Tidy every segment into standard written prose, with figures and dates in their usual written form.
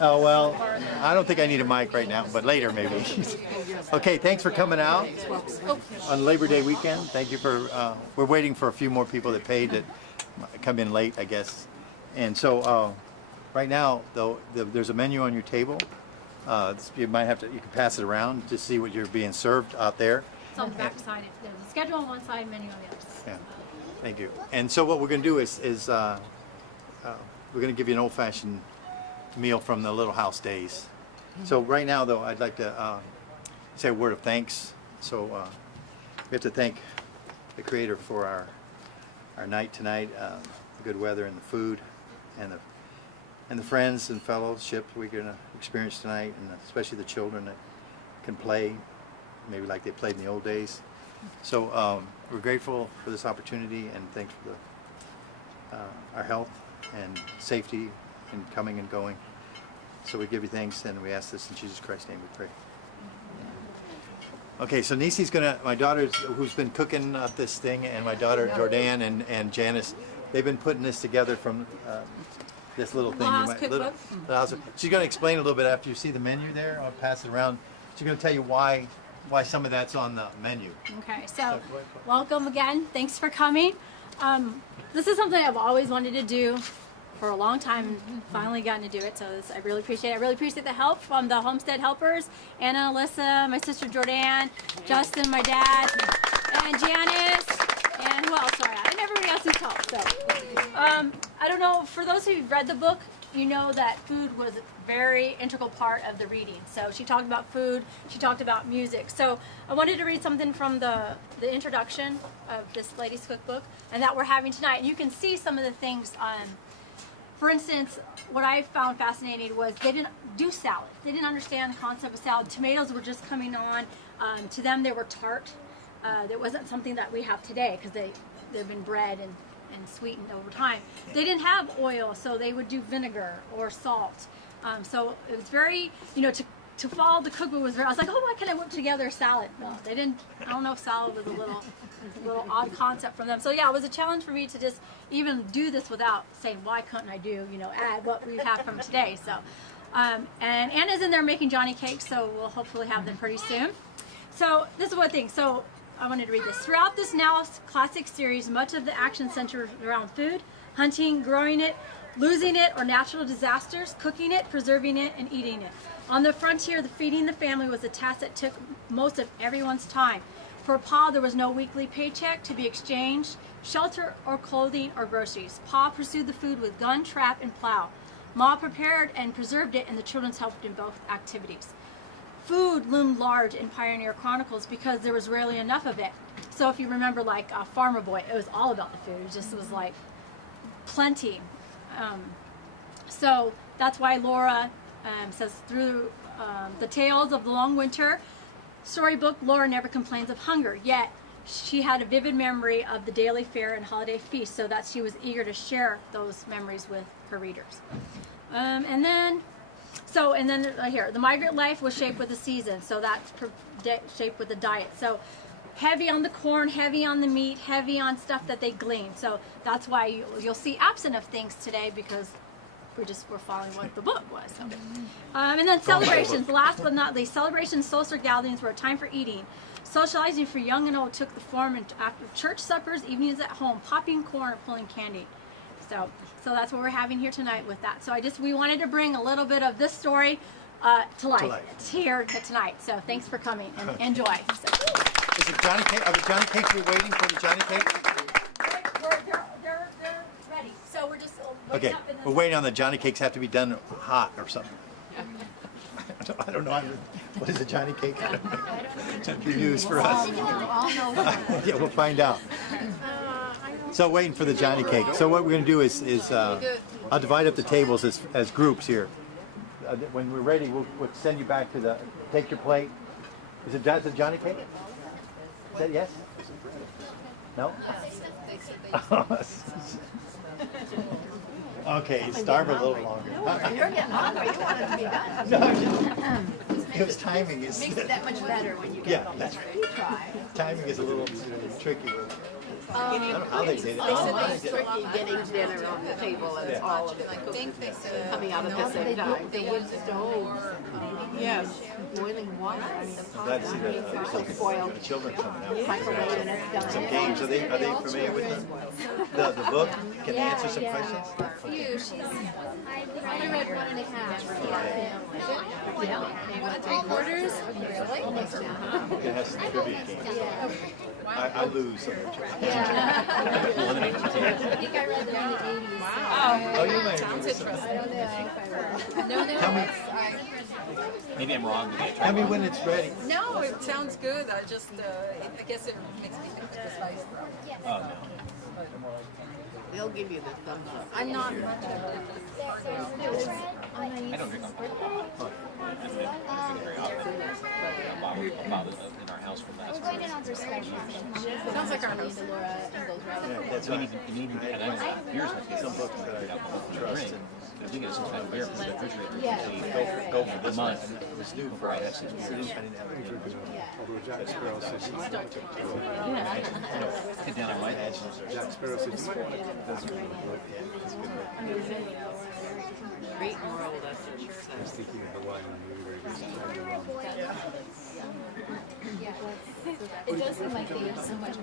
Oh, well, I don't think I need a mic right now, but later maybe. Okay, thanks for coming out on Labor Day weekend. Thank you for, we're waiting for a few more people that paid that come in late, I guess. And so right now, though, there's a menu on your table. You might have to, you can pass it around to see what you're being served out there. It's on the back side. There's a schedule on one side, menu on the other side. Yeah, thank you. And so what we're going to do is we're going to give you an old-fashioned meal from the Little House days. So right now, though, I'd like to say a word of thanks. So we have to thank the Creator for our night tonight, the good weather and the food, and the friends and fellowship we're going to experience tonight, and especially the children that can play, maybe like they played in the old days. So we're grateful for this opportunity, and thanks for our health and safety in coming and going. So we give you thanks, and we ask this in Jesus Christ's name we pray. Okay, so Nisi's gonna, my daughter who's been cooking this thing, and my daughter Jordan and Janice, they've been putting this together from this little thing. Little house cookbook. She's gonna explain a little bit after you see the menu there. I'll pass it around. She's gonna tell you why some of that's on the menu. Okay, so welcome again. Thanks for coming. This is something I've always wanted to do for a long time, and finally gotten to do it. So I really appreciate it. I really appreciate the help from the Homestead helpers, Anna, Alyssa, my sister Jordan, Justin, my dad, and Janice, and who else? Sorry, and everybody else who's helped. So I don't know. For those who've read the book, you know that food was a very integral part of the reading. So she talked about food, she talked about music. So I wanted to read something from the introduction of this lady's cookbook, and that we're having tonight. And you can see some of the things. For instance, what I found fascinating was they didn't do salad. They didn't understand the concept of salad. Tomatoes were just coming on. To them, they were tart. That wasn't something that we have today, because they've been bred and sweetened over time. They didn't have oil, so they would do vinegar or salt. So it was very, to follow the cookbook was very, I was like, oh, why can't I whip together a salad? Well, they didn't, I don't know if salad was a little odd concept from them. So yeah, it was a challenge for me to just even do this without saying, why couldn't I do, add what we have from today. So, and Anna's in there making Johnny cakes, so we'll hopefully have them pretty soon. So this is one thing. So I wanted to read this. Throughout this now classic series, much of the action centers around food, hunting, growing it, losing it, or natural disasters, cooking it, preserving it, and eating it. On the frontier, the feeding the family was a task that took most of everyone's time. For Pa, there was no weekly paycheck to be exchanged, shelter or clothing or groceries. Pa pursued the food with gun, trap, and plow. Ma prepared and preserved it, and the children helped in both activities. Food loomed large in Pioneer Chronicles because there was rarely enough of it. So if you remember, like Farmer Boy, it was all about the food. It just was like plenty. So that's why Laura says, through the tales of the long winter storybook, Laura never complains of hunger, yet she had a vivid memory of the daily fare and holiday feast, so that she was eager to share those memories with her readers. And then right here, the migrant life was shaped with the season, so that's shaped with the diet. So heavy on the corn, heavy on the meat, heavy on stuff that they glean. So that's why you'll see absent of things today, because we're following what the book was. So. And then celebrations, last but not least, celebrations, social gatherings were a time for eating. Socializing for young and old took the form after church suppers, evenings at home, popping corn or pulling candy. So that's what we're having here tonight with that. So we wanted to bring a little bit of this story to life here tonight. So thanks for coming and enjoy. So. Is it Johnny cake? Are the Johnny cakes we're waiting for the Johnny cake? They're ready. So we're just okay. We're waiting on the Johnny cakes. Have to be done hot or something. I don't know. What is a Johnny cake? That'd be news for us. Yeah, we'll find out. So waiting for the Johnny cake. So what we're going to do is I'll divide up the tables as groups here. When we're ready, we'll send you back to take your plate. Is it the Johnny cake? Is that yes? No? Okay, starve a little longer. You're getting hungry. You want it to be done. It was timing. It makes it that much better when you get that's right. You try. Timing is a little tricky. I don't know how they did it. They said they was tricky getting dinner on the table and all of it coming out at the same time. The wood stoves. Yes. Boiling water. I mean, I'm glad to see that there's some the children coming out. microwave and it's done. Some games. Are they familiar with the book? Can they answer some questions? I only read 1.5. Yeah. 1.75. It has some trivia games. I lose so much. I think I read them in the 80s. Oh, you might have. I don't know if I read. No, Tell me, Maybe I'm wrong. tell me when it's ready. No, it sounds good. I just, I guess it makes me think of the spice though. Oh, no. They'll give you the thumbs up. I'm not much of a. I don't drink alcohol. I drink very often. A bottle in our house from last year. Sounds like our house. Yeah, that's We right. need to get beers have to be Some books that I trust. drink. If we get some kind of beer from the refrigerator, Go for this one. month. It's new for us. I didn't have it. Although Jack Sparrow says he's not Sit down, I might. Jack Sparrow says you might want to cook this one. Great moral lessons. I was thinking of the one when we were It does seem like they use so much.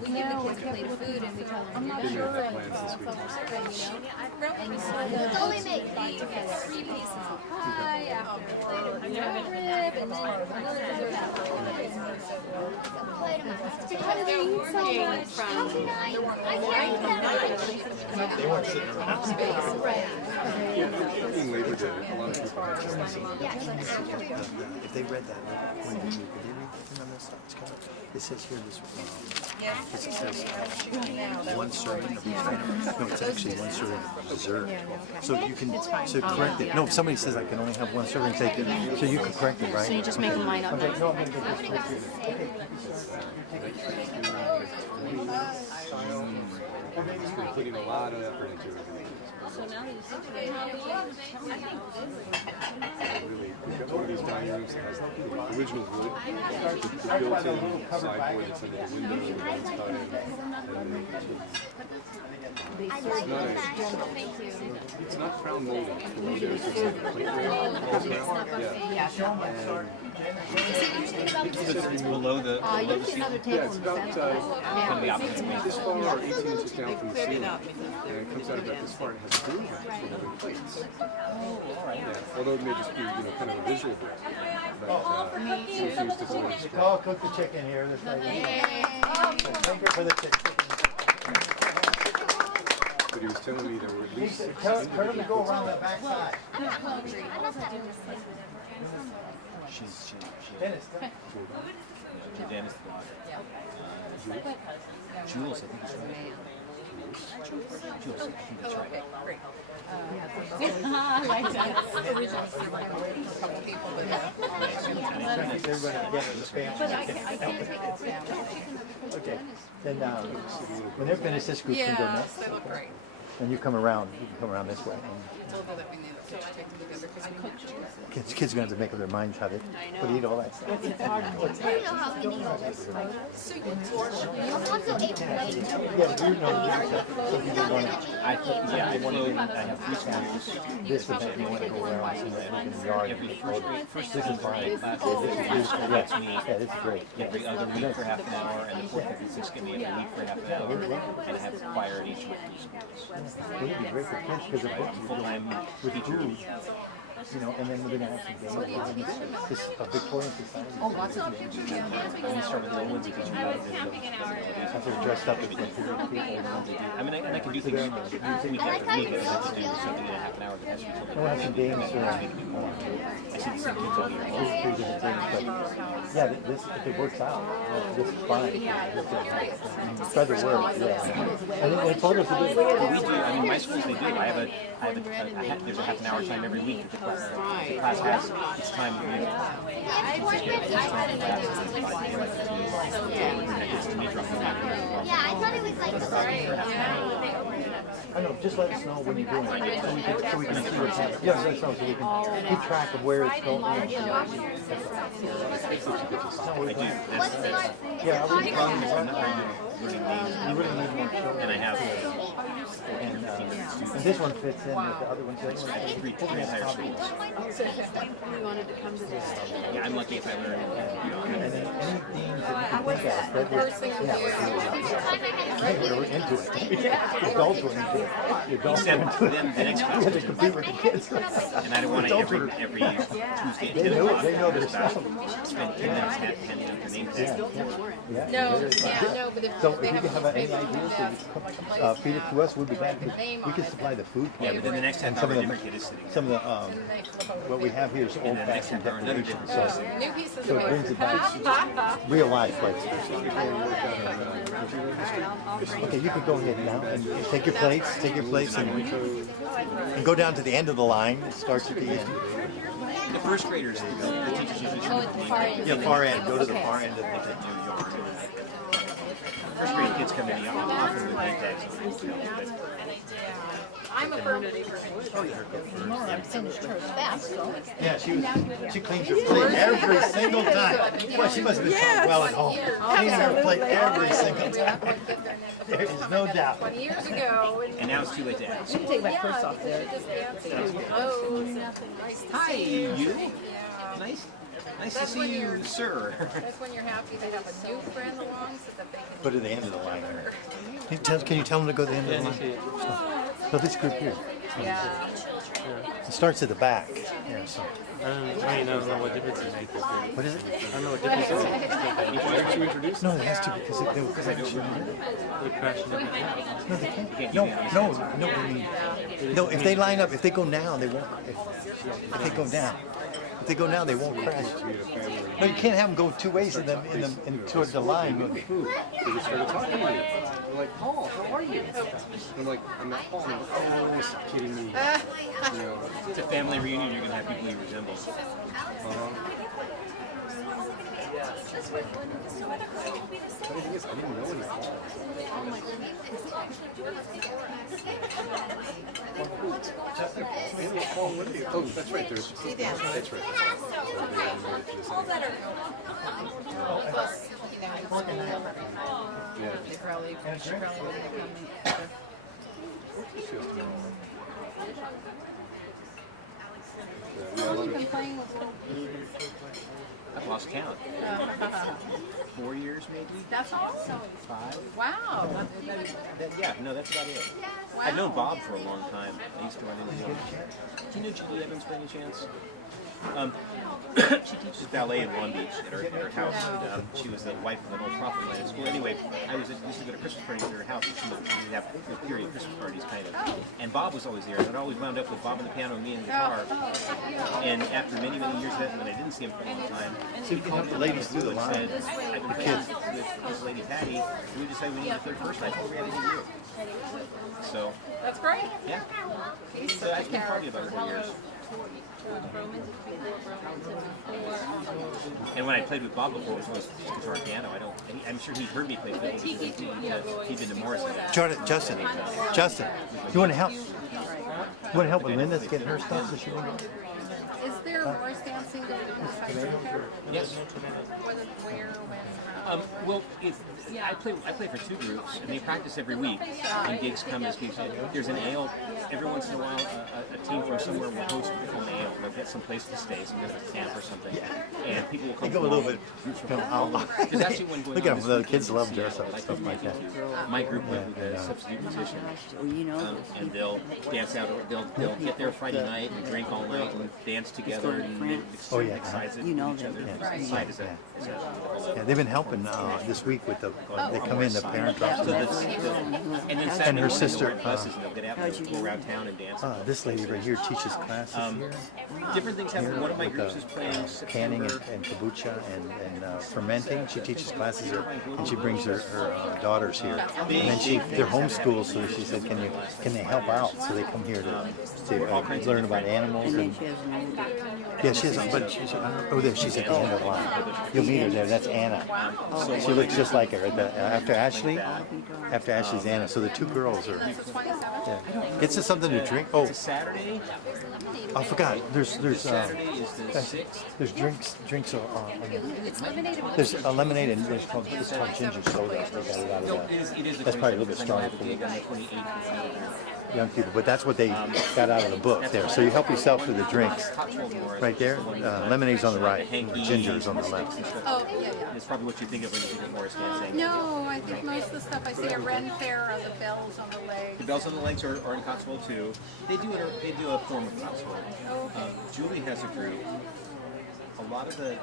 We give the kids a plate of food and we tell them to do Didn't that. have plans this week. And you saw the only make 3 pieces of pie after a plate of rib and then another dessert after Because they're working from They weren't sitting around. Being Labor Day, a lot of people had just If they read that, could they read the thing on this? It says here this. It says one serving of each item. No, it's actually one serving of dessert. So you can correct it. No, if somebody says I can only have one serving, say so you can correct it, right? So you just make them line up. Okay, no, I'm gonna get this. putting a lot of effort into it. Really, we've got one of these dining rooms that has the original wood, the built-in sideboard that's under the window on the one side, it's not crown molded. It's just like a plate rail. It's below the you'll see another Yeah, table it's in the about center. the opposite way. this far or 18 inches down from the ceiling. And it comes out about this far and has a groove in it for the plates. Yeah, although it may just be, kind of a visual bit. But she refused to go in strong. Oh, cook the chicken here. Thank you for the chicken. But he was telling me there were at least 6 Tell them to go around the back side. She's Dennis, Dennis the daughter. Jules, I think it's right. Jules, I think that's right. I like that. everybody together in the family. Okay, then when they're finished, this group can go Yeah, next. they look great. And you come around this way. I told her that we needed to take them together because I cooked. Kids are going to have to make up their minds how to eat all that stuff. Yeah, you know, some people want to. I have 3 schools. This would make you want to go around and see everything in the yard. Every first this is Friday class. Yeah, this is great. Every other week for half an hour, and the 4th, 5th, and 6th give me every week for half an hour, and have choir at each of my 3 schools. It would be great for kids because the books Full-time with food, and then we're going to have some games. This Victorian society. Oh, lots of I'm going to start with Roland because we have they're dressed up as Victorian people. I mean, and I can do things week after week, but I have to do something in a half an hour that has to be We'll have some games. I see the same kids all year long. These three different things, but yeah, this if it works out, this is fine. Try to work, yeah. And then photos are good. We do. I mean, my schools they do. There's a half an hour time every week. The class has its time with me. Yeah, I thought it was like I know, just let us know when you're doing it, so we can see what's happening. Yeah, let us know so we can keep track of where it's going. I do. Yeah, I would You really need more children. And I have And this one fits in with the other ones. three entire schools. We wanted to come to this. Yeah, I'm lucky if I learn. And then any themes that you can think of, that we're into it. The adults were into it. The adults were Except into it. then the next We class had to was compete with the kids. And I don't want to every Tuesday. They know it. They know their stuff. Spend 10 minutes handing out the name tag. Yeah. No, but if So if they you have have any ideas, so feed it to us. We'd be glad to. We can supply the food. Yeah, but then the next half some hour, of a the different kid is sitting. some of the what we have here is old And then the next fashioned half hour, another decoration. different So, new pieces so of it brings it back real life, like. Okay, you can go ahead now and take your plates, and go down to the end of the line. It starts at the end. The first graders, the teachers usually Oh, at the far end. Yeah, far end. Go to the far end of they the. take new yarn. First grade kids come in often with name tags on. I'm a firm Finished hers fast, so. Yeah, she cleans her plate every single time. Well, she must have been taught well at home. Cleaning her plate every single time. There's no doubt. 20 years ago. And now it's too late to ask. You can take my purse off there. Hi, you. Nice to see you, sir. That's when you're happy to have a new friend along so that they can. Go to the end of the line there. Can you tell them to go to the end of the line? So this group here. Yeah. It starts at the back. Yeah, so. I don't know what difference it makes. What is it? I don't know what difference it makes. Why did you introduce? No, it has to because they They're crashing up. No, they can't. No. If they line up, if they go now, they won't. If they go down, they won't crash. No, you can't have them go two ways in towards the line. They just started talking to me. They're like, Paul, how are you? I'm like, I'm not Paul. I'm like, oh, you're kidding me. You know, It's a family reunion. You're gonna have people you resemble. But the thing is, I didn't know any Paul. Oh, that's right. There's. That's right. Yeah. They probably wouldn't come. She was tomorrow. I've lost count. 4 years maybe? That's all? 5? Wow. Yeah, no, that's about it. I've known Bob for a long time. I used to run into him. Do you know Julie Evans by any chance? She teaches ballet in Long Beach at her house. And, she was the wife of an old prophet at school. Anyway, I used to go to Christmas parties at her house. And she would have period Christmas parties, kind of. And Bob was always there. And I'd always wound up with Bob on the piano and me in the guitar. And after many, many years of that, when I didn't see him for a long time, So you can help the ladies through the and line. said, I've been playing with this lady Patty. We decided we need a third person. I told her we had to get you. So, That's great. yeah. So I've been partying about it for years. And when I played with Bob before, it was just guitar and piano. I'm sure he heard me play fiddle because he'd been to Morrison. Justin, you want to help? You want to help with Linda's getting her stuff so she can go? Is there more dancing going on? Yes. Where, when? Well, I play for 2 groups, and they practice every week. And gigs come as gigs. There's an ale every once in a while. A team from somewhere will host an ale. They'll get some place to stay, some kind of camp or something. And people will come. They go a little bit. There's actually one going Look on at this them. The week. kids love dress up and stuff like that. My group went with a substitute musician, and they'll dance out. They'll get there Friday night and drink all night and dance together and exercise each other. Side is a Yeah, they've been helping this week with the. They come in, the parent drops them off. and then Saturday her morning sister, they'll get buses and they'll get out and they'll go around town and dance. This lady right here teaches classes here. Different things happen. One of my groups is playing Canning September. and kombucha and fermenting. She teaches classes here, and she brings her daughters here. And then they're homeschooled, so she said, can they help out? So they come here to learn about animals and Yeah, she has, but she's, oh, there, she's at the end of the line. You'll meet her there, that's Anna. She looks just like her. After Ashley's Anna. So the two girls are, yeah. Get us something to drink. Oh, Saturday. I forgot. There's Saturday is the 6th. there's drinks are, It's lemonade and there's a lemonade and it's called ginger soda. They got it out of that. It is the That's probably a little bit 27th. stronger I for have a you. gig on the 28th. Young people, but that's what they got out of the book there. So you help yourself with the drinks. Right there, lemonade's on the right, ginger's on the left. Oh, yeah, yeah. It's probably what you think of when you think of Morris dancing. No, I think most of the stuff I see at Ren Fair are the bells on the legs. The bells on the legs are in Cotswold too. They do a form of Cotswold. Julie has a group. A lot of there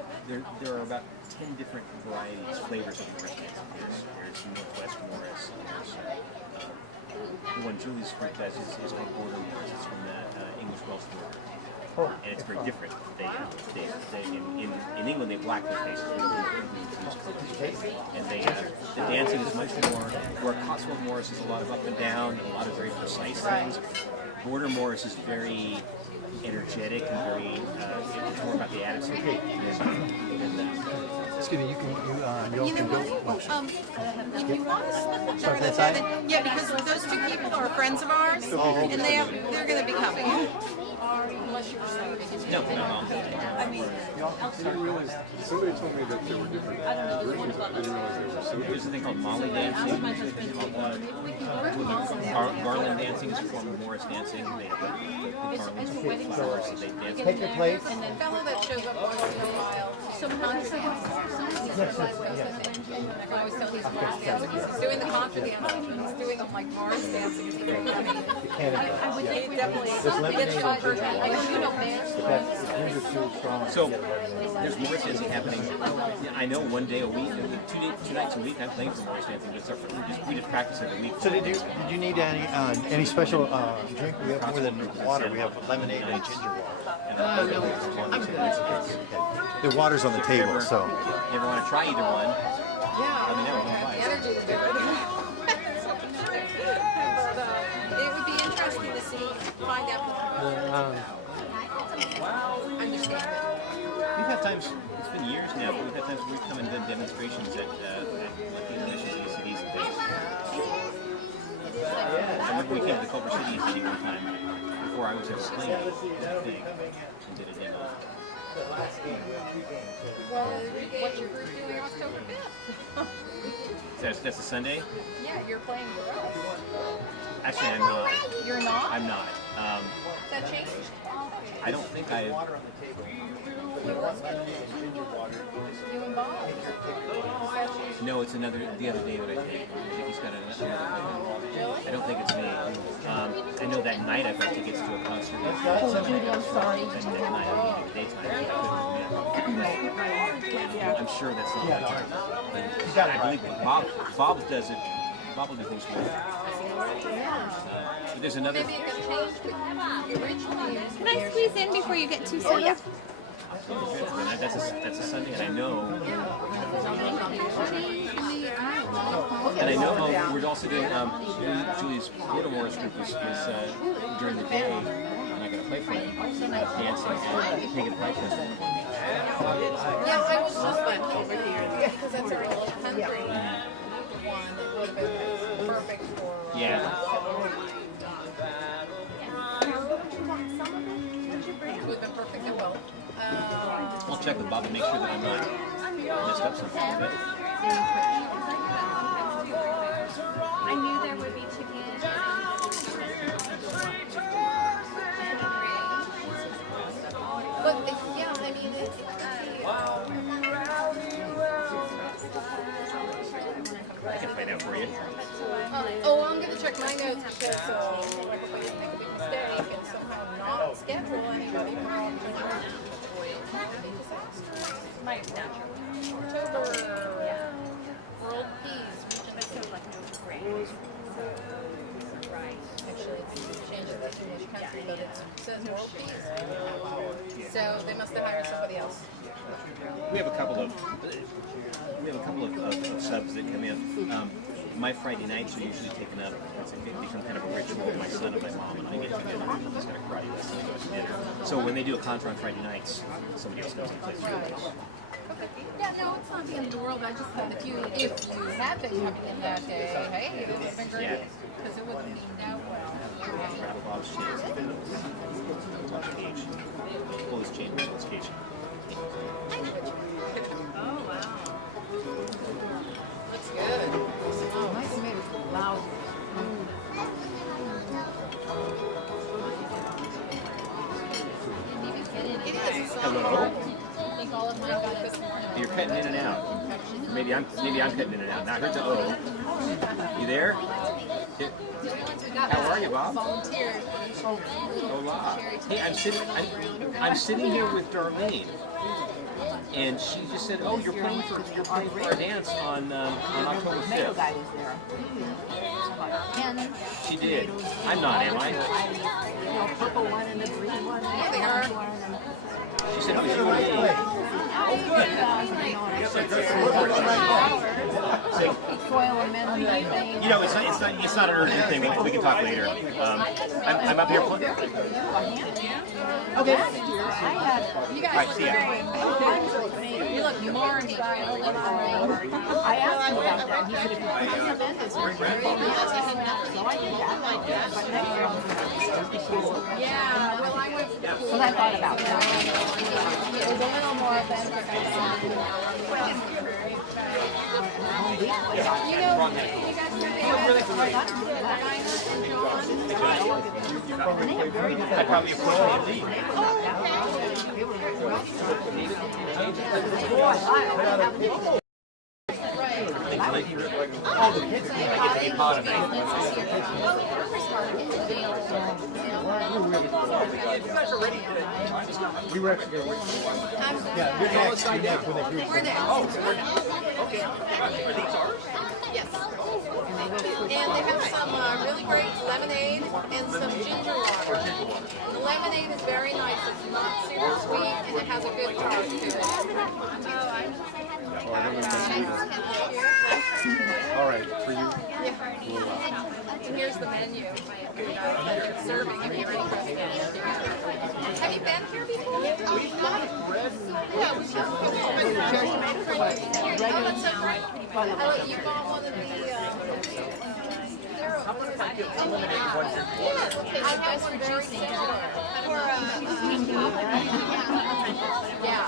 are about 10 different varieties, flavors of Morris dancing. There's Northwest Morris. There's the one Julie's group does is called Border Morris. It's from the English Welsh border. And it's very different. In England they black their faces. And the dancing is much more, where Cotswold Morris is a lot of up and down, and a lot of very precise things. Border Morris is very energetic and very, it's more about the attitude. Excuse me, you all can go. If you want to Start that side? yeah, because those two people are friends of ours, and they're going to be coming. No. I mean, I didn't realize, somebody told me that there were different versions. I didn't realize there were so many. There's a thing called Molly dancing. Garland dancing is a form of Morris dancing. They have the garlands of flowers that they dance Take your place. and the fellow that shows up once in a while, I always tell he's Morris dancing. He's doing the contra dancing. He's doing like Morris dancing. It's very funny. He definitely gets you in person. I guess you don't dance. So there's Morris dancing happening. I know one day a week, two nights a week. I'm playing for Morris dancing. We just practice every week. So did you need any special drink? We have more than water. We have lemonade and ginger water. The water's on the table, so. If you ever want to try either one, let me know. We'll The buy it. energy to do it. But it would be interesting to see, find out more. Understand it. We've had times, it's been years now, but we've had times where we've come and done demonstrations at like the intermissions of the CDs and things. I remember we came to Culver City one time before I was ever playing the thing and did a demo. Well, what's your group doing October 5th? That's a Sunday? Yeah, you're playing your own. Actually, I'm not. You're not? I'm not. That changed? I don't think I. You and Bob? No, it's the other day that I take. He's got another. I don't think it's me. I know that night I've got tickets to a concert. I'm sorry. That night I'll be daytime. I'm sure that's not my turn. I believe Bob does it. Bob will do things for me. But there's another. Maybe it got changed with originally. Can I squeeze in before you get too settled? That's a Sunday, and I know. And I know we're also doing Julie's Border Morris group is during the day. I'm not going to play for him. Dancing and taking a price festival. Yeah, I was just left over here because that's our little country one that would have been perfect for. Yeah. It would have been perfect at well. I'll check with Bob to make sure that I'm not messed up something. But I knew there would be chicken. But yeah, I mean, it's. I can find out for you. I'm going to check my notes because if I didn't make a big mistake and somehow not schedule anybody for October. World Peace. Actually, it's changed to the English country, but it says World Peace. So they must have hired somebody else. We have a couple of subs that come in. my Friday nights are usually taken up. It's become kind of a ritual. My son and my mom and I get together. He's got a karate lesson. He goes to dinner. So when they do a concert on Friday nights, somebody else goes and plays for us. Yeah, no, it's not the end of the world. I just thought if you had been coming in that day, hey, it would have been great. Because it wouldn't have been that well. Grab Bob's chains and then watch Cage. Pull his chain, pull his cage. Oh, wow. Looks good. Oh, nice and made it loud. Hello. I think all of mine got it this morning. You're cutting in and out. Maybe I'm cutting in and out. Now I heard the O. You there? How are you, Bob? Volunteered. Hola. Hey, I'm sitting here with Darlene, and she just said, "Oh, you're playing for our dance on October 5th." guy was there. She did. I'm not, am I? The purple one and the green one. Yeah, they are. She said it was you and me. Foil amendment. You know, it's not an urgent thing. We can talk later. I'm up here. Okay. You guys See ya. you look more in style than I asked him about that. He said, if you put an event, it's very good. So I did that. But next year, yeah, well, I went so I thought about that. it was a little more authentic. You know, you guys I probably appreciate leave. We were actually going to wait. Yeah, you're next. You're next when they group. We're next. Okay. Are these ours? Yes. And they have some really great lemonade and some ginger water. The lemonade is very nice. It's not super sweet and it has a good tart to it. All right, for you. And here's the menu. Serving if you're interested. Have you been here before? We've not. Yeah, we should. Oh, that's so great. You bought one of the. I guess for juicing. Yeah.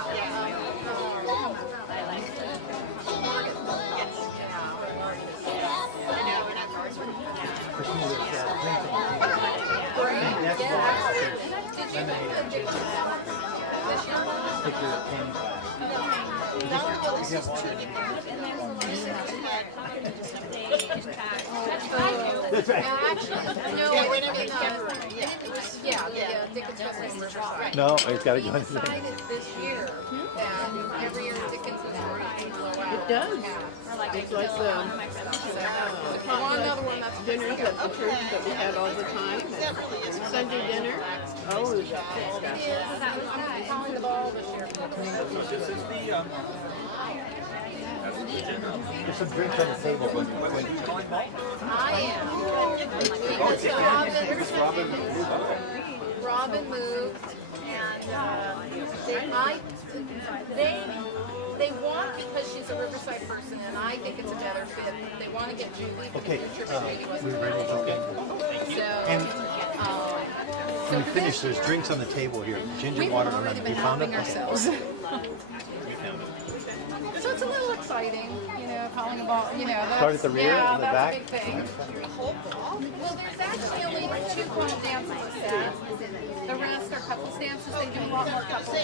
That's right. No, we didn't yeah, Dickens was right. No, it's got to go in. Decided this year that every year Dickens is going to blow out. It does. It's like the One other one that's dinners at the church that we had all the time. And Sunday dinner. Oh, it was I'm calling the ball this year. There's some drinks on the table. I am. Robin moved, and they want, because she's a Riverside person, and I think it's a better fit. They want to get Julie. Okay, Julie wasn't we're ready. Okay. So, And when we finish, there's drinks on the table here. Ginger we've water. already been You found helping it? ourselves. So it's a little exciting, you know, calling a ball, you know. Start at the rear yeah, and the that's back? a big thing. Well, there's actually only 2 couple dances a set. The rest are couples dances. They do a lot more couples.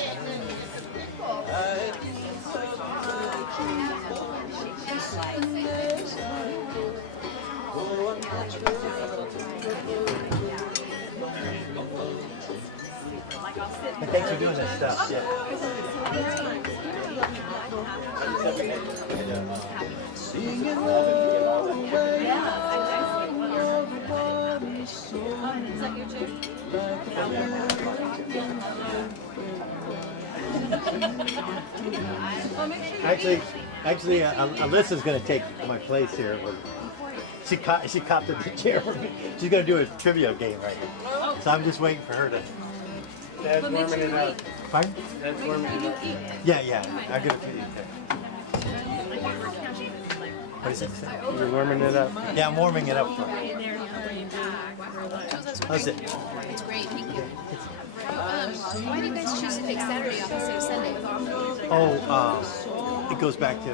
And thanks for doing this stuff. Yeah. Actually, Alyssa's going to take my place here. she copped the chair for me. She's gonna do a trivia game right now. So I'm just waiting for her to. That's warming it up. Pardon? That's warming it up. Yeah. I'm gonna. What is it? You're warming it up. Yeah, I'm warming it up for her. How's it? It's great, thank you. Why do you guys choose to take Saturday off instead of Sunday? Oh, it goes back to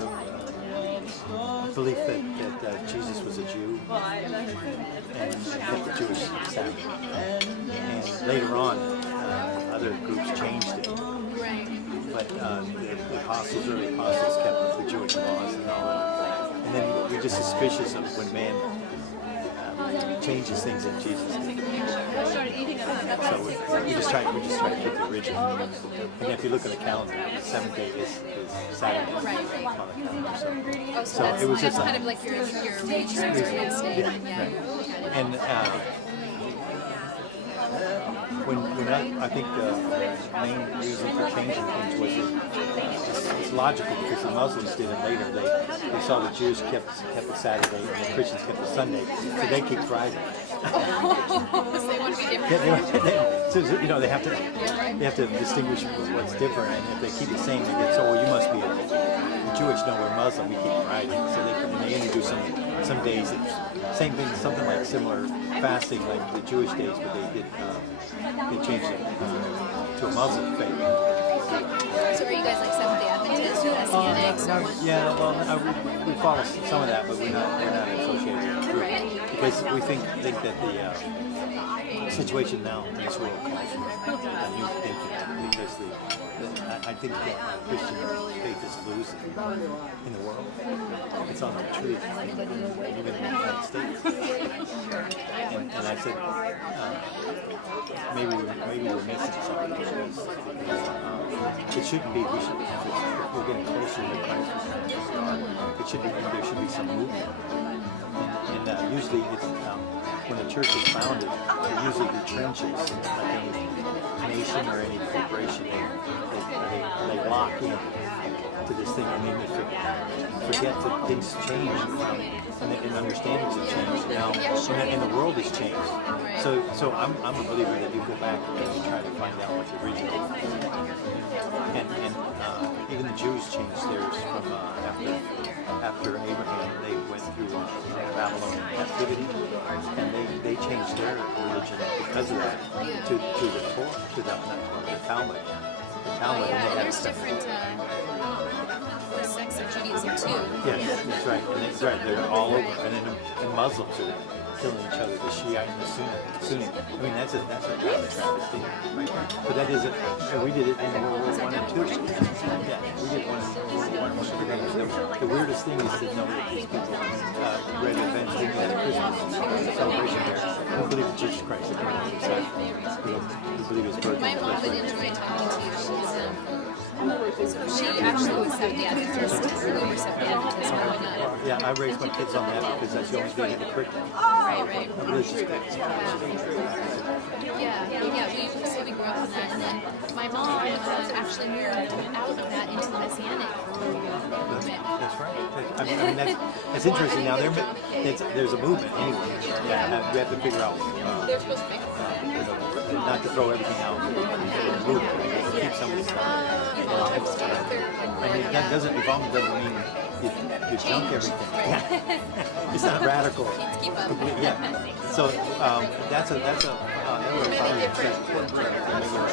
belief that Jesus was a Jew and kept the Jewish Sabbath. And later on, other groups changed it. But the apostles, early apostles, kept the Jewish laws and all that. And then we're just suspicious of when man changes things in Jesus' name. So we just try to keep the original. And if you look at the calendar, the seventh day is Saturday on the calendar. So it was just kind of like your Wednesday. yeah. And when I think the main reason for changing things was it's logical because the Muslims did it later. They saw the Jews kept the Saturday and the Christians kept the Sunday, so they keep Friday. So they want to be different. So they have to distinguish what's different, and if they keep the same, they get so you must be a Jewish. No, we're Muslim. We keep Friday, so they introduce some days that same thing, something like similar fasting like the Jewish days, but they changed it to a Muslim faith. So are you guys like Seventh-day Adventists or Messianics or what? Yeah, well, we follow some of that, but we're not associated with the group because we think that the situation now in this world calls for a new thinking because I think that Christian faith is losing in the world. It's on the retreat, even in the United States. And I said, maybe we're missing something because it shouldn't be. If we're getting closer to Christ, there should be some movement. And usually it's when the church is founded, usually the trenches, like any nation or any corporation, they lock in to this thing. I mean, they forget that things change and understandings have changed now, and the world has changed. So I'm a believer that you go back and you try to find out what the original is. And even the Jews changed theirs from after Abraham. They went through Babylonian captivity, and they changed their religion because of that to the Torah, to the Talmud. The Talmud. Yeah, there's different sects of Judaism too. Yes, that's right. And that's right. They're all over. And then the Muslims are killing each other, the Shiite and the Sunni. I mean, that's a travesty. But that is we did it in World War I and II. Yeah, we did one in World War I. The weirdest thing is to know that these people read events in the Christmas celebration there. I don't believe in Jesus Christ. We believe his birth. My mom would enjoy talking to you. She actually was Seventh-day Adventist. We were Seventh-day Adventists growing up. Yeah, I raised my kids on that because that's the only thing in the curriculum. Right. Religious. Yeah. We grew up on that, and then my mom actually moved out of that into the Messianic movement. That's right. I mean that's interesting. Now there's a movement anyway. Yeah, we have to figure out not to throw everything out. Move it. Keep some of the stuff. And that doesn't mean you junk everything. Yeah. It's not radical. Keep up. Yeah. So that's a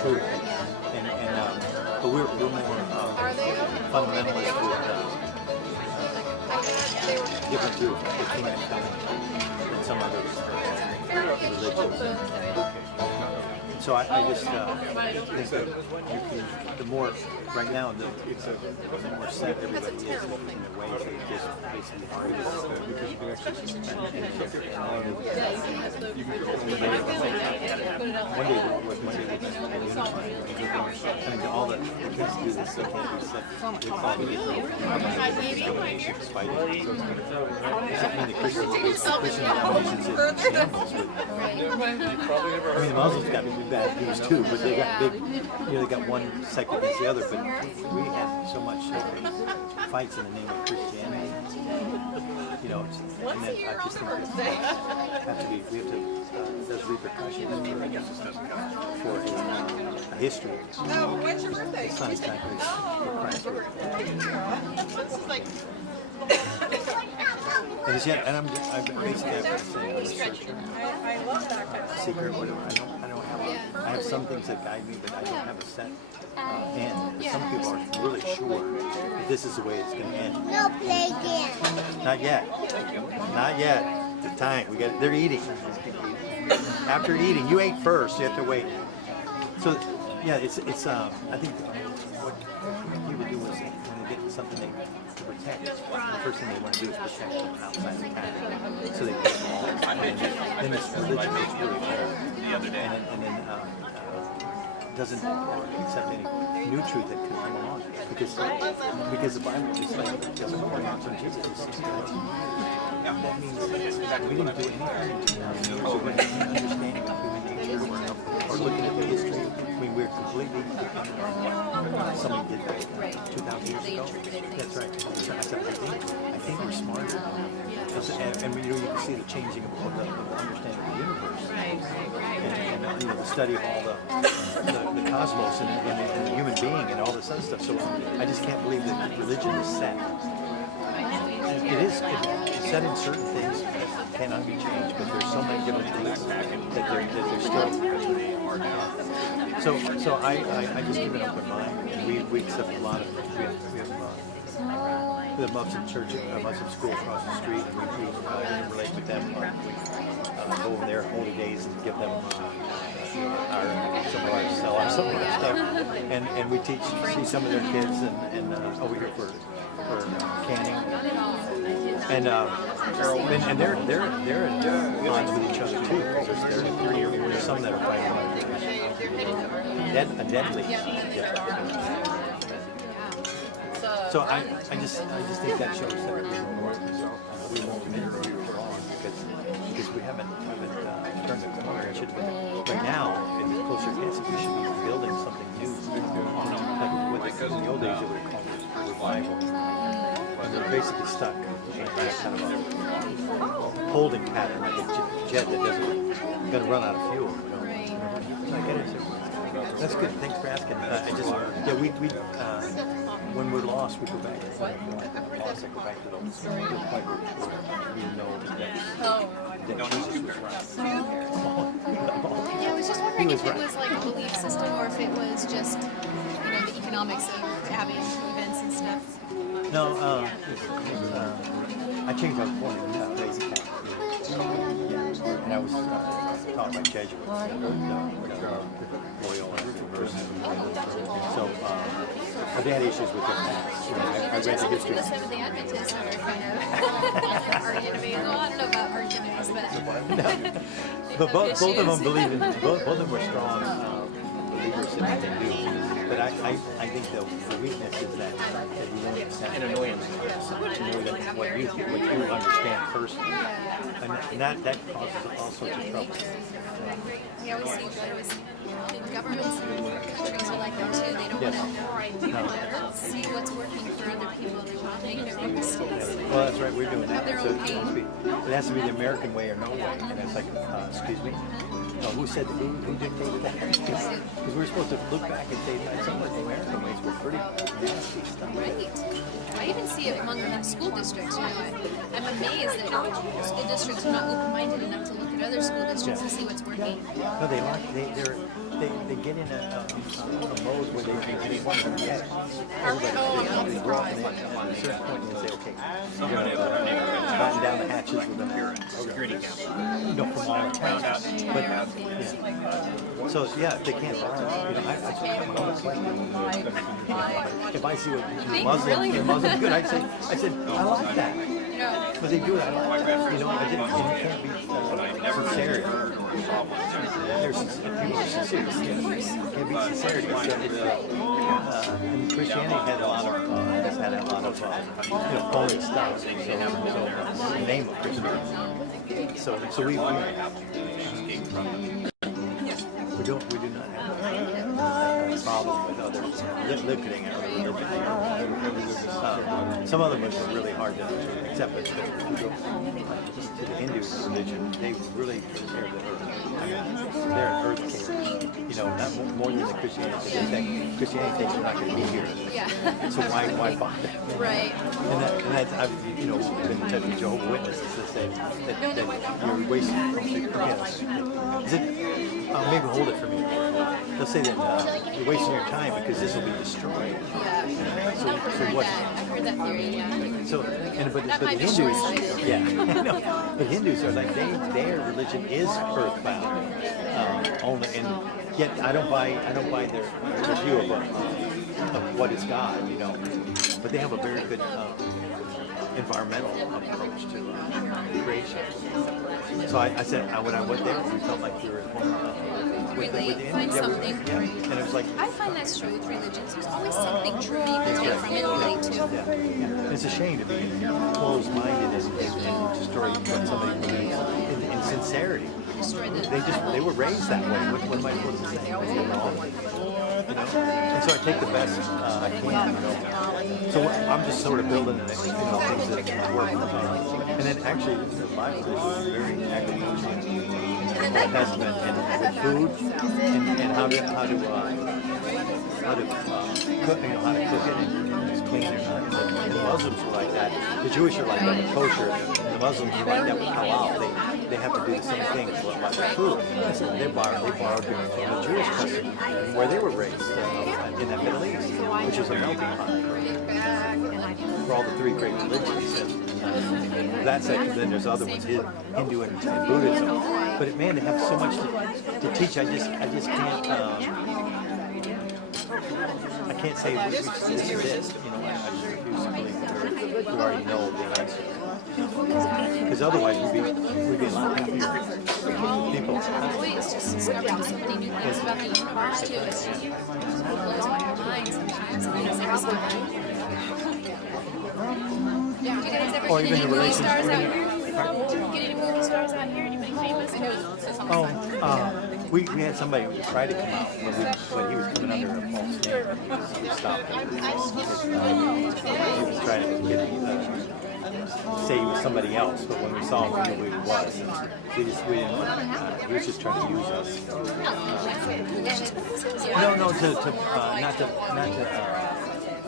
truth. But we're more fundamentalist with different too. Than some other religions. So I just think that the more right now, the more set everybody is in their ways, they just basically argue because you can actually I mean, all the kids do this stuff can't be set. They probably get discriminations fighting. I mean, the Christian denominations is shambles with. I mean, the Muslims got bad views too, but they got big, they got one sect against the other, but we had so much fights in the name of Christianity. And then I just think we have to, there's repercussions for a history. Oh, when's your birthday? It's not exactly what Christ was. And I'm basically I'm saying I'm a researcher. I love that kind of Secret, whatever. I have some things that guide me, but I don't have a set end. Some people are really sure that this is the way it's going to end. No play again. Not yet. Not yet. The time. They're eating. After eating, you ate first. You have to wait. So, yeah, it's. I think what people do is when they get something to protect, the first thing they want to do is protect from outside attack. So they put them all. Then this religion is really hard. And then doesn't accept any new truth that could come along because the Bible is like doesn't go on from Jesus. That means we didn't do anything to understanding of human nature or looking at the history. I mean, we're completely dependent on somebody did that 2,000 years ago. That's right. I think we're smarter. And you can see the changing of the understanding of the universe. And the study of all the cosmos and the human being and all this other stuff. So I just can't believe that religion is set. It's set in certain things that cannot be changed, but there's so many different things that they're still. So I just keep an open mind. We accept a lot of we have Muslim church, Muslim school across the street, and we relate with them. Go over there holy days and give them some of our stuff, and we see some of their kids and over here for canning, and they're in lines with each other too. There's some that are fighting deadly. So I just think that shows that we won't make it for long because we haven't turned the corner. Right now, in the closer gets, we should be building something new. Like in the old days, it would call it revival. And they're basically stuck in that kind of a holding pattern, like a jet that doesn't going to run out of fuel. That's good. Thanks for asking. We when we're lost, we go back. Go back to the point where we know that Jesus was right. Yeah, I was just wondering if it was like a belief system or if it was just, the economics of having events and stuff. No, I changed my point in Lazy Town. And I was taught by Jesuits. Loyola University. So, but they had issues with their past. I read the history. The Seventh-day Adventists are kind of argumentative. Well, I don't know about argumentative, but Both of them believe in. Both of them were strong believers in what they do. But I think the weakness is that you don't accept an annoyance more than what you understand personally, and that causes all sorts of trouble. we always see governments and countries are like that too. They don't want to see what's working for other people. They want to make their own mistakes. Well, that's right. We're doing that. Their So own it game. has to be the American way or no way. And it's like, excuse me. Who said who dictated that? Because we're supposed to look back and say, some of the American ways were pretty nasty stuff. Right. I even see it among school districts. I'm amazed that school districts are not open-minded enough to look at other school districts and see what's working. No, they get in a mode where they want to get everybody grow up and at a certain point and say, okay, we're going to batten down the hatches with them security council. From all the towns. But so if they can't balance, if I see what Muslims good, I said I like that. But they do it. I like that. It can't be sincerity. There's people are sincere. It can't be sincerity. And Christianity had a lot of phony stuff. So the name of Christianity. So we do looking at religion. Some of them are really hard to accept, but to the Hindu religion, they really care the earth. I mean, they're an earth king. You know, not more than the Christianity. They think Christianity thinks you're not going to be here. Yeah. So why bother? Right. And that's I've been in touch with Jehovah's Witnesses that say that you're wasting. Is it? Maybe hold it for me. They'll say that you're wasting your time because this will be destroyed. Yeah. I've heard what? that. I've heard that theory, yeah. So, but That the might be Hindus, short-sighted. yeah, no, but Hindus are like their religion is earthbound only, and yet I don't buy their view of what is God, you know. But they have a very good environmental approach to creation. So I said when I went there, we felt like we were with the Relate, Indians. find Yeah, something. and it was like. I find that's true with religions. There's always something true you can take from it and relate to. Yeah. It's a shame to be closed-minded and destroy what somebody believes in sincerity. Destroy the They were raised that way. What am I supposed to say? You know? And so I take the best I can. You know. So I'm just sort of building things that work. And then actually the Bible is very agricultural. Testament and food and how to cook, how to cook it and it's clean or not. And the Muslims are like that. The Jewish are like that with kosher. And the Muslims are like that with halal. They have to do the same thing about their food. So they borrowed from the Jewish custom where they were raised in the Middle East, which is a melting pot for all the three great religions. And that's it. Then there's other ones, Hindu and Buddhism. But man, they have so much to teach. I just can't. I can't say this is it. You know, I refuse to believe we already know the answer. Because otherwise we'd be a lot happier people. The point is just discovering so many new things about the universe too. It's just it blows my mind sometimes. And it's everything. Do you guys ever Or get even any the movie relationship. stars out here? Get any movie stars out here? Anybody famous? We had somebody try to come out, but he was coming under a false name. We stopped him. He was trying to get say he was somebody else, but when we saw him, we knew who he was. And we didn't. He was just trying to use us. No, not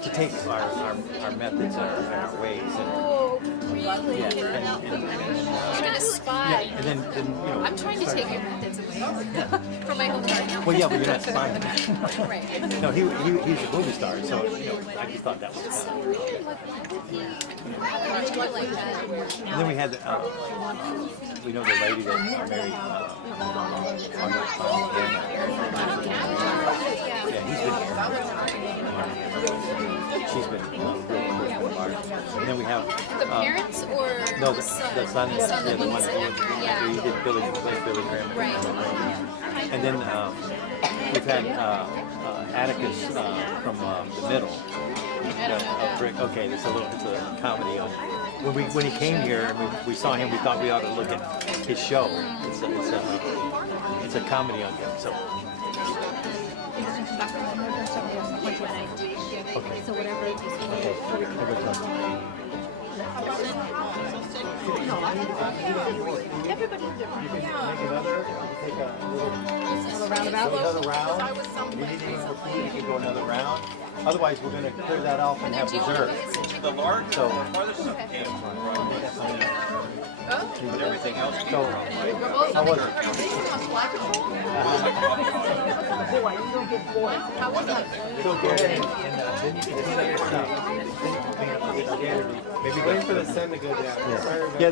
to take our methods and our ways. Really? Yeah, You're gonna spy. and then you know. I'm trying to take your methods away from my home garden. Well, yeah, but you're not spying. Right. No, he's a movie star, so you know, I just thought that was fun. Like that. And then we had, we know the lady that married yeah, he's been here. She's been real cool. And then we have The parents or no, the son? the son, The son that the one meets it after. Yeah. he did Billy Graham. Right. And then we've had Atticus from the middle. Okay, it's a comedy on. When he came here and we saw him, we thought we ought to look at his show. It's a comedy on him. So. Okay. So whatever. Okay. Everybody's different. You can make another, take a little roundabout. Another round. If you need any more food, you can go another round. Otherwise, we're going to clear that off and have dessert. The large, So, but everything else. how was it? How was that? So good. And then you can clean up your stuff. Maybe wait for the sun to go down. Yeah,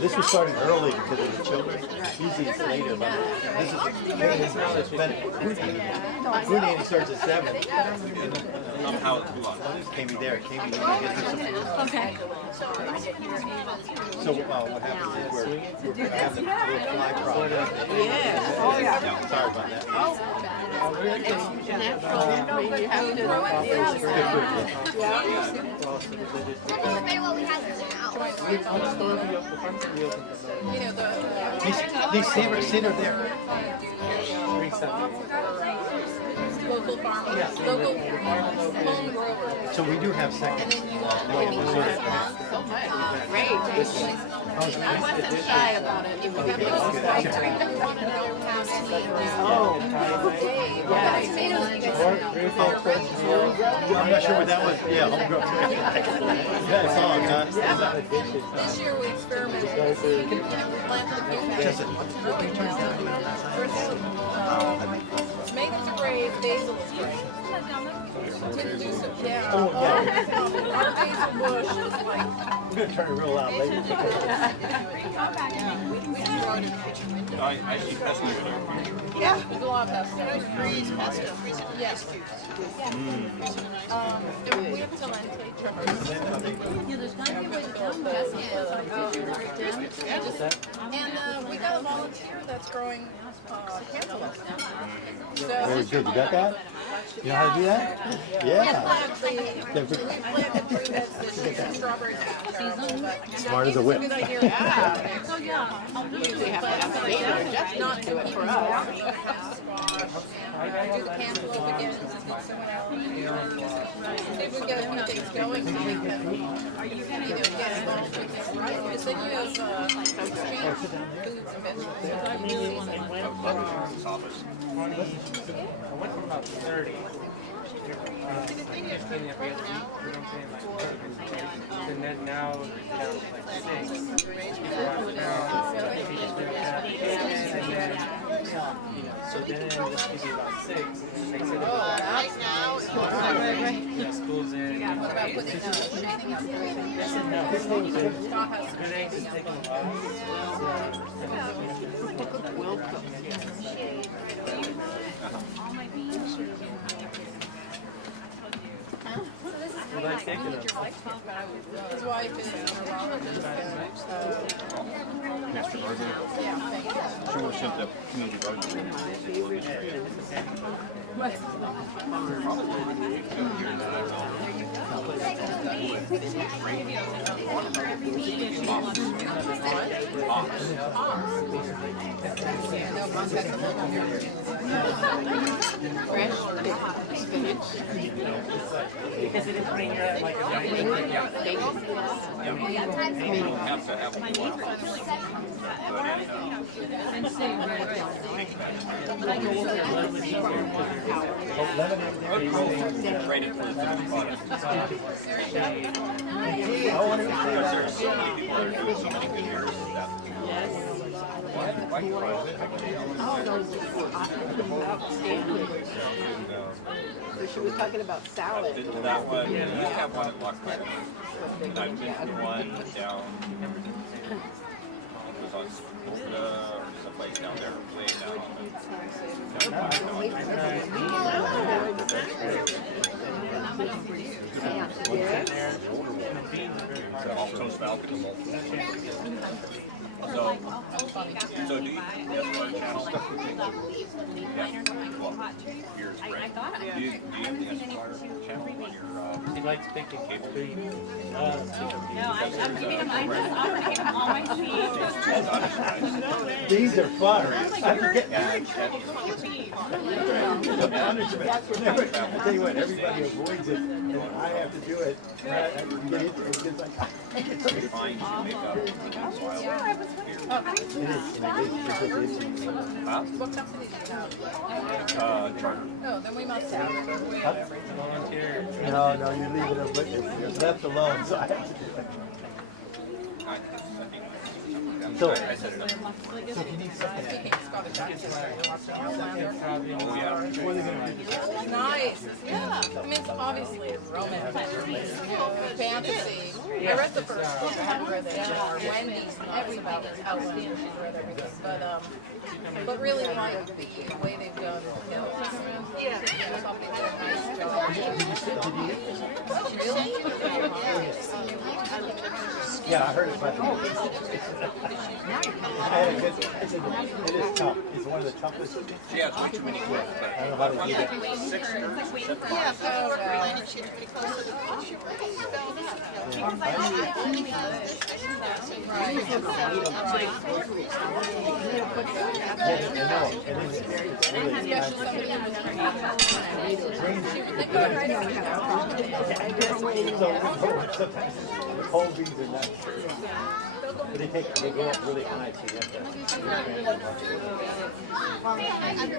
this was starting early because of the children. Usually it's later, but this is Houdini starts at 7. Somehow it's too long. Came there. Came in there. Okay. So what happens is we're having a little fly problem. Yeah. Oh, yeah. Sorry about that. Natural. I mean, you have to throw it. He's sit there. local farmers, local home growers. So we do have seconds. And then you maybe once a month. Great. I wasn't shy about it. You want to know how many tomatoes you guys I'm not sure what that was. Yeah, homegrown. That's all, huh? This year we experimented. We planted a few tomatoes are great, basil is great. Didn't do some, yeah. Oh, yeah. Our basil bush is like, I'm going to turn it real loud later. we can grow it in the kitchen window. Yeah, there's a lot of that stuff. Yes. We have Talente, Trevor's. And we got a volunteer that's growing cantaloupe. Very good. You got that? You know how to do that? Yeah. Strawberry Smart as a whip. usually have to have a date or just not do it for us. Do the cantaloupe again. See if we can get a few things going so we can either get involved with this. Because then you have foods and vegetables. I went from about 30. 15 every other week, you know what I'm saying? Like, and then now it's down to like 6. So then it just gives you about 6. Right now, Yeah, school's in. what about putting training up there? I said no. Good eggs is taking a Well, that's taking His wife is a neurologist. Master gardener. She works at the community garden. Fresh spinach. Because it is bringing her at like a So she was talking about salad. That one, we have one at Lock Island. And I've been to one down, it was on Florida or someplace down there, way down. So do you, that's what channel? Here's Brent. Do you have the Esquire channel on your, He likes picking cable. No, I'm keeping them. I just offered to give them all my seeds. These are fun. I tell you what, everybody avoids it, and I have to do it. I get into it. It's like, fine to make up wild What company do you have? charter. Oh, then we must have it. Volunteer. no, you leave it, but it's left alone, so I have to do it. So if you need something, Oh, yeah. what are they gonna do? Nice. Yeah. I mean, it's obviously it's romance, fantasy. I read the first book. I haven't read the Wendy's. Everybody's outstanding. She's read everything, but really like the way they've done Hills. Yeah. Something did a nice job. Really? Yeah, I heard it, but I had a good, it is tough. It's one of the toughest. Yeah, it's way too many kids, I don't know how to do that. but 6 years. Yeah. Oh, wow. The cold beans are nuts. But they go up really high, so you have to.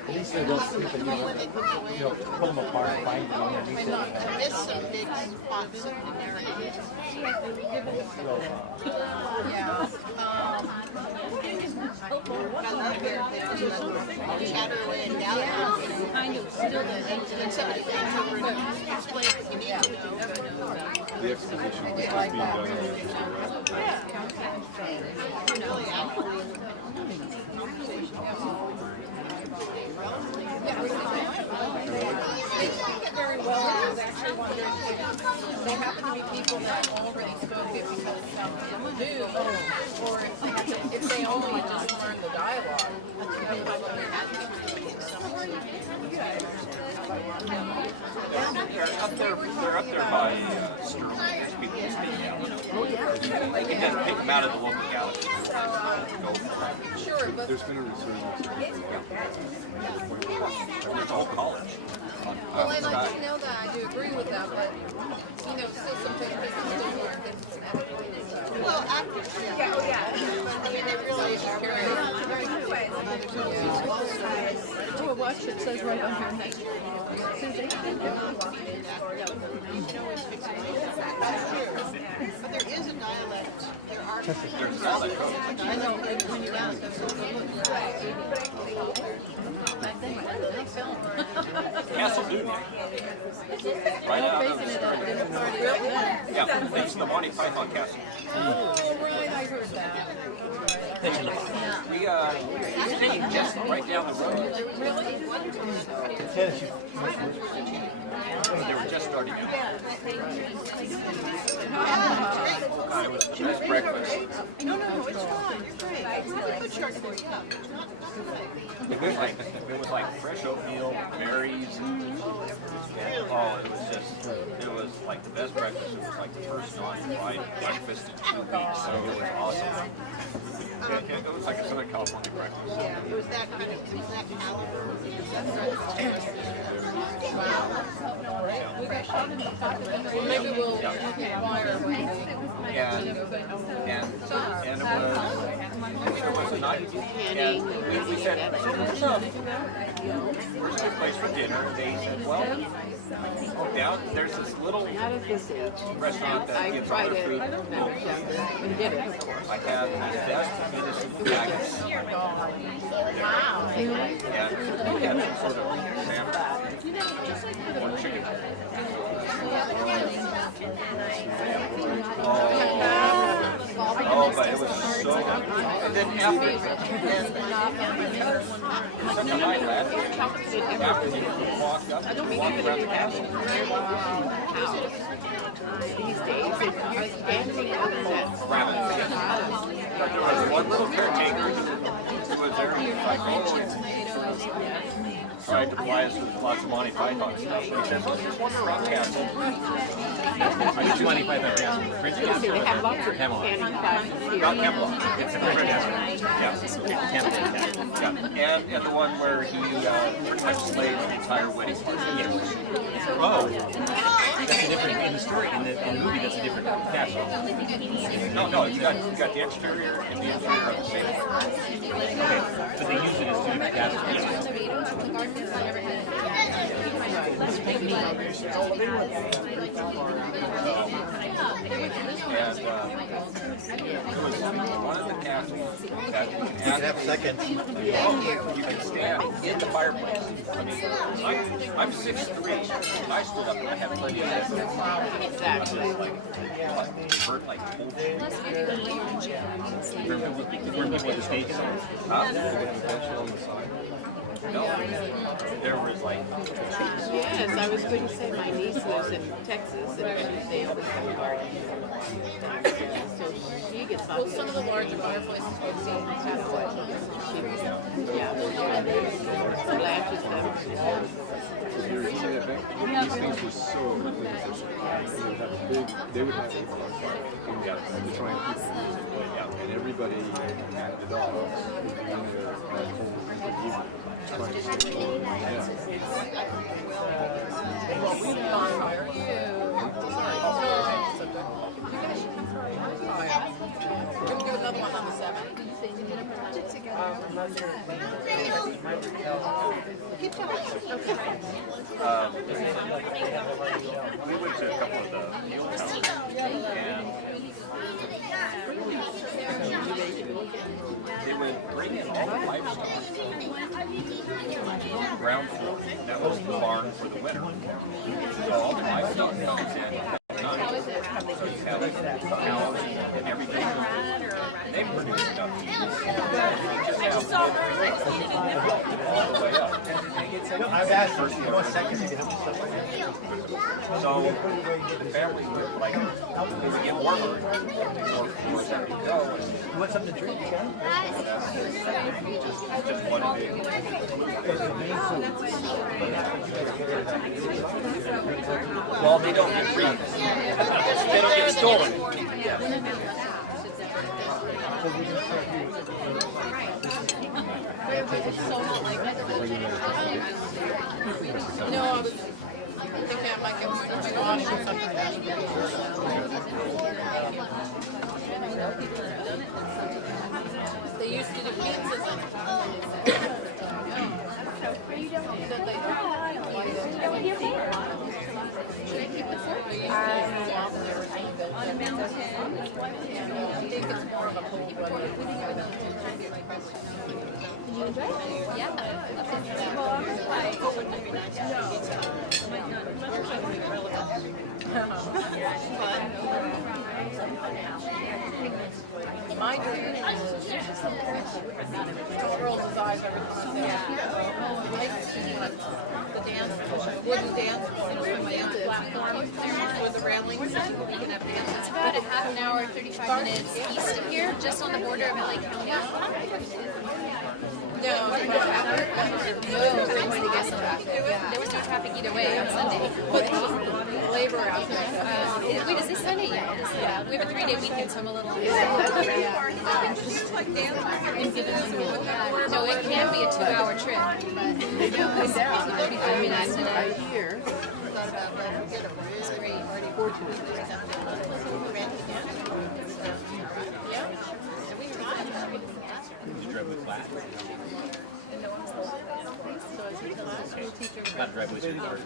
At least they don't sleep and pull them apart and find them underneath it. Missed some big spots in the area. Chatterland down there. Kind of still and somebody came over and explained what you need to know. The exposition is being done on They speak it very well. I was actually wondering if they happen to be people that already spoke it because it's something new, or if they only just learned the dialogue. They're up there by Sterling. There's people who stay down. They can just pick them out of the local galaxy. Sure, but There's been a resurgence. There's all college. well, I like to know that. I do agree with that, but still some things people still learn that. Well, after, I mean, they really Oh, watch, it says right on here. But there is a dialect. There are. There's a dialect. I know, when you're out, Castle Duty. Right out of yeah, facing the Monty Python Castle. Oh, right, I heard that. We stayed just right down the road. They were just starting out. It was the best breakfast. No, it's fine. You're great. I put short for you. It was like fresh oatmeal, berries, and it was like the best breakfast. It was like the first non-fried breakfast in 2 weeks, so it was awesome. It was like a Southern California breakfast. It was that kind of caliber. Maybe we'll inquire when And it was a night, and we said, what's up? Where's a good place for dinner? And they said, well, down there's this little restaurant that gives all their food. And get it, of course. I had the best innocent nuggets. Wow. And we had some sort of sandwich or chicken. Oh, but it was so good. And then after such a high after we walked up and walked around the castle. These days, you're standing over that. But there was one little caretaker who was there. He was like, oh, tried to fly us with lots of Monty Python stuff. He said, well, there's one around castle. I get you Monty Python castle. They have lots of canning classes here. Not Kemlock. It's a different yeah. And the one where he pretty much slayed the entire wedding party. Yes. Oh. That's a different, in the story, in the movie, that's a different castle. No, you got the exterior and the interior of the same. Okay, but they use it as two different castles. And there was one of the castles that you can have seconds. You can stand in the fireplace. I mean, I'm 6'3". I stood up and I had plenty of distance. Exactly. Hurt like a whole thing. Where people at the stage? No, there was like. Yes, I was going to say my niece lives in Texas and they always have a party. So she gets well, some of the larger fireplaces we've seen have what? Blanches them. These things were so inefficient. they would have a bonfire to try and keep it moving. And everybody had the dogs in their whole evening trying to stay warm. We're gonna do another one on the 7th. We went to a couple of the field houses, and they would bring in all the livestock. Ground floor, that was the barn for the winter. So all the livestock comes in at night. So you have cows and everything. And they produce enough feed. You just have all the way up. I've asked for 1 second to get up. So the family would like, as it get warmer, more floors have to go. You want something to drink? Just one big. Well, they don't get free. They don't get stolen. No, I was thinking I might get something on or something. They used to do pizzas I think it's more of a cold weather. You enjoy it? Yeah. My dream is to roll his eyes every time I say the dance, wooden dance platform with the railings. It's about a half an hour, 35 minutes east of here, just on the border of LA County. No, There was no traffic either way on Sunday. but it's just labor out there. Wait, is this Sunday? Yeah, it is. Yeah. We have a 3-day weekend, so I'm a little. No, it can be a 2-hour trip. 35 minutes today. It's great. You drove with class. Not drive with your car.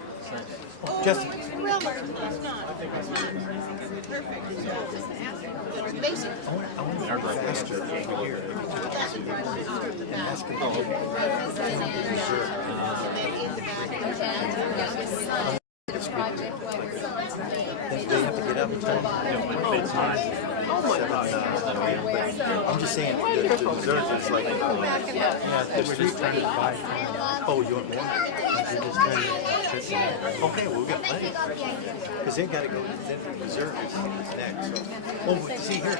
Just I want to ask her over here. Ask her. They have to get up and turn. Oh my God. I'm just saying, the desserts is like, there's 3 times 5. Oh, you want more? You just turn it. Okay, well, we got plenty. Because they got to go, then the dessert is next. Oh, but see here,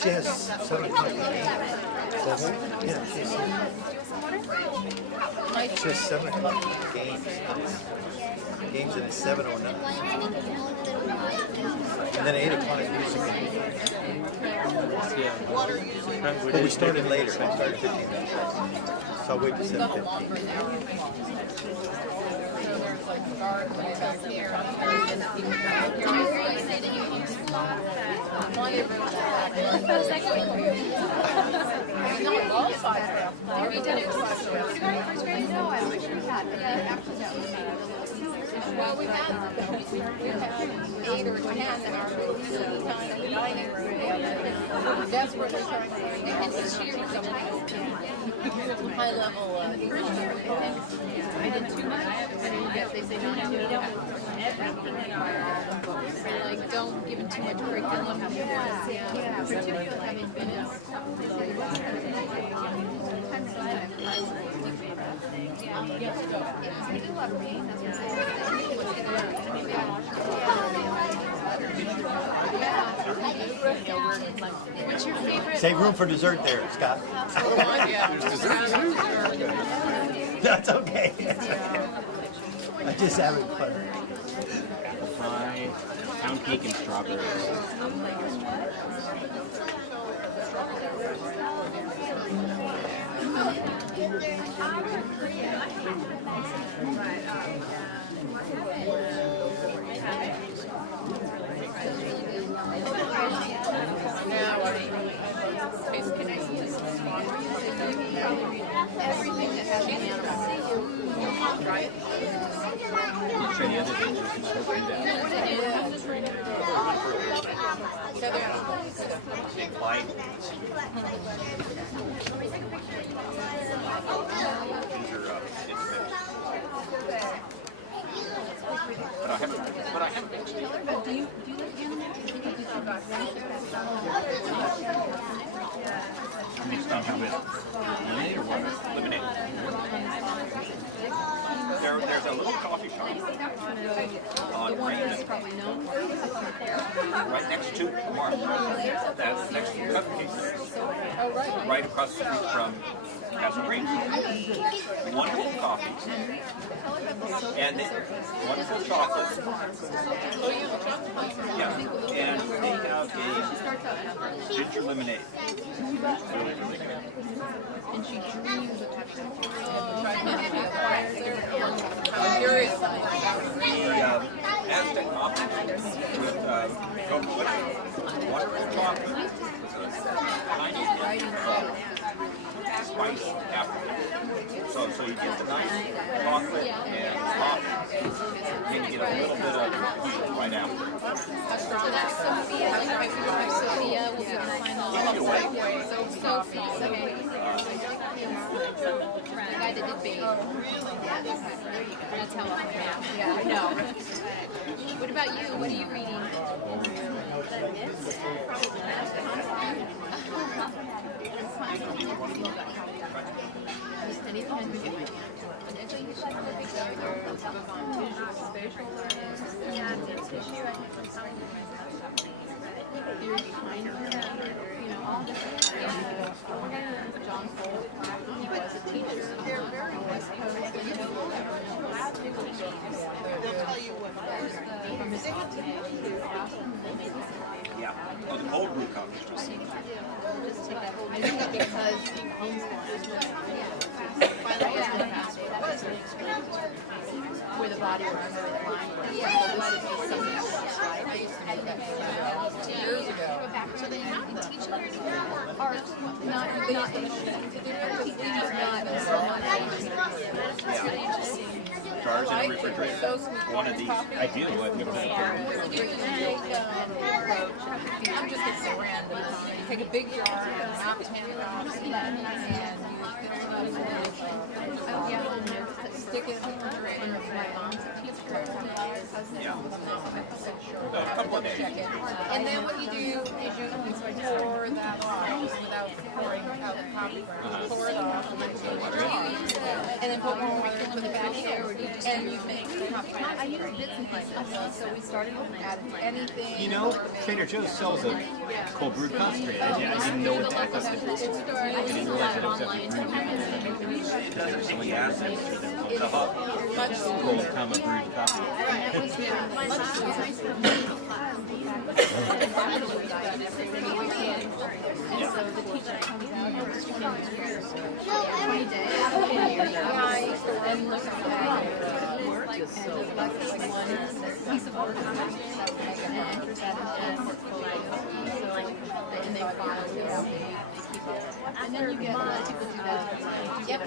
she has 7 o'clock games. Yeah, she has 7 o'clock games. Games at 7:09. And then 8 o'clock music. But we started later. I started 15 minutes later. So I'll wait to 7:15. Well, we had 8 or 10 in our kind of dining room. Desperately trying to get this year with some high level I did too much. They say not to. Like, don't give it too much curriculum. Particularly having minutes. What's your favorite? Save room for dessert there, Scott. That's okay. I'm just having fun. pound cake and strawberries. Everything that has animals, right? Let's try the other things. We can still do that. Big light. These are but I haven't mixed it. Mixed up with lemonade or water? Lemonade. There's a little coffee shop on Raymond, right next to Mark. That's next to Cupcakes. Right across the street from Castle Green. Wonderful coffees. And wonderful chocolates. Yeah. And they have a ginger lemonade. Really, really good. I'm curious. The Aztec coffee with coconut, wonderful chocolate, tiny spice after. So you get the nice chocolate and coffee, and you get a little bit of heat right after. So that's Sophia. Sophia will be the Sophie. Okay. The guy that did Babe. That's how I am. Yeah, I know. What about you? What are you reading? John Cole, he was a teacher. Yeah. Oh, the cold brew coffee. I think that because Homestead where the body runs over the line. Yeah, this is just something else, right? I used to do that 2 years ago. So they have the teachers Art, not Jars in a refrigerator. One of these. I do. I've never had I'm just gonna say random. You take a big jar, not 10 pounds, and you fill it up with, stick it in the refrigerator. My mom's a teacher. Yeah. A couple of days. And then what you do is you pour that off without pouring out the coffee ground. Pour it off and then put it in the jar. And then put more water and put it back there. And you make the coffee. I use bits and pieces. So we started with anything. You know, Trader Joe's sells a cold brewed concentrate. I didn't know what that. I thought that I didn't realize that it was actually brewed. There's so many acids to the cold comma brewed coffee. And then you get a lot of people do that. Yep.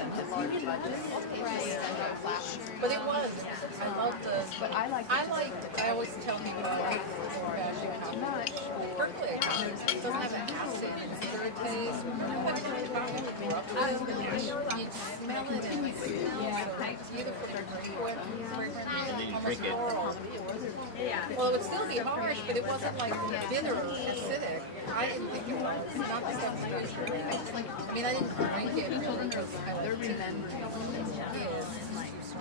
But it was. I love the. But I always tell people how much percolate coffee doesn't have an acid or a taste. You smell it and it's beautiful. And then you drink it. Well, it would still be harsh, but it wasn't like bitter or acidic. I didn't think it was. Not that that was good. I mean, I didn't drink it because they're remembering.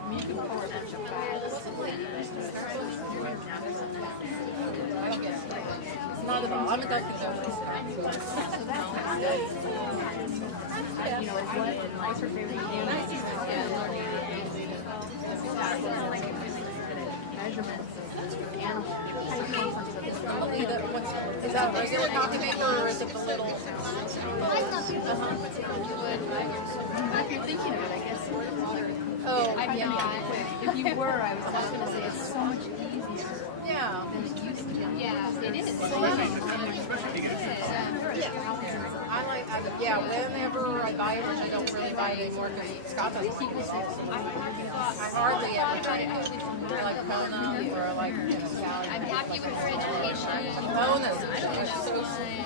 You can pour a bunch of fat. I don't get it. Not at all. I'm a Dunkin' Donuts. You know, what's her favorite measurements of Is that a regular coffee maker or is it the little? If you're thinking of it, I guess. Oh, If you were, I was just going to say it's so much easier yeah. than it used to be. Yeah, it is. I like, whenever I buy it, I don't really buy it anymore because Scott doesn't keep it. I hardly ever buy it. Like Kona or like, Italian. I'm happy with her education. Kona's so sweet.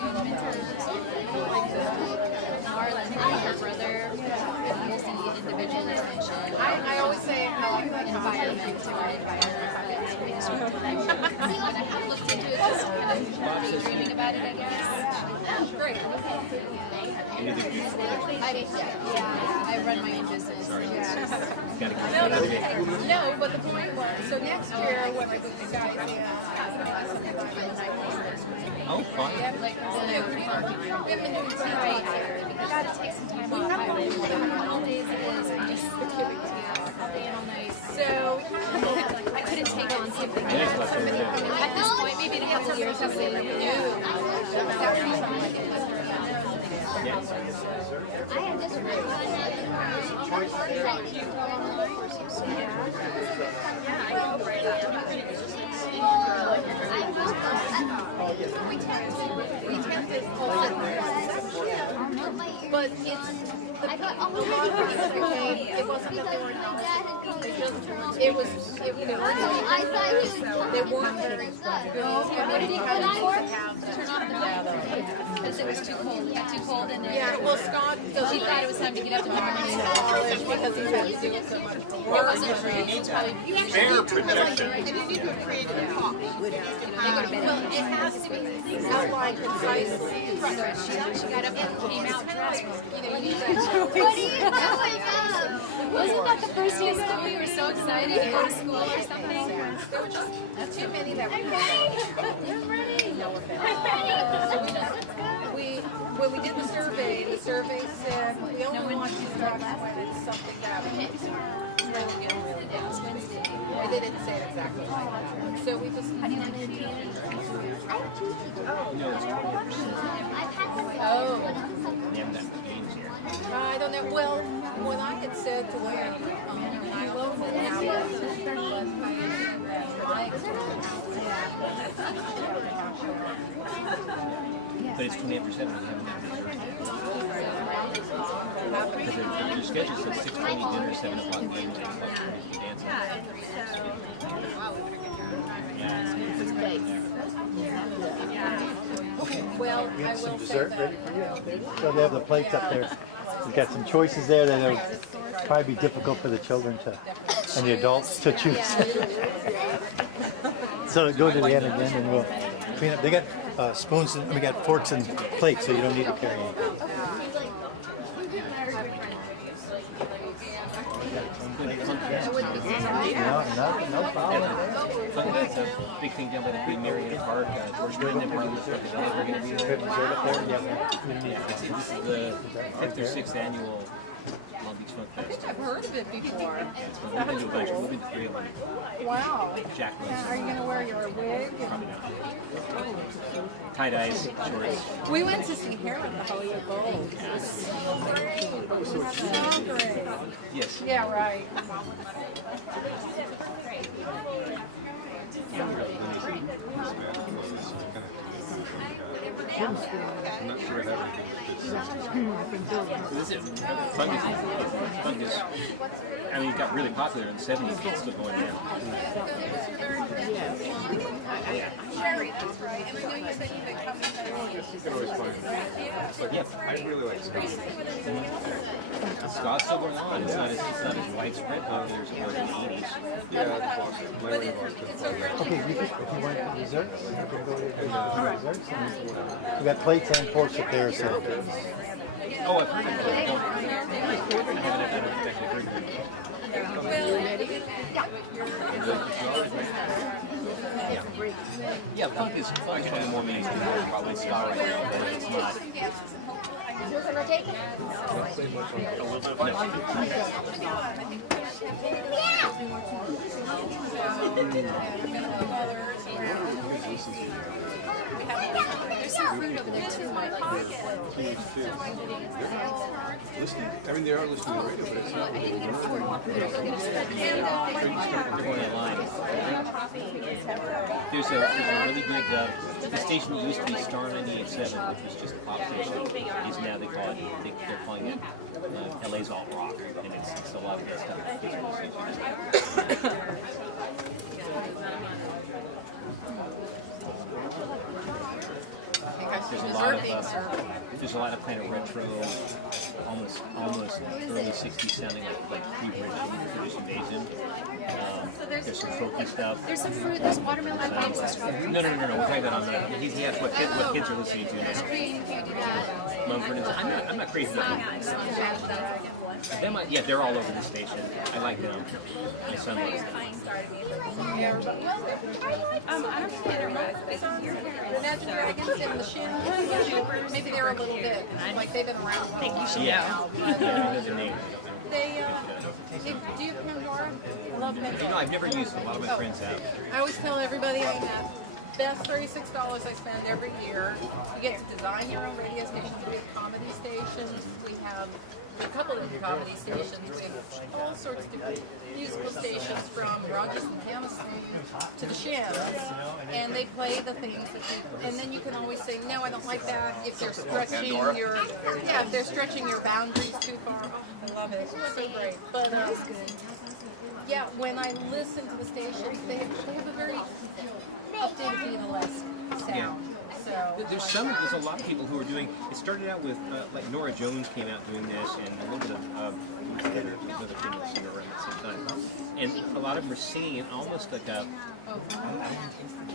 Marlon, her brother, needs the individual attention. I always say I like that Environment, I've looked into it, just kind of daydreaming about it, I guess. Great. I run my own business. No, but the point was, so next year when I put the guys in, Oh, fun. Like, we've been doing some I gotta take some time off. I don't know how days it is. I just all day and all night. so I couldn't take on something at this point. Maybe in a couple of years, I'll say like, but it's the it wasn't that they were not. It was they weren't very good. what did he come for? Turn off the fan because it was too cold. It got too cold and then Yeah, well, Scott doesn't she thought it was time to get up in the morning. because he's had to do so much It wasn't true. It was probably Air protection. And you need to create a clock. they go to bed. Well, it has to be outlined concisely. She got up and came out dressed. You know, you need that. Wasn't that the first day of school? You were so excited to go to school or something? There were just too many that were. When we did the survey said we only want you to talk when it's something that makes you really good. They didn't say it exactly like that. So we just. No, it's 20%. Oh. They haven't got games here. I don't know. Well, when I had said to Lynn, I love the But it's 28% when you haven't had because your schedule says 6:20 dinner, 7 o'clock games, 8 o'clock dancing. well, I We have some will say dessert that. ready for you out there. So they have the plates up there. We've got some choices there that will probably be difficult for the children to and the adults to choose. So go to the end again and we'll clean up. They got spoons and we got forks and plates, so you don't need to carry any. No problem. That's a big thing down by the Queen Marian Park. George Brennan and Martin Luther King are going to be there. Dessert up there? Yeah. This is the 5th or 6th annual Long Beach Funk Fest. I've heard of it before. We've been to a bunch. We've been to 3 of them. Wow. Jack Are you was going to wear your wig? probably not. Tie-dyes, shorts. We went to see her at the Hollywood Bowl. It was so great. So great. Yes. Yeah, right. I'm not sure how This is fungus. Fungus. I mean, it got really popular in the 70s, but it's still going down. Sherry, that's right. And I know you said you had come in. you can always find it. But Yep. I really like Scott. Scott's still going on. It's not as widespread popular as it was in the 80s. Yeah, it's Boston. My way to Boston. Okay, if you want desserts, you can go to desserts. We got plates and forks up there, so. Oh, I've heard of it. I haven't actually heard of it. Yeah, funk is one of the more mainstream probably ska right now, but it's not. There's some fruit over there too. Listening. I mean, they are listening to the radio, but it's not really They're going online. There's a really good, the station that used to be Star 98.7, which was just a pop station, is now they're calling it LA's Alt Rock, and it's a lot of that stuff. There's a lot of kind of retro, almost early '60s sounding like pre-British invasion. There's some folky stuff. There's some fruit. There's watermelon, grapes, and strawberries. No. We're talking about he asked what kids are listening to now. Mumford and I'm not crazy about them. Yeah, they're all over the station. I like them. My son likes them. I don't see it. Imagine dragons in the shin. Maybe they're a little bit like they've been around. I think you should know. Yeah, their name. They do you Pandora? I love Pandora. You know, I've never used it. A lot of my friends have. I always tell everybody I met, best $36 I spend every year. You get to design your own radio station. We have comedy stations. We have a couple of different comedy stations. We have all sorts of different musical stations from Rogers and Hammerstein to the Shins. And they play the things that and then you can always say, no, I don't like that if they're stretching if they're stretching your boundaries too far. Oh, I love it. It's so great. But yeah, when I listen to the stations, they have a very updated Beatlesque sound. So There's a lot of people who are doing. It started out with like Nora Jones came out doing this, and a little bit of another female singer around at the same time. And a lot of them are singing it almost like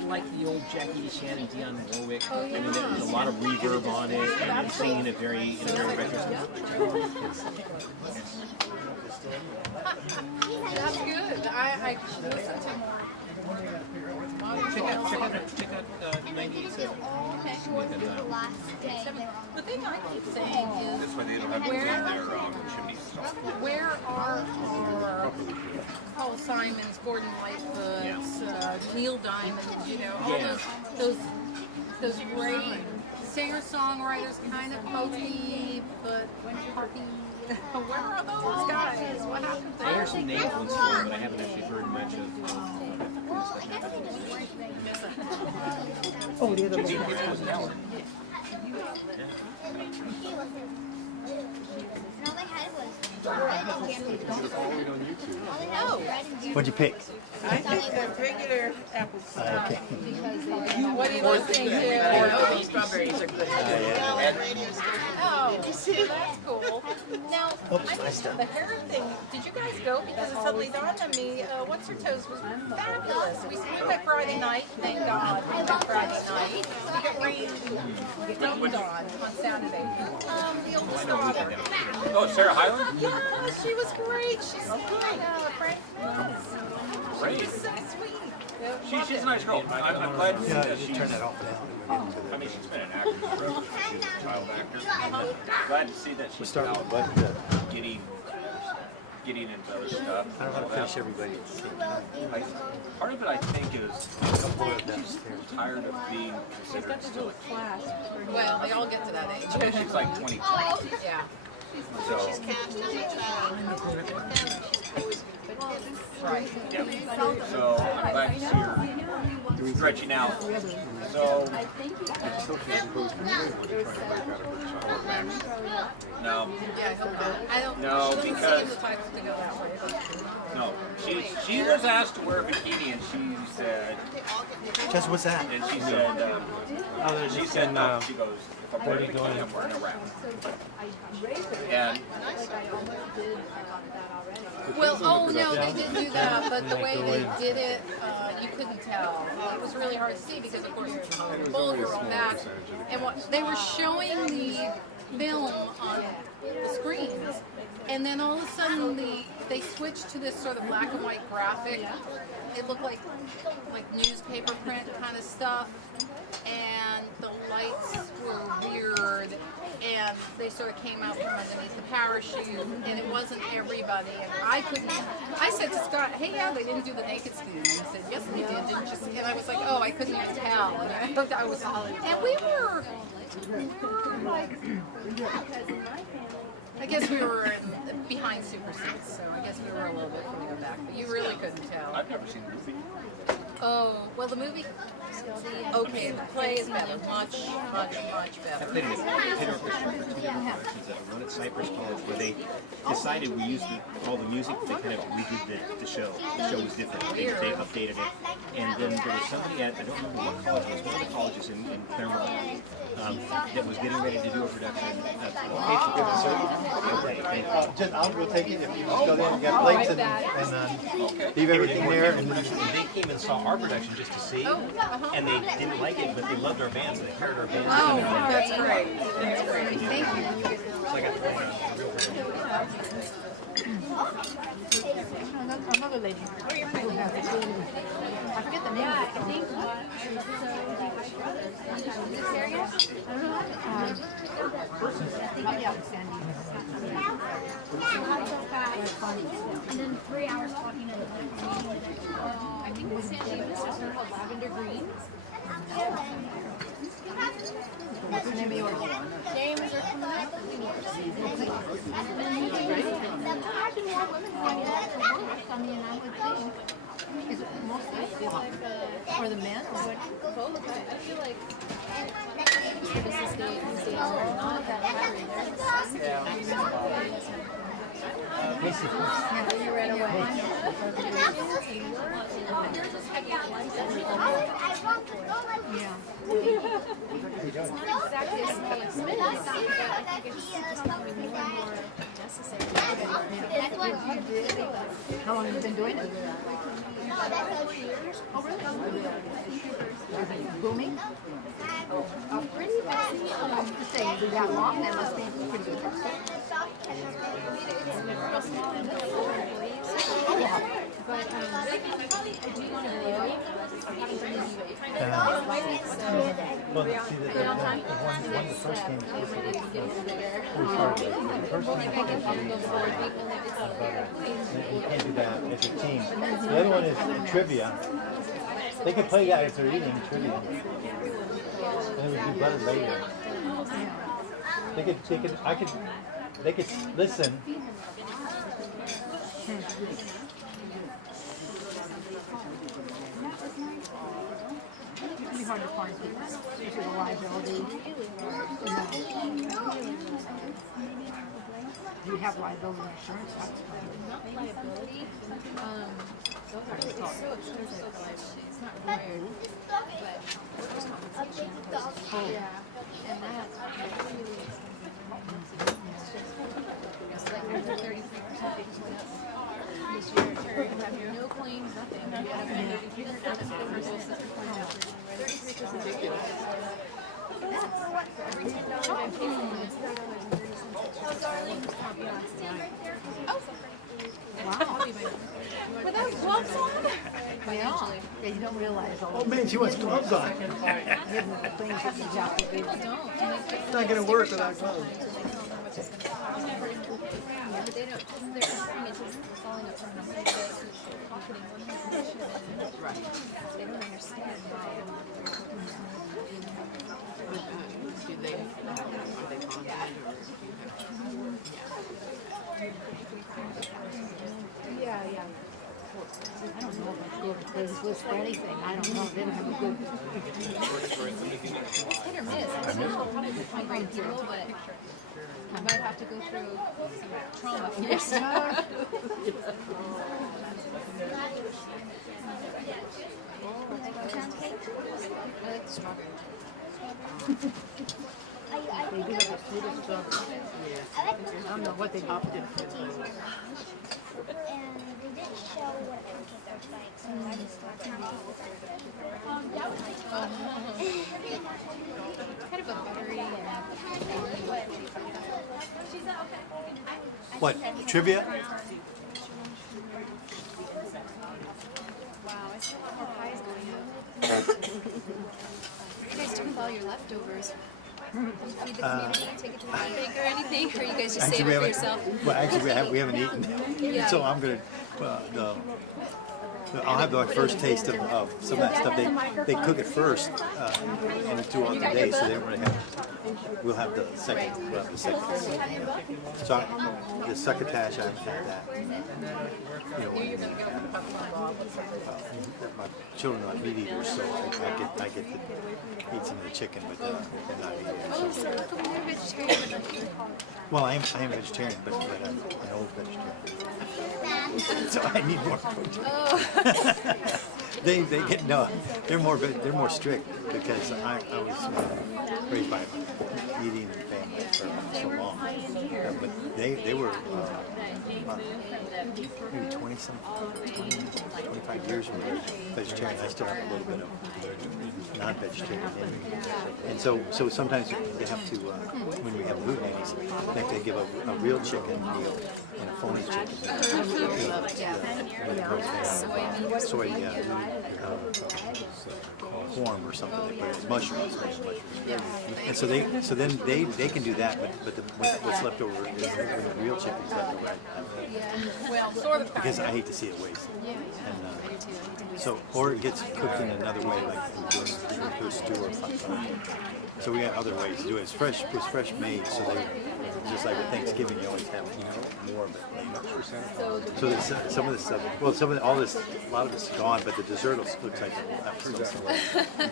like the old Jackie Shannon, Dionne Warwick. I mean, there's a lot of reverb on it, and singing in a very retro style. that's good. I should listen to more. Check out 98.7. The thing I keep saying is, That's why they don't have to clean their chimneys. where are our Paul Simons, Gordon Lightfoots, Neil Diamond, all those great singer-songwriters, kind of folky, but poppy. Where are those guys? What happened I hear there? some names once in a while, but I haven't actually heard much of. Oh, the other one. What'd you pick? I think the regular apple cider. Okay. What do you listening to? Strawberries are good. Oh, that's cool. Now, I missed the hair thing. Did you guys go? Because it suddenly dawned on me, What's Her Toes was fabulous. We went Friday night, thank God. We went Friday night. We got rained on Saturday. The oldest daughter. Oh, Sarah Hyland? Yeah, she was great. She's fine. Frank Mills. Great. She's so sweet. She's a nice girl. I'm glad to see that Just she's. turn that off now. I mean, she's been an actor forever. She's a child actor. Glad to see that she's Start out with what? getting into other stuff. I don't know how to finish everybody at the same time. Part of it, I think, is Boil downstairs. tired of being considered still a kid. Well, they all get to that age. She's like 22. Yeah. So, Right. yeah. So I'm glad to see her stretching out. So, no. Yeah, I hope not. I don't. No, she doesn't because- seem the type to go that way. No, she was asked to wear a bikini, and she said, Just what's that? and she said, she said no. She goes, if I'm wearing a bikini, I'm wearing a wrap. And Well, oh no, they didn't do that, but the way they did it, you couldn't tell. It was really hard to see because, of course, you're full, you're on back. And what they were showing the film on the screens, and then all of a sudden they switched to this sort of black and white graphic. It looked like newspaper print kind of stuff, and and the lights were weird, and they sort of came out from underneath the parachute, and it wasn't everybody. And I couldn't. I said to Scott, "Hey, yeah, they didn't do the naked skiing." And he said, "Yes, they did." Didn't you see?" And I was like, "Oh, I couldn't even tell." And I was, and we were like, I guess we were behind Super Seats, so I guess we were a little bit further back, but you really couldn't tell. I've never seen the movie. Oh, well, the movie. Okay, the play is better, much I better. played in a pit orchestra for 2 different productions. One at Cypress College where they decided we used all the music, but they kind of redid the show. The show was different. They updated it. And then there was somebody at, I don't remember what college it was, one of the colleges in Claremont that was getting ready to do a production. Okay, thank you. Just, I'll go take it if you just go there and get plates and leave everything there. And They came and saw our production just to see, and they didn't like it, but they loved our band, so they heard our band. Oh, that's great. That's great. Thank you. Another lady. Who has a clue. I forget the name. I think this area. Not so fast. And then 3 hours walking in the I think it's San Diego. This is called Lavender Green. What's the name of yours? James are coming up. Is it mostly for the men or what? Both. I feel like services these days are not that high. You ran away. It's not exactly a small expense, but I think it's just becoming more and more necessary. How long have you been doing it? Is it booming? Pretty bad. To say is it that long, that must be pretty good. It's small and with 4 employees. Oh, yeah. But I do want to grow. Having to lose weight. well, see, the one the first game I'm ready to get over there. the first Like I can probably go forward. you can't do that as a team. The other one is trivia. They could play that if they're eating trivia. And it would be better later. They could listen. It can be hard to find people due to the liability. Do you have liability insurance? That's fine. Not liability. Those are so expensive. It's not required. But workers' compensation. Yeah. And that's really expensive. It's like there's a 33% this year. You're going to have no claims, nothing. You have a 33% versus 33%. Every $10 I pay someone is 35 cents. Wow. Without gloves on? Yeah, you don't realize all Oh man, she wants gloves on. the things that you have to do. It's not going to work without gloves. But they don't, they're comparing it to falling up from the putting one position and they don't understand why. Do they, are they bonded Yeah. I don't know if I go to Craigslist for anything. I don't know. They don't have a good. It's hit or miss. I think I'll probably find great deal, but I might have to go through some trauma first. I like the strawberry. They do have a sweetest strawberry. I don't know what they opted for. And they didn't show what a pancake looks like, so I just thought Kind of a buttery What, trivia? Wow, I see a lot more pies going up. You guys took all your leftovers? Do you feed the community, take it to the food bank or anything, or you guys just Actually, save we it for haven't. yourself? Well, actually, we haven't eaten. So I'm gonna. I'll have my first taste of some of that stuff. They cook it first and throughout the day, so they don't really have. We'll have the second. We'll have the second. So the succotash, I've had that. You know, my children are meat eaters, so I get to eat some of the chicken, but they're not meat eaters. Oh, so how come you're vegetarian? Well, I am vegetarian, but I'm an old vegetarian. So I need more protein. Oh. they get no, they're more strict because I was raised by an eating family for so long. But they were maybe 25 years when they were vegetarian. I still have a little bit of non-vegetarian in me. And so sometimes they have to, when we have food nannies, they have to give a real chicken meal and a phony chicken meal. Soy corn or something. They put it in mushrooms. And so then they can do that, but what's left over is when the real chicken's left over. Well, sort of. Because I hate to see it wasted. And so, or it gets cooked in another way, like into a stew or something. So we got other ways to do it. It's fresh made, so they just like at Thanksgiving, you always have more of it. So there's some of this stuff. Well, a lot of it's gone, but the dessert looks like it will have some.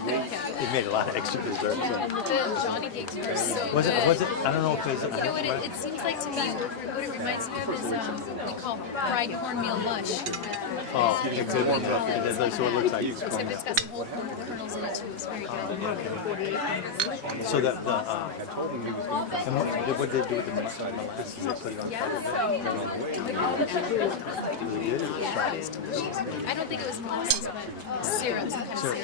They made a lot of extra desserts. The Johnny cakes were so Was good. it? I don't know if it's. You know what it seems like to me, what it reminds me of is what we call fried cornmeal mush. Oh, that's what it looks like. Except it's got some whole corn kernels in it too. It's very good. So and what did they do with the molasses? Did they put it on top of it? I don't think it was molasses, but syrup, some kind of syrup.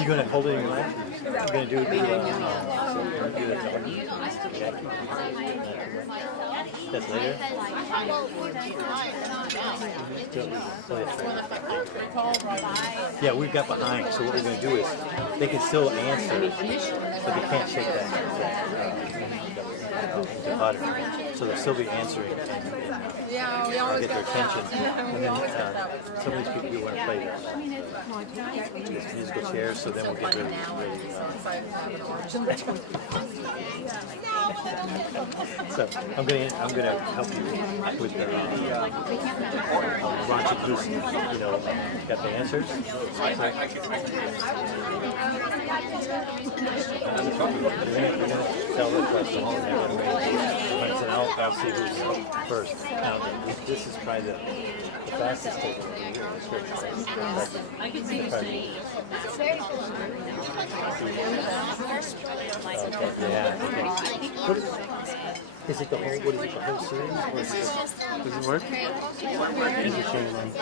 You gonna hold it in your lap? You gonna do it? That's later. Yeah, we've got behind. So what we're gonna do is they can still answer, but they can't shake the butter. So they'll still be answering. Yeah, we Get always their got attention. that. And We then always got that with some of these people do want to play this musical chairs, so then we'll get really so I'm gonna help you with the Rancho Cruz, got the answers. We're gonna tell the question. I'll see who's first. Now, this is probably the fastest table. I can see it. Is it the whole? What is it? The whole series? Or is it, does it work? Is it changing?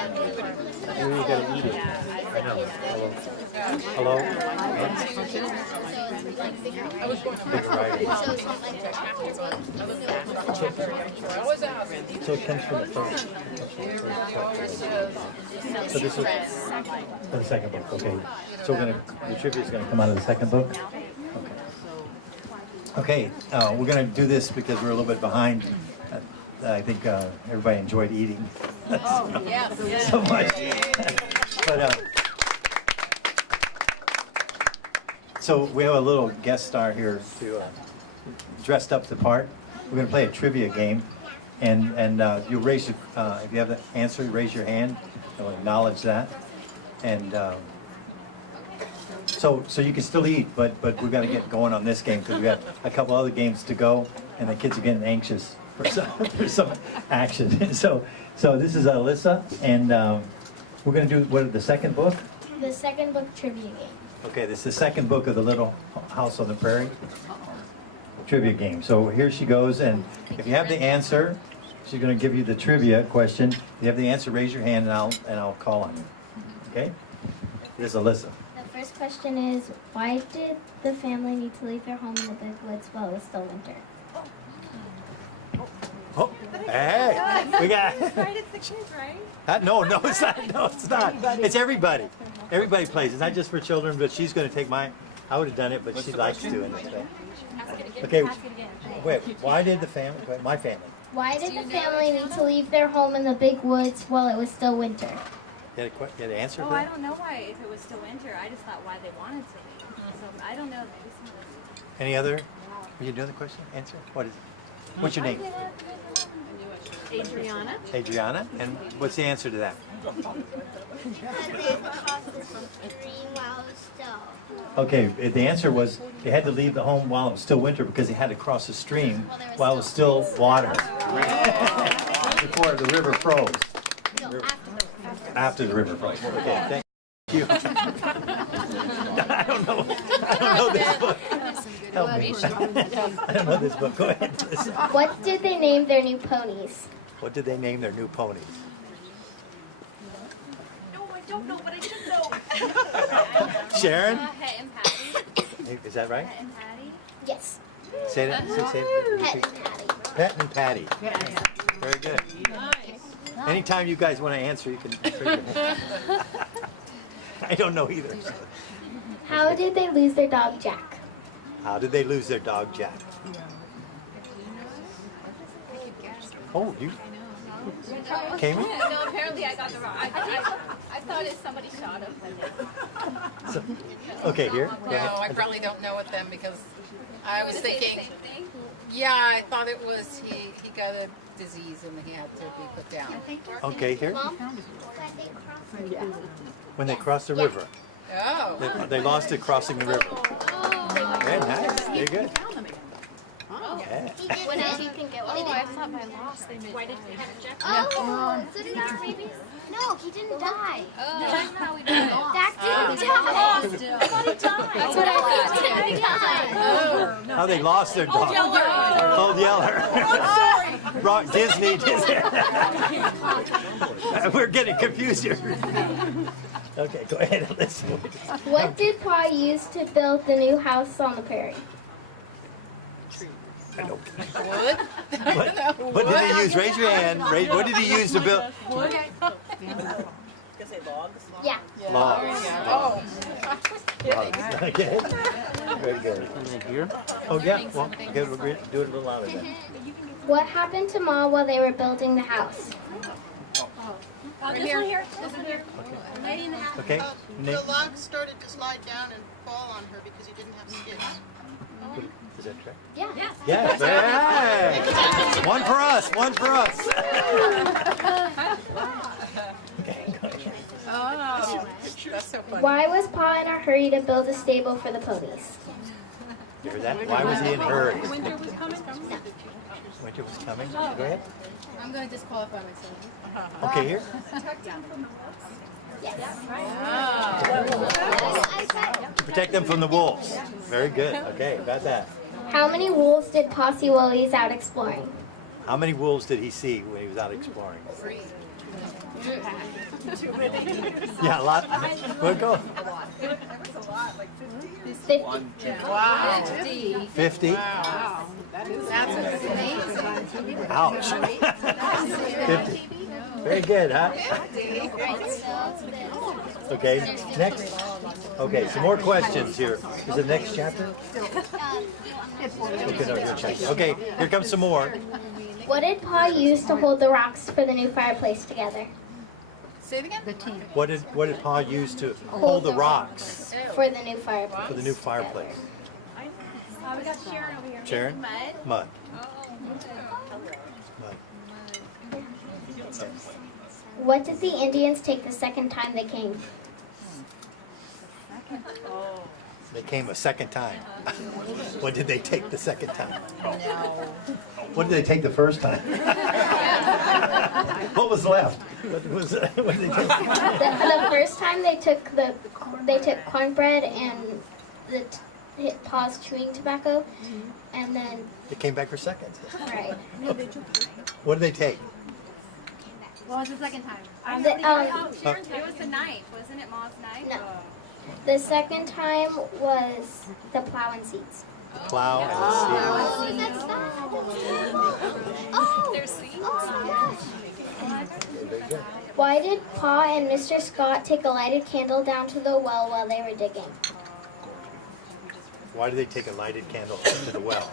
You really gotta eat it. I know. Hello. I was going So it comes from the first. So this is the second book. Okay. So the trivia is gonna come out of the second book. Okay. We're gonna do this because we're a little bit behind. I think everybody enjoyed eating so much. But so we have a little guest star here to dressed up the part. We're going to play a trivia game, and you raise if you have the answer, you raise your hand. I'll acknowledge that, and so you can still eat, but we're going to get going on this game because we got a couple other games to go, and the kids are getting anxious for some action. So this is Alyssa, and we're going to do the second book. The second book trivia game. Okay, this is the second book of the Little House on the Prairie trivia game. So here she goes, and if you have the answer, she's going to give you the trivia question. If you have the answer, raise your hand, and I'll call on you. Okay? This is Alyssa. The first question is, why did the family need to leave their home in the big woods while it was still winter? Oh, hey, we got. Right, it's the kids, right? No, it's not. No, it's not. It's everybody. Everybody plays. It's not just for children, but she's going to take my. I would have done it, but she likes doing it. So. Okay. Wait. Why did the family? My family. Why did the family need to leave their home in the big woods while it was still winter? Get an answer? Oh, for I that? don't know why. If it was still winter, I just thought why they wanted to leave. So I don't know. Maybe some of Any other? Are you doing the question? Answer. What is it? What's your name? Adriana. Adriana. And what's the answer to that? Okay, the answer was they had to leave the home while it was still winter because they had to cross the stream while it was still water before the river froze. After the river froze. Okay, thank you. I don't know this book. Help me. I don't know this book. Go ahead. What did they name their new ponies? What did they name their new ponies? No, I don't know, but I should know. Sharon? Het and Patty. Is that right? Het and Patty. Yes. Say that. Say Pet it. and Patty. Pet and Patty. Very good. Anytime you guys want to answer, you can. I don't know either. How did they lose their dog Jack? How did they lose their dog Jack? Oh, you came in? No, apparently I got the wrong. I thought it somebody shot him. So, okay, here. No, I probably don't know it then because I was thinking, yeah, I thought it was he got a disease and he had to be put down. Okay, here. When they crossed the river. Oh. They lost it crossing the river. Very nice. Very good. Yeah. When else you can get one? Oh, I thought by loss they meant. Why did they have Jack? Oh, so did our baby? No, he didn't die. That's how we got lost. Jack didn't die. I thought he died. That's what I thought. How they lost their dog. Old Yeller. Wrong, Disney. We're getting confused here. Okay, go ahead. Listen. What did Pa use to build the new house on the prairie? I don't. Wood? What did he use? Raise your hand. What did he use to build? Yeah. Logs. Oh. Okay. Very good. Oh yeah. Well, okay, we'll do it a little louder then. What happened to Ma while they were building the house? This one here. This one here. Lady in the hat. Okay. The log started to slide down and fall on her because he didn't have skids. Is that correct? Yeah. Yes. Hey. One for us. One for us. Okay, go ahead. Oh. That's so funny. Why was Pa in a hurry to build a stable for the ponies? You heard that? Why was he in a hurry? Winter was coming. Winter was coming. Go ahead. I'm going to disqualify myself. Okay, here. Yes. Protect them from the wolves. Very good. Okay, got that. How many wolves did Pa see while he was out exploring? How many wolves did he see when he was out exploring? 3. Yeah, a lot. We'll go. 50. Wow. 50. Wow. That's amazing. Ouch. 50. Very good, huh? Okay, next. Okay, some more questions here. Is the next chapter? Okay, no, your chapter. Okay, here comes some more. What did Pa use to hold the rocks for the new fireplace together? Say it again? What did Pa use to hold the rocks For the new fireplace. for the new fireplace? We got Sharon over here. Sharon? Mud. Mud. Mud. What did the Indians take the second time they came? They came a second time. What did they take the second time? What did they take the first time? What was left? What did they take? The first time they took cornbread and hit Pa's chewing tobacco, and then They came back for seconds. right. What did they take? What was the second time? The, It was the knife, wasn't it? Mom's knife. no. The second time was the plow and seeds. The plow and the seed. Oh, There's seeds. oh, Very good. Why did Pa and Mr. Scott take a lighted candle down to the well while they were digging? Why do they take a lighted candle to the well?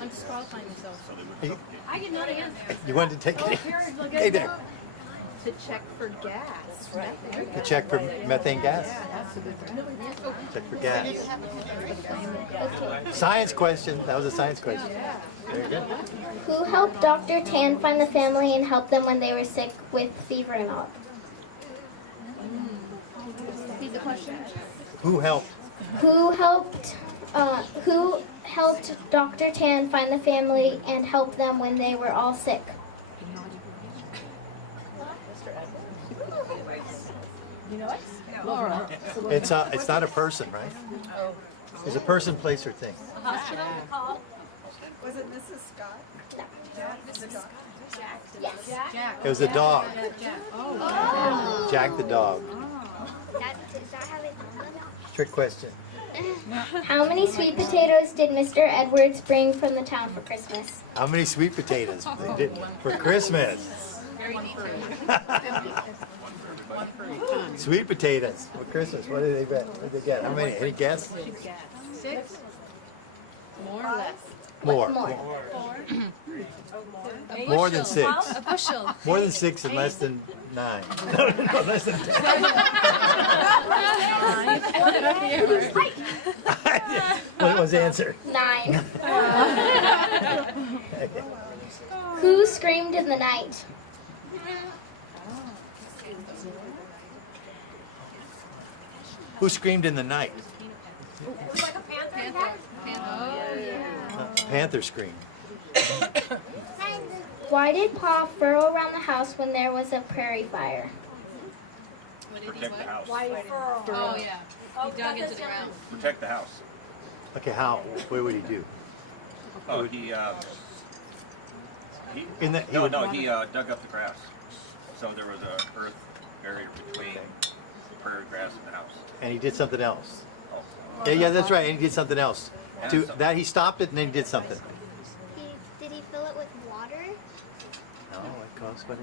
I'm disqualifying myself. I can know the answer. You wanted to take it? Hey there. To check for gas, right? To check for methane gas? Check for gas. Science question. That was a science question. Very good. Who helped Dr. Tan find the family and help them when they were sick with fever and all? Repeat the question. Who helped? Who helped Dr. Tan find the family and help them when they were all sick? It's not a person, right? It's a person, place, or thing. Hospital call. Was it Mrs. Scott? Yes. It was a dog. Jack the dog. Trick question. How many sweet potatoes did Mr. Edwards bring from the town for Christmas? How many sweet potatoes they did for Christmas? Sweet potatoes for Christmas. What did they bet? What did they get? How many? Any guess? 6? More or less? More. More than 6. A bushel. More than 6 and less than 9. No, less than 10. What was the answer? 9. Who screamed in the night? Who screamed in the night? Like a panther. Panther screamed. Why did Pa furrow around the house when there was a prairie fire? Protect the house. Oh, yeah. He dug into the ground. Protect the house. Okay, how? What would he do? Oh, he In the, he would, dug up the grass. So there was a earth barrier between the prairie grass and the house. and he did something else. Oh. Yeah, that's right. And he did something else. To that, he stopped it and then he did something. Did he fill it with water? No, it costs what?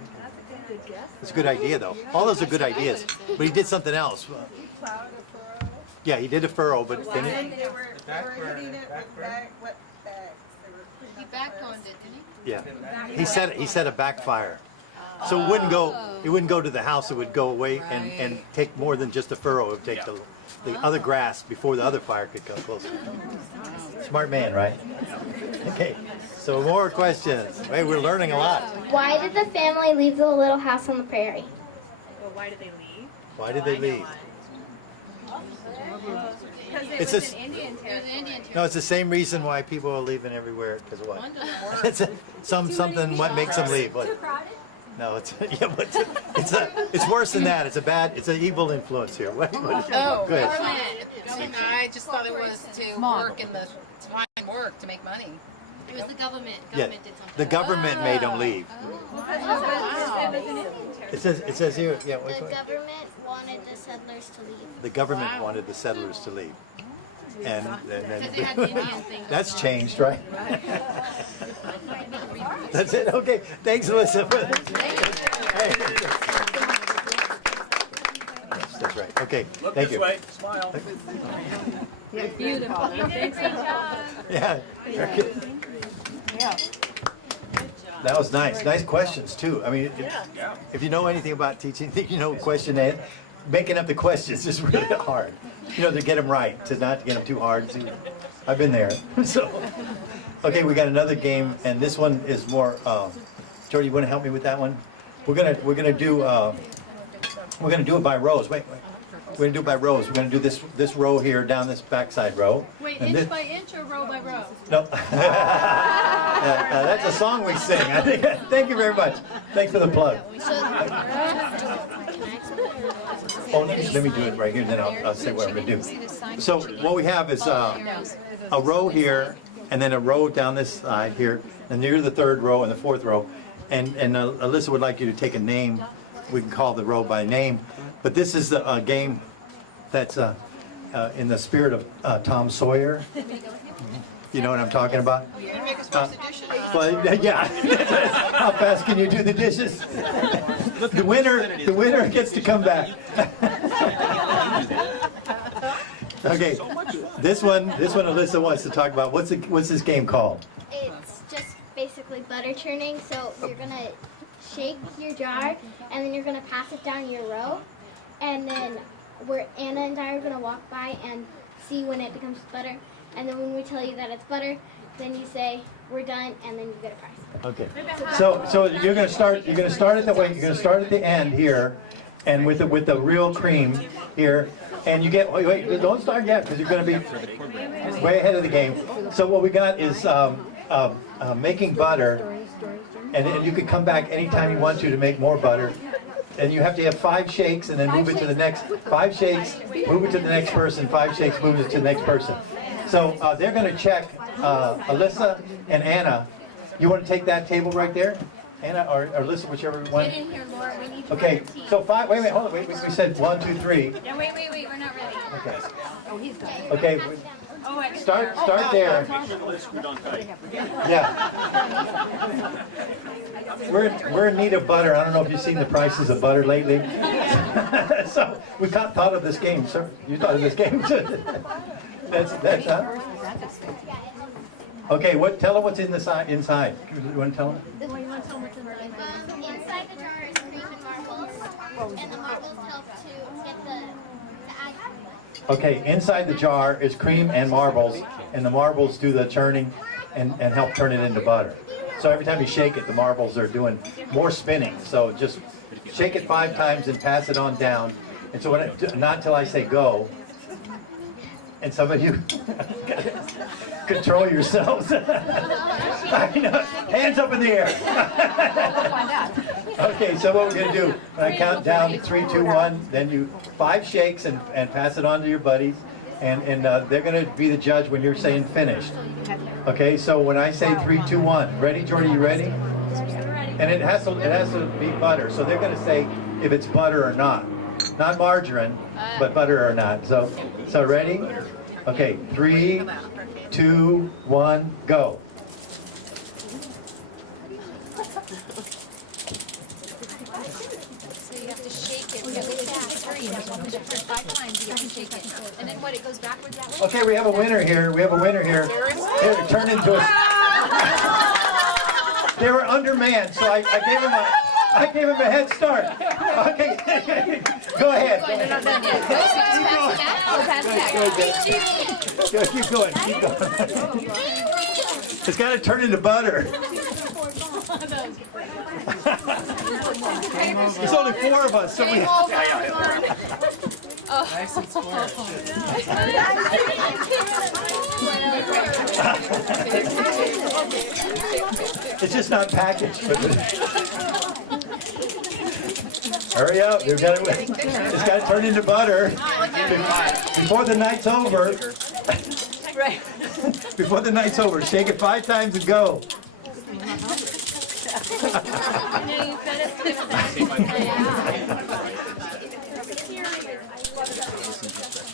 It's a good idea, though. All those are good ideas. But he did something else. Yeah, he did a furrow, but then it, They were hitting it with wet bags. They were putting He up backtoned it, didn't he? yeah, he set a backfire. So it wouldn't go to the house. It would go away and take more than just a furrow. It would take the other grass before the other fire could come closer. Smart man, right? Okay. So more questions. Hey, we're learning a lot. Why did the family leave the little house on the prairie? Well, why did they leave? Why did they leave? Because It's was a- an Indian It was territory. an Indian No, it's the same reason why people are leaving everywhere. Because what? It's something what makes them leave. What? Too crowded? No, it's yeah, but it's worse than that. It's an evil influence here. What? Oh, Go ahead. government. I just thought it was to work in the time work to make money. It was the government. Yeah, Government did something. the government made them leave. It says here. Yeah. The Wait, government wanted the settlers to leave. the government wanted the settlers to leave, and Because they then had the Indian thing. that's changed, right? That's it. Okay. Thanks, Alyssa. Hey. That's right. Okay. Look Thank this you. way. Smile. Beautiful. Thanks, Yeah. That was nice. Nice questions too. I mean, Yeah. if you know anything about teaching, you know making up the questions is really hard. You know, to get them right, to not get them too hard. I've been there. So, okay, we got another game, and this one is more. Jordy, you want to help me with that one? We're gonna do it by rows. Wait. We're gonna do it by rows. We're gonna do this row here down this backside row. Wait, and inch this- by inch or row by row? No. That's a song we sing. I think. Thank you very much. Thanks for the plug. Oh, let me do it right here, and then I'll say what I'm gonna do. So what we have is a row here, and then a row down this side here, and you're the third row and the fourth row. And Alyssa would like you to take a name. We can call the row by name, but this is a game that's in the spirit of Tom Sawyer. You know what I'm talking about? You're gonna make us wash the dishes. Well, yeah. How fast can you do the dishes? The winner gets to come back. Okay, this one Alyssa wants to talk about. What's this game called? It's just basically butter churning. So you're gonna shake your jar, and then you're gonna pass it down your row, and then Anna and I are gonna walk by and see when it becomes butter, and then when we tell you that it's butter, then you say we're done, and then you get a prize. Okay. So you're gonna start at the end here, and with the real cream here, and you get wait don't start yet because you're gonna be way ahead of the game. So what we got is making butter, and you can come back anytime you want to make more butter. And you have to have 5 shakes and then move it to the next. 5 shakes, move it to the next person. 5 shakes, move it to the next person. So they're going to check Alyssa and Anna. You want to take that table right there, Anna or Alyssa, whichever one. Get in here, Laura. We need Okay. So 5. Wait, hold on. Wait. We said 1, 2, 3. No, wait. We're not ready. Okay. Oh, he's done. Okay. Oh, I Start there. Yeah. We're in need of butter. I don't know if you've seen the prices of butter lately. So we thought of this game, sir. You thought of this game too. That's Okay. Tell them what's inside. You want to tell them? Inside the jar is cream and marbles, and the marbles help to get to add. Okay, inside the jar is cream and marbles, and the marbles do the churning and help turn it into butter. So every time you shake it, the marbles are doing more spinning. So just shake it 5 times and pass it on down. And so not until I say go. And some of you control yourselves. I know. Hands up in the air. Okay, so what we're going to do, when I count down 3, 2, 1, then you 5 shakes and pass it on to your buddies. And they're going to be the judge when you're saying finished. Okay, so when I say 3, 2, 1, ready, Jordy, you ready? And it has to be butter. So they're going to say if it's butter or not. Not margarine, but butter or not. So ready? Okay, 3, 2, 1, go. So you have to shake it really fast. You have to push it for 5 times. You have to shake it. And then what? It goes backwards that way? Okay, we have a winner here. Here, turn into a... They were undermanned, so I gave him a head start. Okay, go ahead. Keep going. It's got to turn into butter. There's only 4 of us, so we... Nice and square. It's just not packaged. Hurry up! It's got to turn into butter before the night's over. Right. Before the night's over, shake it 5 times and go.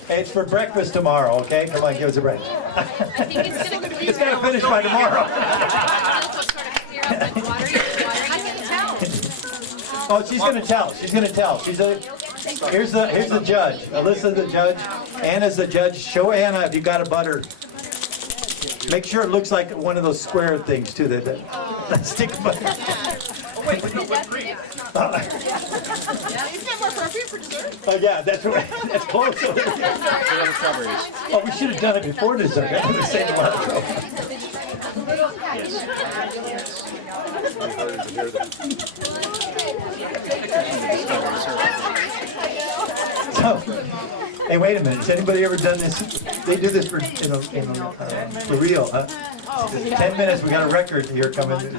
Hey, it's for breakfast tomorrow, okay? Come on, give us a break. It's got to finish by tomorrow. Oh, she's going to tell. She's going to tell. Here's the judge. Alyssa's the judge. Anna's the judge. Show Anna if you got a butter. Make sure it looks like one of those square things too. That stick butter. Wait, no whipped cream. Isn't that more appropriate for dessert? Oh yeah, that's right. That's close. Oh, we should have done it before dessert. That would have saved a lot of trouble. So, hey, wait a minute. Has anybody ever done this? They do this for real, huh? 10 minutes. We got a record here coming.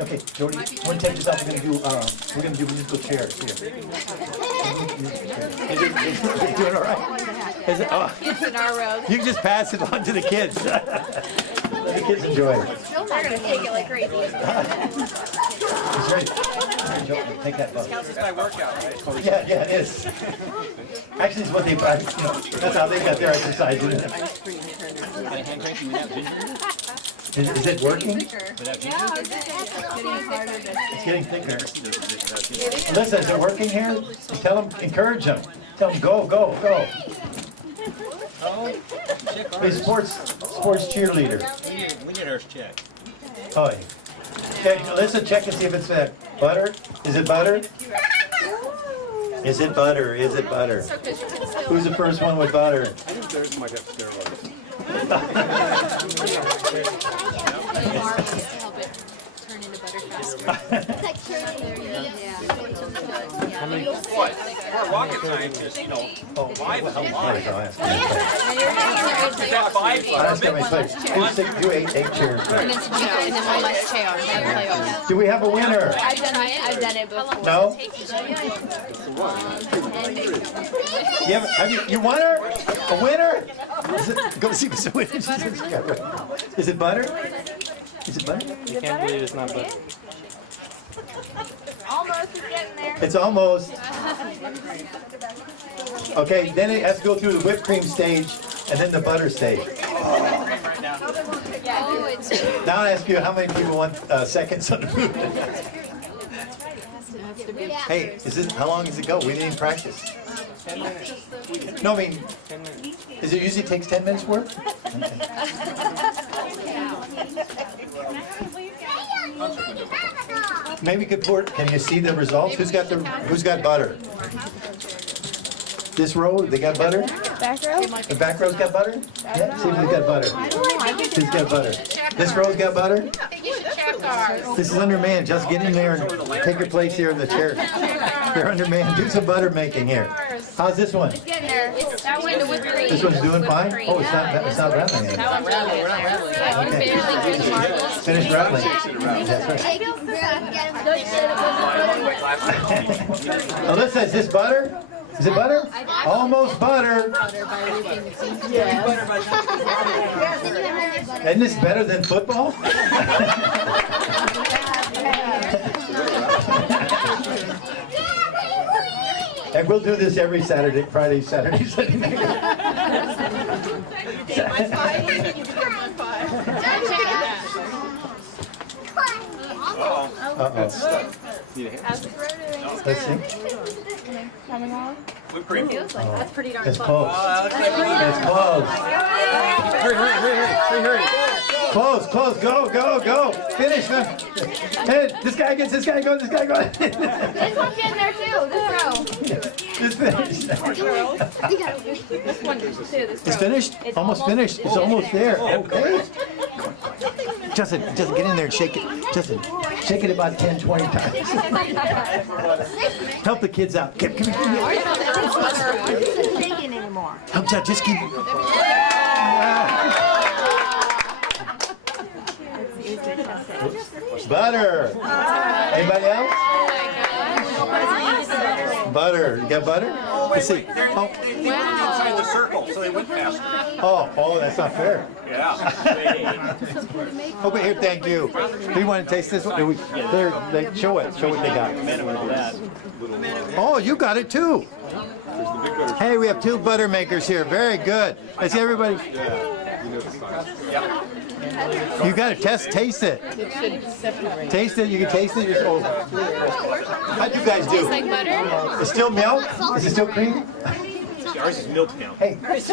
Okay, Jody, want to take this out? We're gonna do musical chairs here. Is it doing all right? Is it? Oh. It's in our road. You can just pass it on to the kids. Let the kids enjoy it. They're gonna take it like crazy. It's ready. Take that bug. Counts as my workout, right? Yeah, it is. Actually, it's what they, that's how they got their exercise. Isn't it? Hand cranking without ginger? Is it working? Without ginger? It's getting thicker. Alyssa, is it working here? Tell them, encourage them. Tell them, go, go, go. Oh, check Hey, ours. sports cheerleader. We need ours checked. Oh, yeah. Okay, Alyssa, check and see if it's butter. Is it butter? Is it butter? Is it butter? Who's the first one with butter? I think theirs might have steroids. Help it turn into butter faster. It's like churning. What? For rocket scientists, you know, five is a lot. Is that five? Do eight chairs. And then one less chair. Do we have a winner? I've done it before. No? You won her? A winner? Is it, go see what's the winner. Is it butter? Is it butter? You can't believe it's not butter. Almost, we're getting there. It's almost. Okay, then it has to go through the whipped cream stage and then the butter stage. Oh, it's Now I ask you, how many people want seconds on the food? Hey, how long does it go? We didn't even practice. 10 minutes. No, I mean, 10 minutes. is it usually takes 10 minutes worth? Maybe we could pour, can you see the results? Who's got butter? This row, they got butter? Back row? The back row's got butter? Yeah, see if who's got butter. Who's got butter? This row's got butter? You should check ours. This is undermanned. Just get in there and take your place here in the chair. They're undermanned. Do some butter making here. How's this one? Getting there. That one, the whipped cream. This one's doing fine? Oh, it's not rattling yet. That one's really in there. You barely do the marbles. Finish rattling. That's right. Alyssa, is this butter? Is it butter? Almost butter. Isn't this better than football? And we'll do this every Saturday, Friday, Saturday, Sunday night. Uh-oh. Let's see. Whipped cream. That's pretty darn It's close. close. It's close. Hurry. Close, go. Finish. Hey, this guy going. This one's getting there too. This row. It's finished. This one too. It's finished? Almost finished. It's almost there. Okay. Justin, get in there and shake it. Justin, shake it about 10, 20 times. Help the kids out. Come here. Help out. Just keep. Butter. Anybody else? Butter. You got butter? Let's see. They went inside the circle, so they went faster. Oh, that's not fair. Yeah. Over here, thank you. Do you want to taste this one? Show it. Show what they got. Oh, you got it too. Hey, we have two butter makers here. Very good. Let's see everybody. You got to taste it. Taste it. You can taste it. How'd you guys do? Tastes like butter. It's still milk? Is it still cream? Ours is milk now. Hey. Let's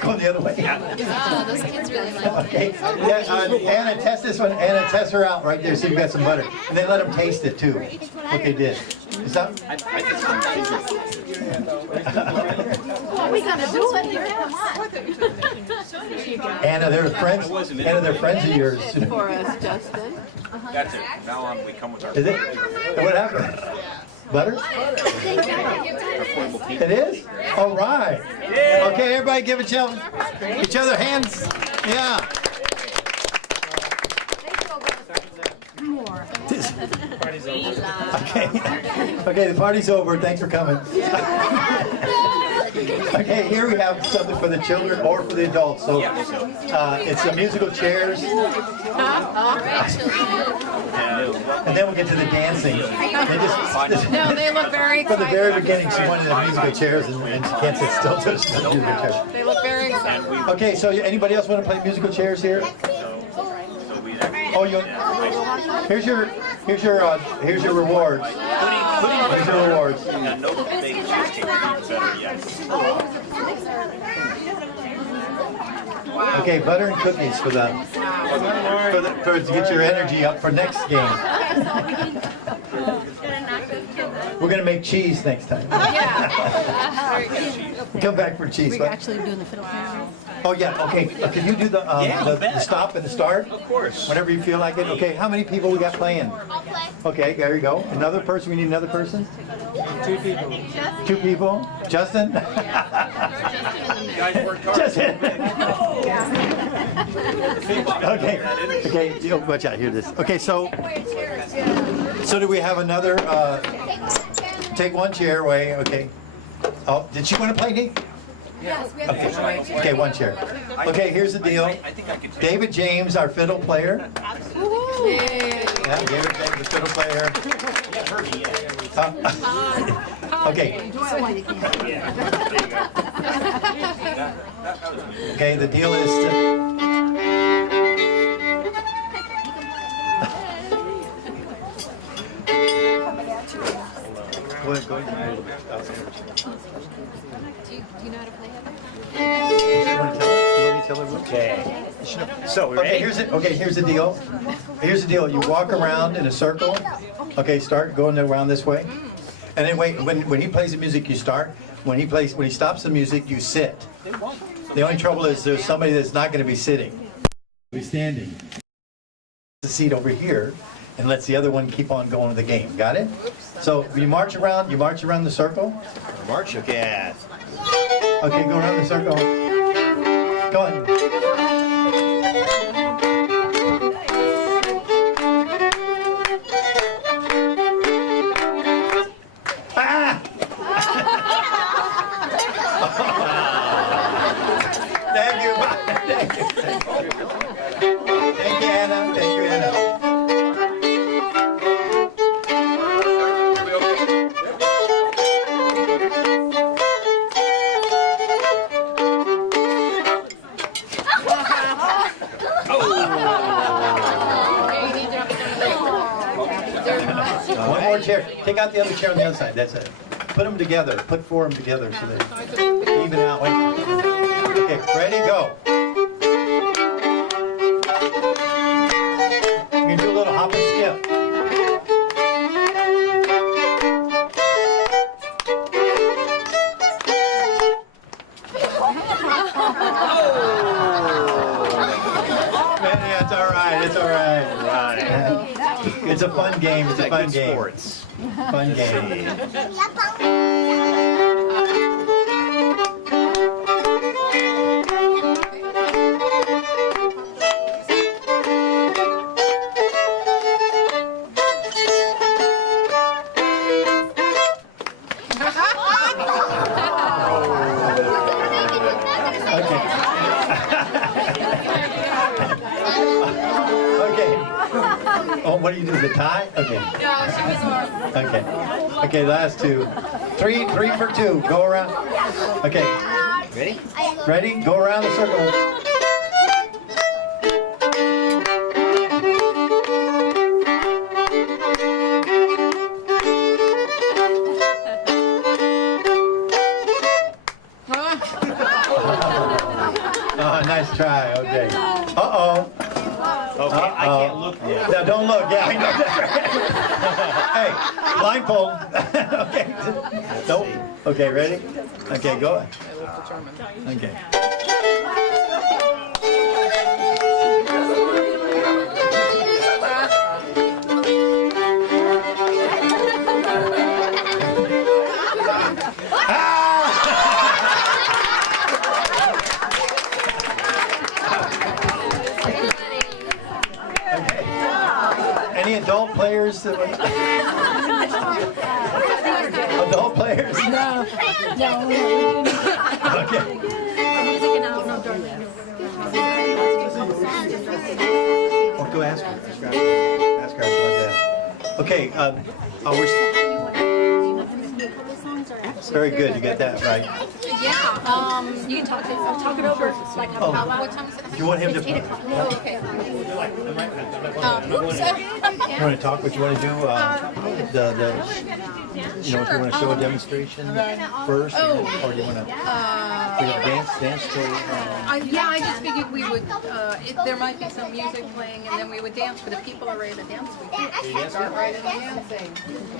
go the other way. Oh, those kids really like it. Okay. Yeah, Anna, test this one. Anna, test her out right there. See if you got some butter. And then let them taste it too. What they did. Is that? What we gonna do it here? Come on. Anna, they're friends. Anna, they're friends of yours. For us, Justin. That's it. Now on, we come with our. Is it? What happened? Butter? It is? All right. Okay, everybody give each other hands. Yeah. Party's over. Okay. Okay, the party's over. Thanks for coming. Okay, here we have something for the children or for the adults. So it's the musical chairs. And then we'll get to the dancing. No, they look very From the excited. very beginning, she wanted the musical chairs and she can't sit still to the musical chairs. They look very excited. Okay, so anybody else want to play musical chairs here? Oh, here's your rewards. Here's your rewards. Okay, butter and cookies for to get your energy up for next game. We're gonna make cheese next time. Come back for cheese. We're actually doing the fiddle player. Oh yeah. Okay. Can you do the stop and the start? Of course. Whenever you feel like it. Okay. How many people we got playing? I'll play. Okay. There you go. Another person. We need another person. 2 people. 2 people. Justin. Justin. Okay. Okay. Watch out. Hear this. Okay. So do we have another? Take one chair away. Okay. Oh, did she want to play, Nick? Yes, we have Okay. Okay, one chair. Okay, here's the deal. David James, our fiddle player. Yeah, David James, the fiddle player. Okay. Okay, the deal is to... Go ahead. Do you know how to play, Heather? You want to tell her? Okay. So, we ready? Okay, here's the deal. Here's the deal. You walk around in a circle. Okay, start going around this way. And then wait, when he plays the music, you start. When he stops the music, you sit. The only trouble is there's somebody that's not going to be sitting. Be standing. The seat over here, and lets the other one keep on going with the game. Got it? So you march around the circle. March, okay. Okay, go around the circle. Go on. Ah! Thank you. Thank you. Thank you, Anna. Thank you, Anna. One more chair. Take out the other chair on the other side. That's it. Put them together. Put 4 of them together so they even out. Wait. Okay, ready? Go. You can do a little hop and skip. Man, it's all right. It's all right. It's a fun game. It's a fun game. Sports. Fun game. Okay. Oh, what do you do? The tie? Okay. Okay. Okay, last 2. 3 for 2. Go around. Okay. Ready? Ready? Go around the circle. Oh, nice try. Okay. Uh-oh. Okay, I can't look yet. No, don't look. Yeah, I know. Hey, blindfold. Okay. Nope. Okay, ready? Okay, go. Okay. Any adult players? Okay, adult players? No. Okay. Music and outdoor learning. Oh, go ask her. Ask her. Okay. We're very good. You got that right. Yeah. You can talk it over. Like Oh. what time is it? You want him to? It's 8 o'clock. Oh, okay. Oops. You want to talk? What you want to do? You know, if you want to show a demonstration first, or do you want to dance till? Yeah, I just figured we would, there might be some music playing and then we would dance, but if people are ready to dance, we could start right in dancing.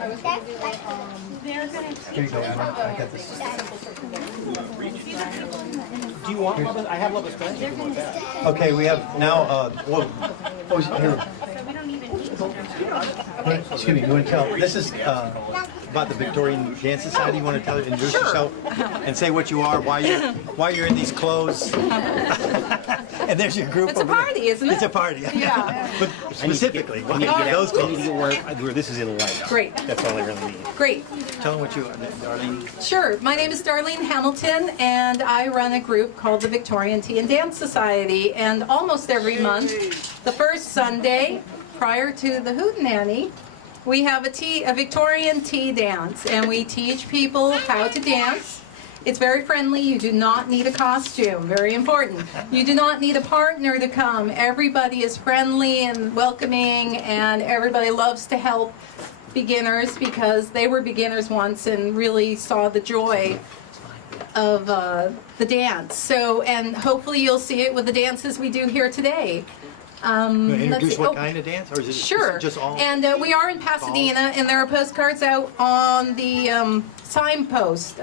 I was going to do Here you go. I got this. Do you want Bubba's? I have Bubba's friends. You can want that. Okay, we have now. Here. Excuse me. You want to tell? This is about the Victorian Dance Society. You want to tell? Introduce yourself and say what you are, why you're in these clothes. And there's your group. It's a party, isn't it? It's a party. Yeah. But specifically, why those I need to clothes? get work where this is in light. Great. That's all I really need. Great. Tell them what you are, Darlene. Sure. My name is Darlene Hamilton, and I run a group called the Victorian Tea and Dance Society. And almost every month, the first Sunday prior to the Hootenanny, we have a Victorian tea dance, and we teach people how to dance. It's very friendly. You do not need a costume. Very important. You do not need a partner to come. Everybody is friendly and welcoming, and everybody loves to help beginners because they were beginners once and really saw the joy of the dance. So, and hopefully you'll see it with the dances we do here today. Introduce what kind of dance, or is it Sure. just all? And we are in Pasadena, and there are postcards out on the signpost,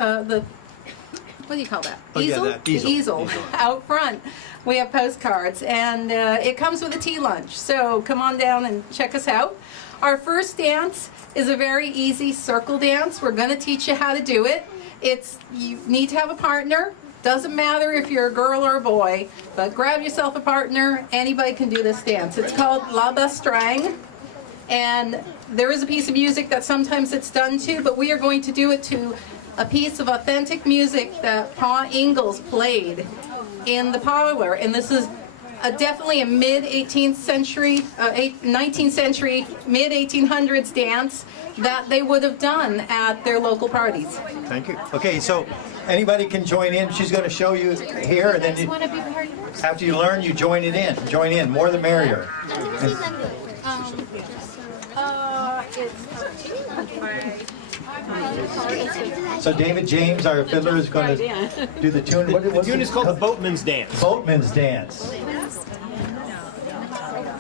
what do you call that? Oh, yeah, Easel? that The easel. out front. We have postcards, and it comes with a tea lunch. So come on down and check us out. Our first dance is a very easy circle dance. We're going to teach you how to do it. You need to have a partner. Doesn't matter if you're a girl or a boy, but grab yourself a partner. Anybody can do this dance. It's called La Bastrang, and there is a piece of music that sometimes it's done to, but we are going to do it to a piece of authentic music that Pa Ingalls played in the parlor, and this is definitely a mid-18th century, 19th century, mid-1800s dance that they would have done at their local parties. Thank you. Okay, so anybody can join in. She's going to show you here, and then after you learn, you join it in. Join in. More the merrier. So David James, our fiddler, is going to do the tune. The tune is called the Boatman's Dance. Boatman's Dance.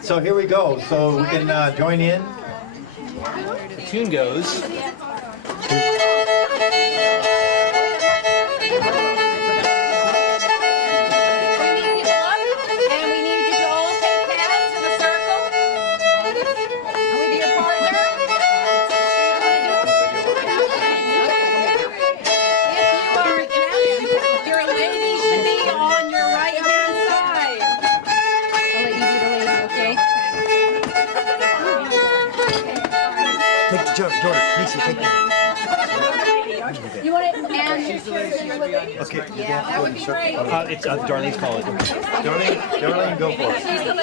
So here we go. So we can join in. The tune goes. Jordan, Nisi, take that. You want it? And Okay. Yeah, that would be great. It's Darlene's calling. Darlene, go for it.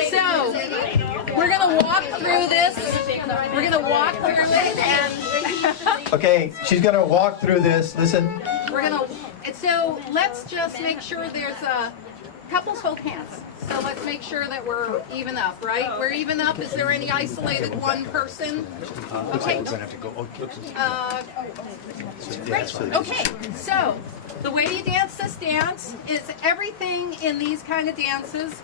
So, we're going to walk through this. We're going to walk through it, and Okay, she's going to walk through this. Listen. we're going to, so let's just make sure there's couples hold hands. So let's make sure that we're even up, right? We're even up. Is there any isolated one person? Okay. Great. Okay, so the way you dance this dance is everything in these kind of dances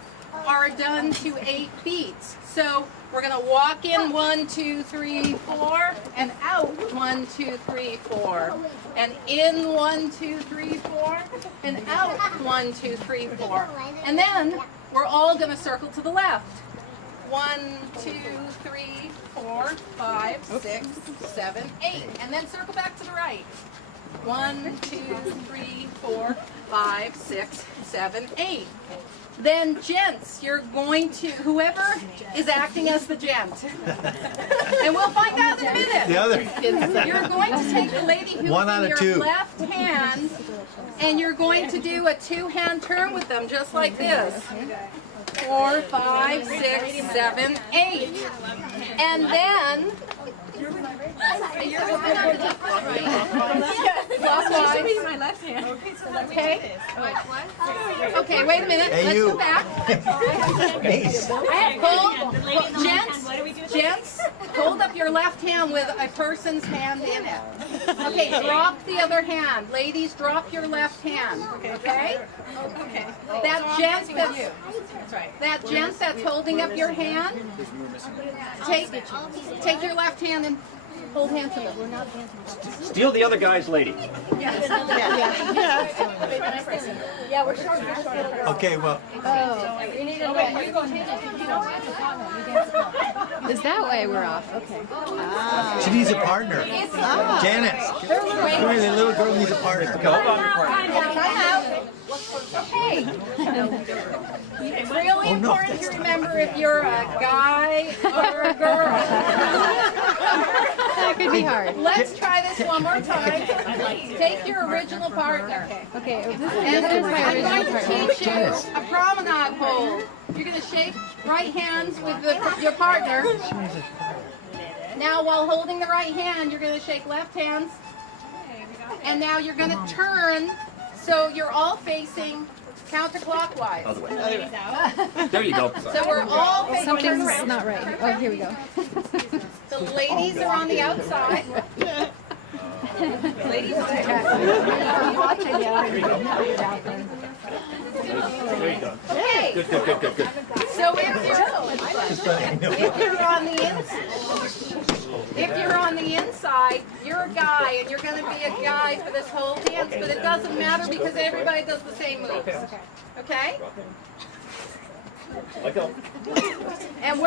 are done to 8 beats. So we're going to walk in 1, 2, 3, 4, and out 1, 2, 3, 4, and in 1, 2, 3, 4, and out 1, 2, 3, 4, and then we're all going to circle to the left. 1, 2, 3, 4, 5, 6, 7, 8, and then circle back to the right. 1, 2, 3, 4, 5, 6, 7, 8. Then gents, you're going to, whoever is acting as the gent, and we'll find out in a minute. The other. You're going to take the lady who's One out in of your two. left hand, and you're going to do a 2-hand turn with them, just like this. 4, 5, 6, 7, 8. And then you're going to clockwise. My left hand. Okay. Okay, wait a minute. Hey, Let's you. go back. Gents, hold up your left hand with a person's hand in it. Okay, drop the other hand. Ladies, drop your left hand. Okay? Okay. That gent that's holding up your hand, take your left hand and hold hands with it. We're not dancing. Steal the other guy's lady. Yeah, we're short. Okay, well, Is that why we're off? Okay. she needs a partner. Janice. Come here, the little girl needs a partner. Hey, it's really important to remember if you're a guy or a girl. That could be hard. Let's try this one more time. Take your original partner. Okay, this And is my I'm original going to partner. teach you a promenade hold. You're going to shake right hands with your partner. Now, while holding the right hand, you're going to shake left hands. And now you're going to turn so you're all facing counterclockwise. Other way. There you go. So we're all facing. Something's not right. Oh, here we go. The ladies are on the outside. Ladies on the There you go. Okay. Good, good, good, good, good. So if you're on the inside, you're a guy, and you're going to be a guy for this whole dance. But it doesn't matter because everybody does the same moves. Okay? Let go. And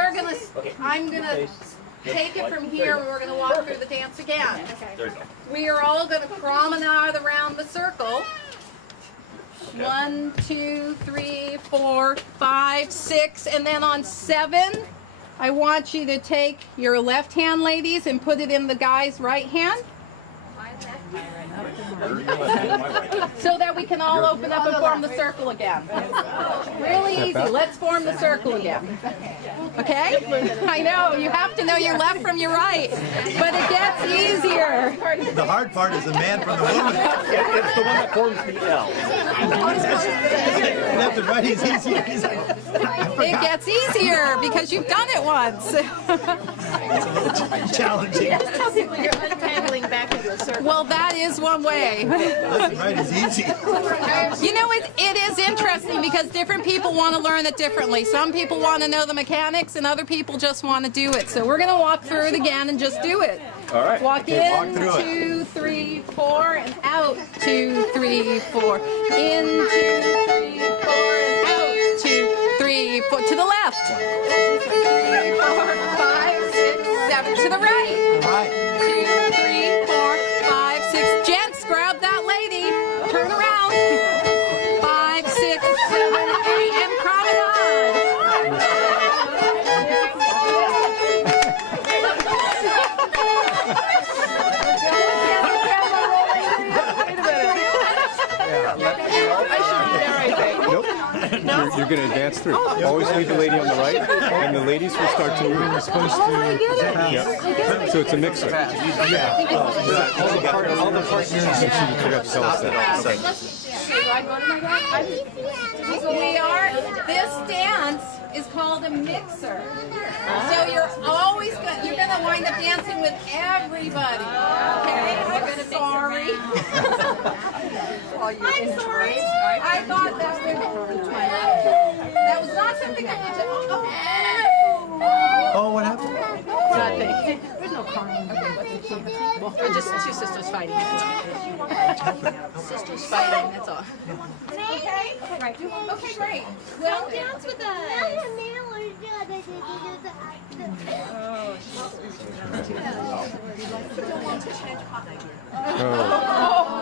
I'm gonna take it from here, and we're gonna walk through the dance again. There you go. We are all gonna promenade around the circle. 1, 2, 3, 4, 5, 6, and then on 7, I want you to take your left hand, ladies, and put it in the guy's right hand. So that we can all open up and form the circle again. Really easy. Let's form the circle again. Okay? I know, you have to know your left from your right, but it gets easier. The hard part is the man from the woman. It's the one that forms the L. Left and right is easier. He's like, It gets easier because you've done it once. challenging. Well, that is one way. Left and right is easy. You know, it is interesting because different people want to learn it differently. Some people want to know the mechanics and other people just want to do it. So we're going to walk through it again and just do it. All right. Walk Okay, in, walk through it. 2, 3, 4, and out, 2, 3, 4. In, 2, 3, 4, and out, 2, 3, 4. To the left. 2, 3, 4, 5, 6, 7. To the right. Right. 2, 3, 4, 5, 6. Gents, grab that lady. Turn around. 5, 6, 7, 8, and promenade. Nope. You're going to advance through. Always leave the lady on the right, and the ladies will start to move. You're supposed to. Yeah. So it's a mixer. Yeah. All the partners. You forgot to tell us that. This dance is called a mixer. So you're gonna wind up dancing with everybody. Okay? I'm sorry. I'm sorry. I thought that was not something I did. Oh, what happened? There's no crying. We're just two sisters fighting. Sisters fighting, that's all. Okay? Right. Okay, great. Well, Dance with us. oh,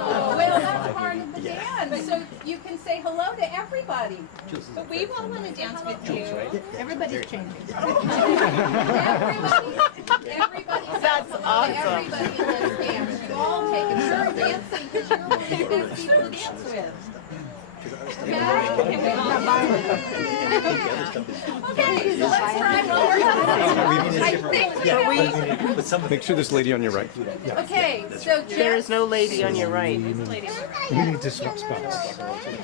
so you can say hello to everybody. But we all want to dance with you. Everybody's changing. Everybody. That's awesome. Everybody in this dance. You all take a turn dancing because you're one of the best people to dance with. Okay, so let's try one more time. I think we But some Make sure this lady on your right. Okay, so There is no lady on your right. We need to swap spots.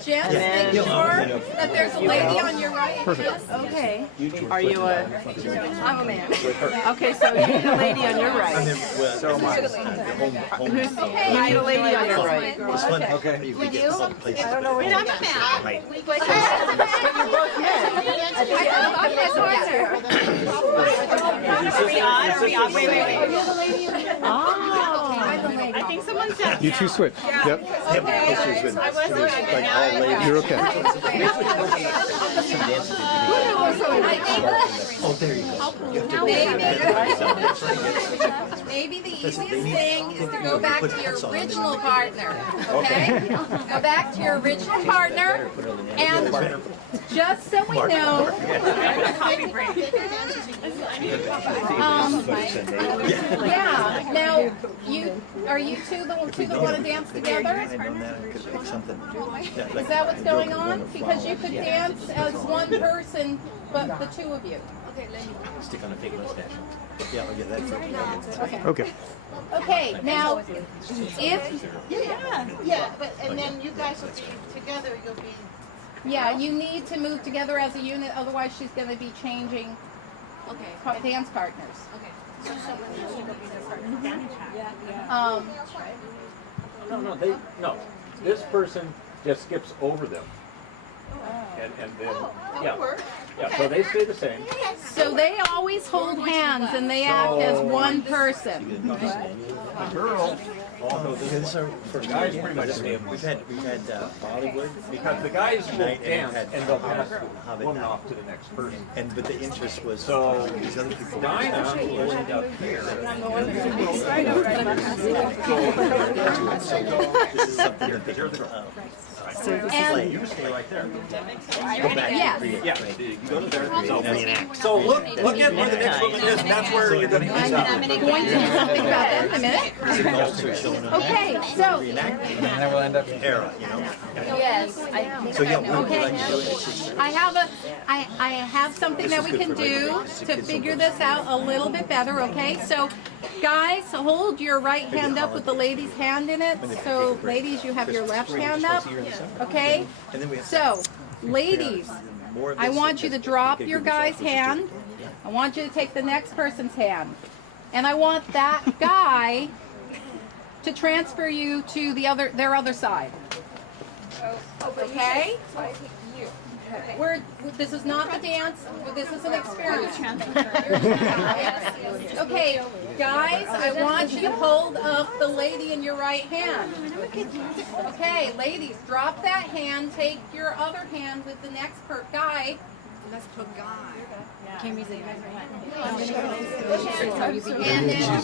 Jen, make sure that there's a lady on your right. Perfect. Okay. Are you a? I'm a man. Okay, so you need a lady on your right. so much. You need a lady on your right. It's fun. Okay. You can get some places. I don't know Wait, I'm a man. Right. But you're both men. Are we on? Are we on? Wait, wait, wait. Oh. I think someone said. You two switch. Yep. I wasn't Like all ladies. You're okay. Oh, there you go. Maybe the easiest thing is to go back to your original partner, okay? Go back to your original partner, and just so we know, yeah. Now, are you two that want to dance together? Is that what's going on? Because you could dance as one person, but the two of you. Stick on a fake mustache. Yeah, I'll get that. Okay. Okay. Okay, now, if, Yeah, but and then you guys will be together. You'll be. yeah, you need to move together as a unit, otherwise she's going to be changing dance partners. No. This person just skips over them. And then, yeah, so they stay the same. So they always hold hands and they act as one person. The girl, although This is our the first guys time. pretty much stay. We've had Bollywood, Because the guys will Night, and dance had and they'll pass how the they woman done. off to the next person. but the interest was So these other people. Dinah will end up here. This is something that they And, You stay right there. yes, Yeah, you go to there. So look at where the next woman is, and that's where you're gonna end up. going to do something about that in a minute. Okay, so, And then we'll end up in era, you know. yes, So yeah, we would okay. like to do it. I have something that we can do to figure this out a little bit better, okay? So, guys, hold your right hand up with the lady's hand in it. So, ladies, you have your left hand up, okay? And then we have So, ladies, more of I this. want you to drop your guy's hand. I want you to take the next person's hand. And I want that guy to transfer you to their other side. Okay? This is not the dance, this is an experiment. Okay, guys, I want you to hold up the lady in your right hand. Okay, ladies, drop that hand, take your other hand with the next guy. Let's put guy. Can we say And then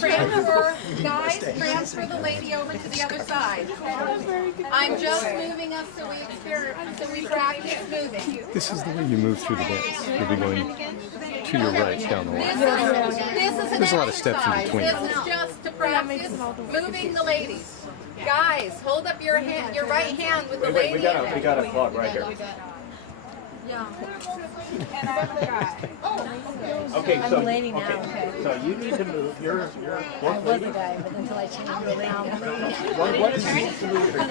transfer the lady over to the other side. I'm just moving us so we practice moving. This is the way you move through the dance. You'll be going to your right down the line. This is an There's a lot of steps in exercise. between. This is just to practice moving the ladies. Guys, hold up your right hand with the lady in it. We got a plug right here. Okay, so, okay, so you need to move, you're fourth lady. guy, but until I changed the lady. What is it to move your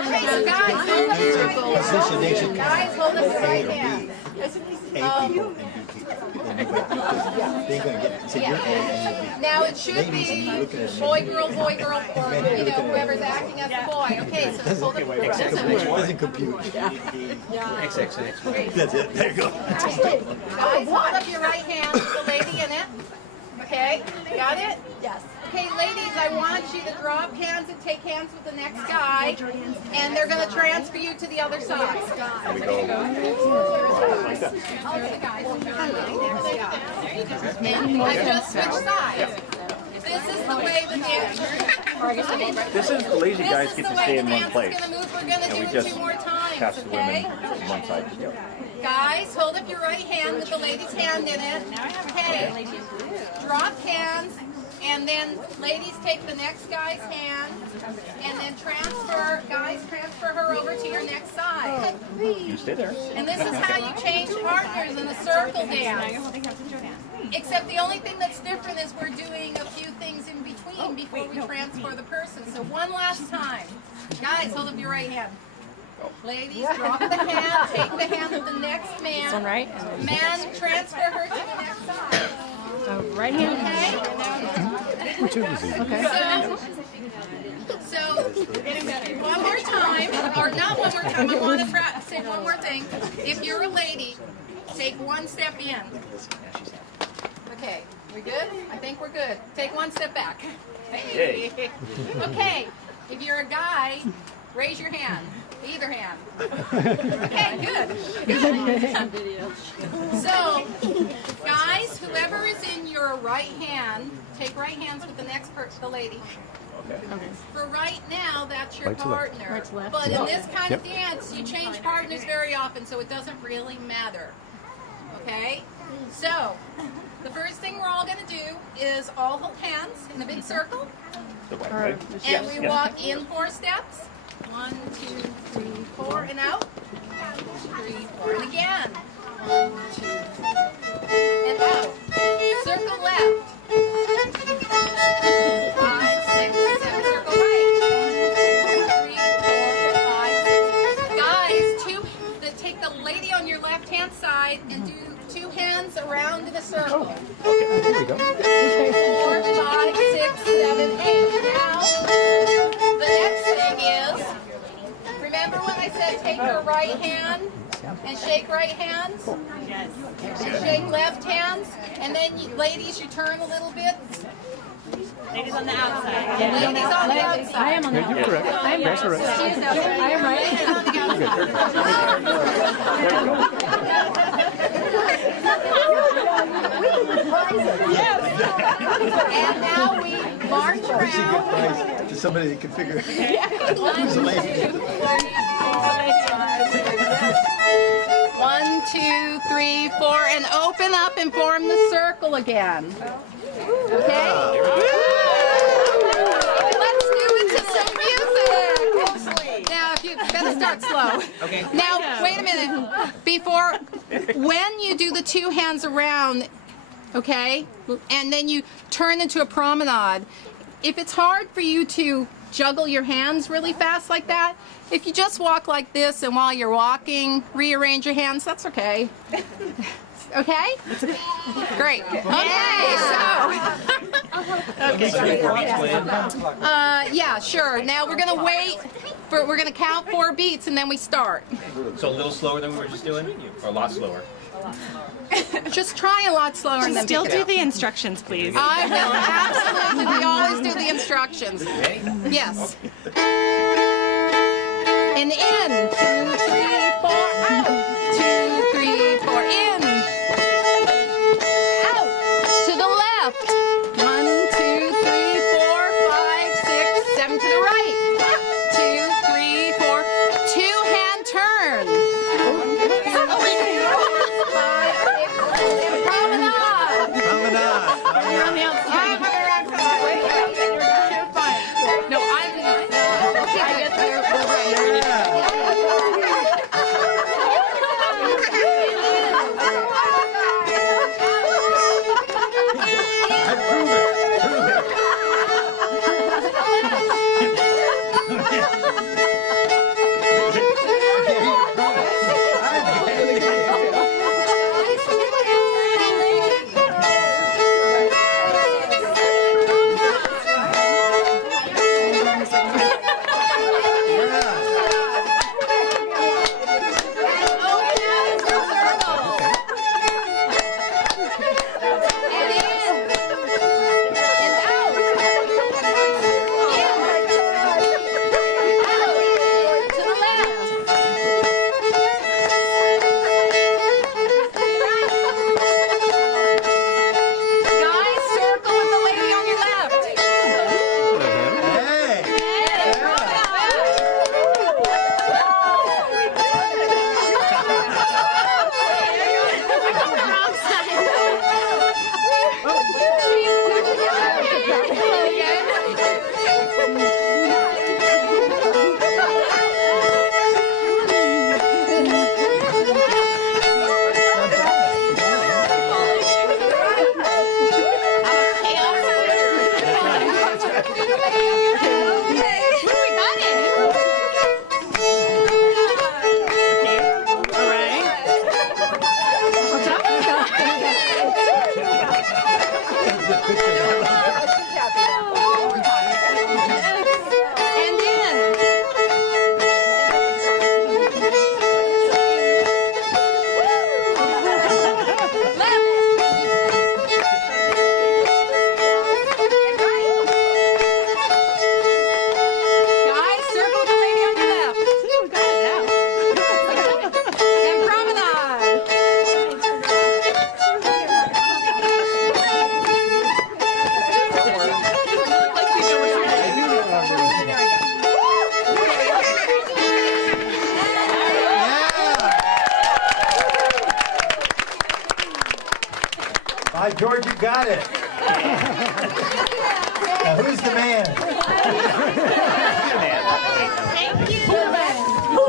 Okay, so guys, hold up your right hand. Guys, hold up your right hand. A people and B people. Then they're gonna get to your end and you'll be. Now it should be boy, girl, or whoever's acting as the boy. Okay, so hold up your right hand. It doesn't compute. XXX. That's it. There you go. Guys, hold up your right hand with the lady in it. Okay, got it? Yes. Okay, ladies, I want you to drop hands and take hands with the next guy, and they're going to transfer you to the other side. There we go. I just switched sides. is the way the dance. This is the lazy This guys is get the to way stay the in one dance place. is gonna move. We're gonna And do we it just 2 more times, pass the okay? women one side. Yep. Guys, hold up your right hand with the lady's hand in it. Okay. Drop hands, and then ladies take the next guy's hand, and then transfer, guys, transfer her over to your next side. You stay there. And this is how you change partners in a circle dance. Except the only thing that's different is we're doing a few things in between before we transfer the person. So one last time. Guys, hold up your right hand. Ladies, drop the hand, take the hand of the next man. This one, right? Man, transfer her to the next side. Right hand. Okay? Whichever is easy. So, one more time, or not one more time, I want to say one more thing. If you're a lady, take one step in. Okay, we good? I think we're good. Take one step back. Hey. Okay, if you're a guy, raise your hand. Either hand. Okay, good. So, guys, whoever is in your right hand, take right hands with the next person, the lady. For right now, that's your Right to left. partner. Right to left. But in this kind of dance, you change partners very often, so it doesn't really matter. Okay? So, the first thing we're all going to do is all hold hands in a big circle. The white, right? And we walk in 4 steps. 1, 2, 3, 4, and out. 3, 4, and again. 1, 2, 3, and out. Circle left. 5, 6, 7, circle right. 1, 2, 3, 4, 5, 6. Guys, take the lady on your left-hand side and do 2 hands around in a circle. Okay, there we go. 4, 5, 6, 7, 8. Now, the next thing is, remember when I said take your right hand and shake right hands? And shake left hands? And then, ladies, you turn a little bit. Ladies on the outside. Ladies on the outside. I am on the Yeah, you're correct. I am That's all right. She's outside. I am Ladies on the And now we march around. To somebody that can figure. 1, 2, 3, 4, and open up and form the circle again. Okay? Let's do it to some music. Now, if you better start slow. Okay. Now, wait a minute. Before, when you do the 2 hands around, okay, and then you turn into a promenade, if it's hard for you to juggle your hands really fast like that, if you just walk like this and while you're walking, rearrange your hands, that's okay. Okay? Great. Okay, so. Yeah, sure. Now we're going to wait. We're going to count 4 beats and then we start. So a little slower than we were just doing, or a lot slower? Just try a lot slower and then Still pick it do up. the instructions, please. I will, absolutely. We always do the instructions. Yes. And in. 2, 3, 4, out. 2, 3, 4, in. Out. To the left. 1, 2, 3, 4, 5, 6, 7 to the right. 2, 3, 4. 2-hand turn. 5, 6, 7. Promenade. You're on the outside. No, I'm not. Okay, we're right. By George, you got it. Now, who's the man?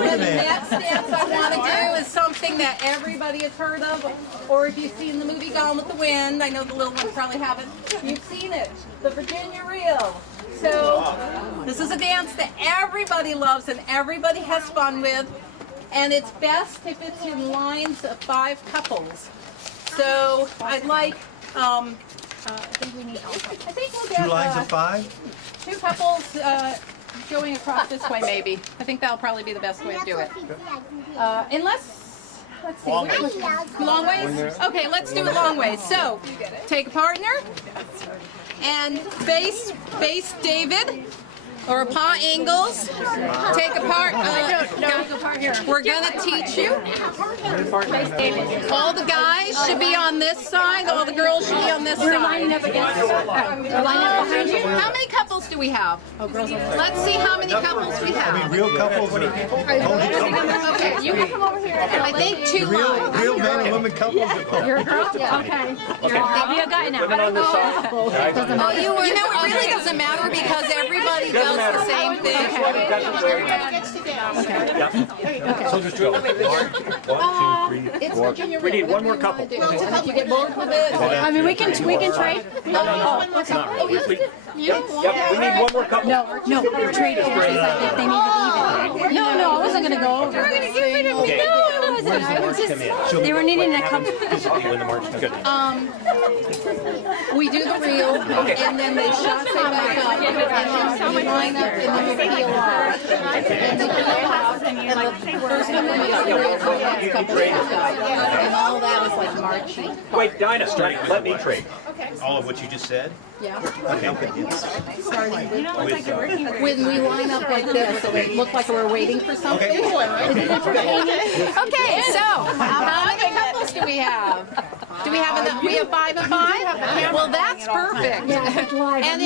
The next dance I want to do is something that everybody has heard of, or if you've seen the movie Gone with the Wind, I know the little ones probably haven't, you've seen it, the Virginia Reel. So this is a dance that everybody loves and everybody has fun with, and it's best if it's in lines of 5 couples. So I'd like, I think we'll get 2 lines of 5? 2 couples going across this way, maybe. I think that'll probably be the best way to do it. Unless, let's see, long ways? Okay, let's do it long ways. So, take a partner and face David or Pa Ingalls. Take a part. We're gonna teach you. All the guys should be on this side. All the girls should be on this side. How many couples do we have? Let's see how many couples we have. Real couples or Okay, you can come over here. I think 2 lines. real men and women couples? You're a girl? Okay. I'll be a guy now. Women on this side. You know, it really doesn't matter because everybody does the same thing. So just do it. 1, 2, 3, 4. We need one more couple. You get bored with it? I mean, we can trade. Yep, we need one more couple. No, trade it. If they make it even. No, I wasn't gonna go over. Okay. No, I wasn't. I was just. They were needing a couple. When the march good. We do the reel, and then they shot say back up, and then we line up, and then we peel off. And then we peel off, and the first one we use the reel for the next couple of steps. And all that is like marching. Wait, Dinah, let me trade. All of what you just said? Yeah. Starting When we line up like this, so it looks like we're waiting for something. Okay, so how many couples do we have? Do we have enough? We have 5 and 5? Well, that's perfect. And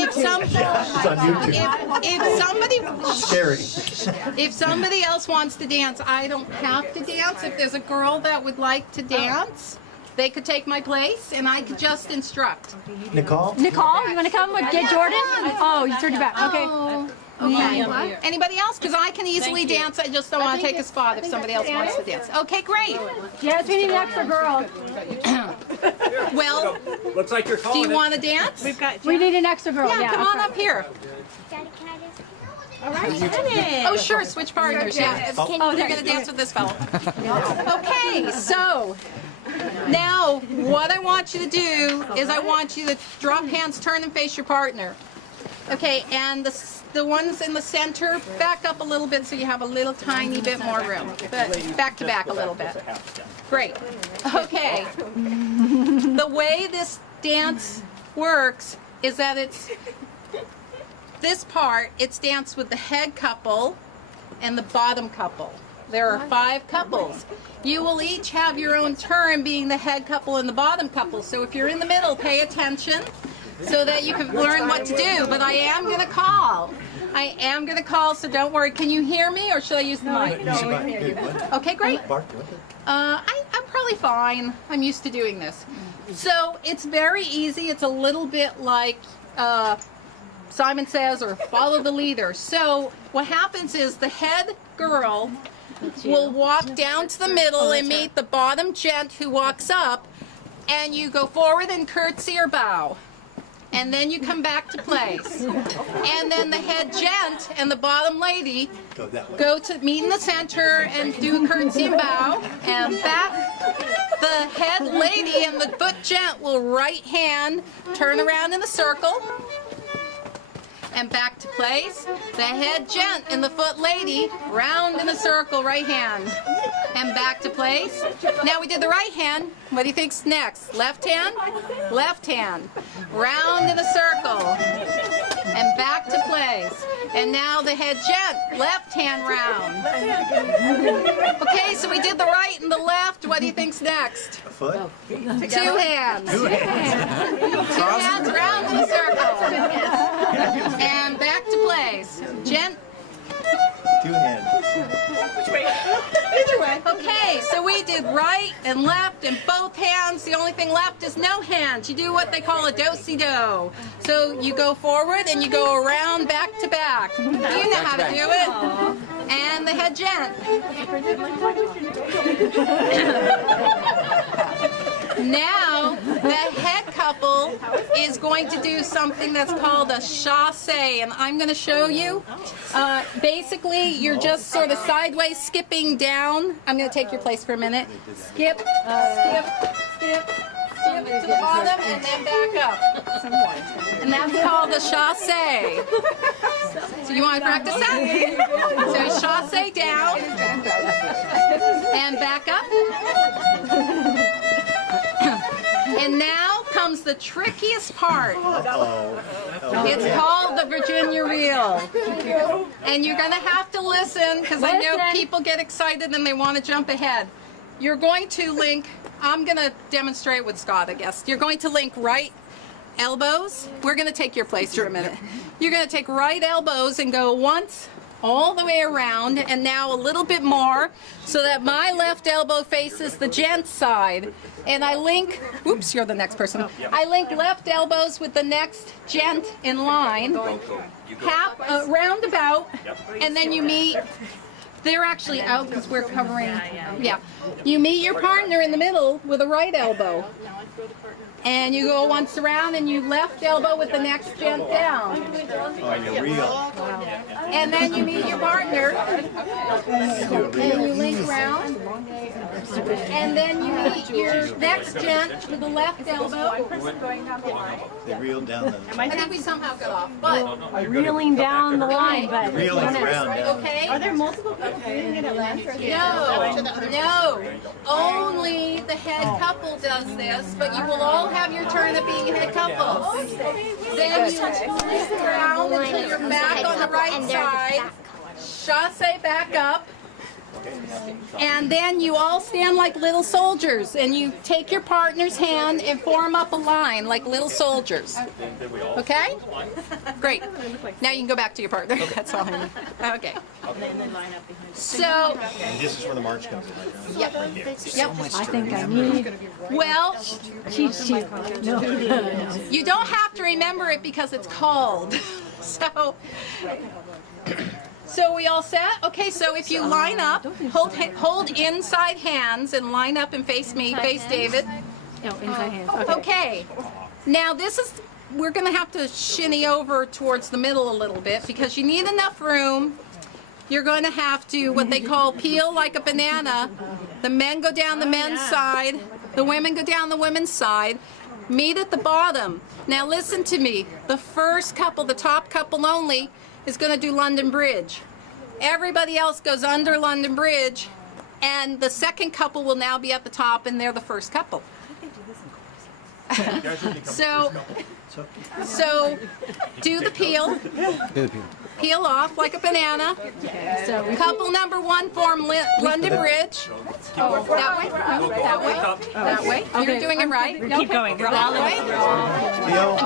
if somebody else wants to dance, I don't have to dance. If there's a girl that would like to dance, they could take my place, and I could just instruct. Nicole, you want to come with get Jordan? Oh, you turned your back. Okay. Okay. Anybody else? Because I can easily dance. I just don't want to take a spot if somebody else wants to dance. Okay, great. Yes, we need an extra girl. Well, looks like you're calling do you want to dance? We need an extra girl. Yeah, come on up here. All right. Oh, sure. Switch partners. Yeah. Oh, they're going to dance with this fellow. Okay, so now what I want you to do is I want you to drop hands, turn and face your partner. Okay, and the ones in the center, back up a little bit so you have a little tiny bit more room. But back to back a little bit. Great. Okay. The way this dance works is that this part, it's danced with the head couple and the bottom couple. There are 5 couples. You will each have your own turn being the head couple and the bottom couple. So if you're in the middle, pay attention so that you can learn what to do. But I am going to call. So don't worry. Can you hear me or should I use the mic? Okay, great. I'm probably fine. I'm used to doing this. So it's very easy. It's a little bit like Simon Says or Follow the Leader. So what happens is the head girl will walk down to the middle and meet the bottom gent who walks up, and you go forward and curtsy or bow. And then you come back to place. And then the head gent and the bottom lady go to meet in the center and do a curtsy and bow. And back, the head lady and the foot gent will right hand turn around in a circle. And back to place. The head gent and the foot lady round in a circle, right hand. And back to place. Now we did the right hand. What do you think's next? Left hand? Left hand. Round in a circle. And back to place. And now the head gent, left hand round. Okay, so we did the right and the left. What do you think's next? a foot? 2 hands. 2 hands round in a circle. And back to place. Gent. 2 hands. Which way? Either way. Okay, so we did right and left and both hands. The only thing left is no hands. You do what they call a do-si-do. So you go forward and you go around back to back. You know how to do it. And the head gent. Now, the head couple is going to do something that's called a chasse, and I'm going to show you. Basically, you're just sort of sideways skipping down. I'm going to take your place for a minute. Skip, skip, skip, skip to the bottom, and then back up. And that's called a chasse. So you want to practice that? So chasse down, and back up. And now comes the trickiest part. It's called the Virginia reel. And you're going to have to listen because I know people get excited and they want to jump ahead. You're going to link, I'm going to demonstrate with Scott, I guess. You're going to link right elbows. We're going to take your place for a minute. You're going to take right elbows and go once, all the way around, and now a little bit more so that my left elbow faces the gent side. And I link, oops, you're the next person. I link left elbows with the next gent in line, half, roundabout, and then you meet, they're actually out because we're covering, yeah. You meet your partner in the middle with a right elbow. And you go once around and you left elbow with the next gent down. Oh, you're real. And then you meet your partner and you link around. And then you meet your next gent with the left elbow. They reeled down the... I think we somehow got off, but Reeling down the line, but Reeling around down. okay. Are there multiple people doing it at once? No, only the head couple does this, but you will all have your turn of being head couples. Then you twist around until you're back on the right side, chasse back up, and then you all stand like little soldiers, and you take your partner's hand and form up a line like little soldiers. Okay? Great. Now you can go back to your partner. That's all I need. Okay. So, And this is where the march comes in. yep. Yep. I think I need Well, cheat sheet. No. you don't have to remember it because it's called. So we all set? Okay, so if you line up, hold inside hands and line up and face me, face David. No, inside hands. Okay. Now this is, we're going to have to shinny over towards the middle a little bit because you need enough room. You're going to have to, what they call peel like a banana. The men go down the men's side, the women go down the women's side. Meet at the bottom. Now listen to me. The first couple, the top couple only, is going to do London Bridge. Everybody else goes under London Bridge, and the second couple will now be at the top, and they're the first couple. So do the peel. Peel off like a banana. Couple number one form London Bridge. That way. That way. That way. You're doing it right. Keep going. That way.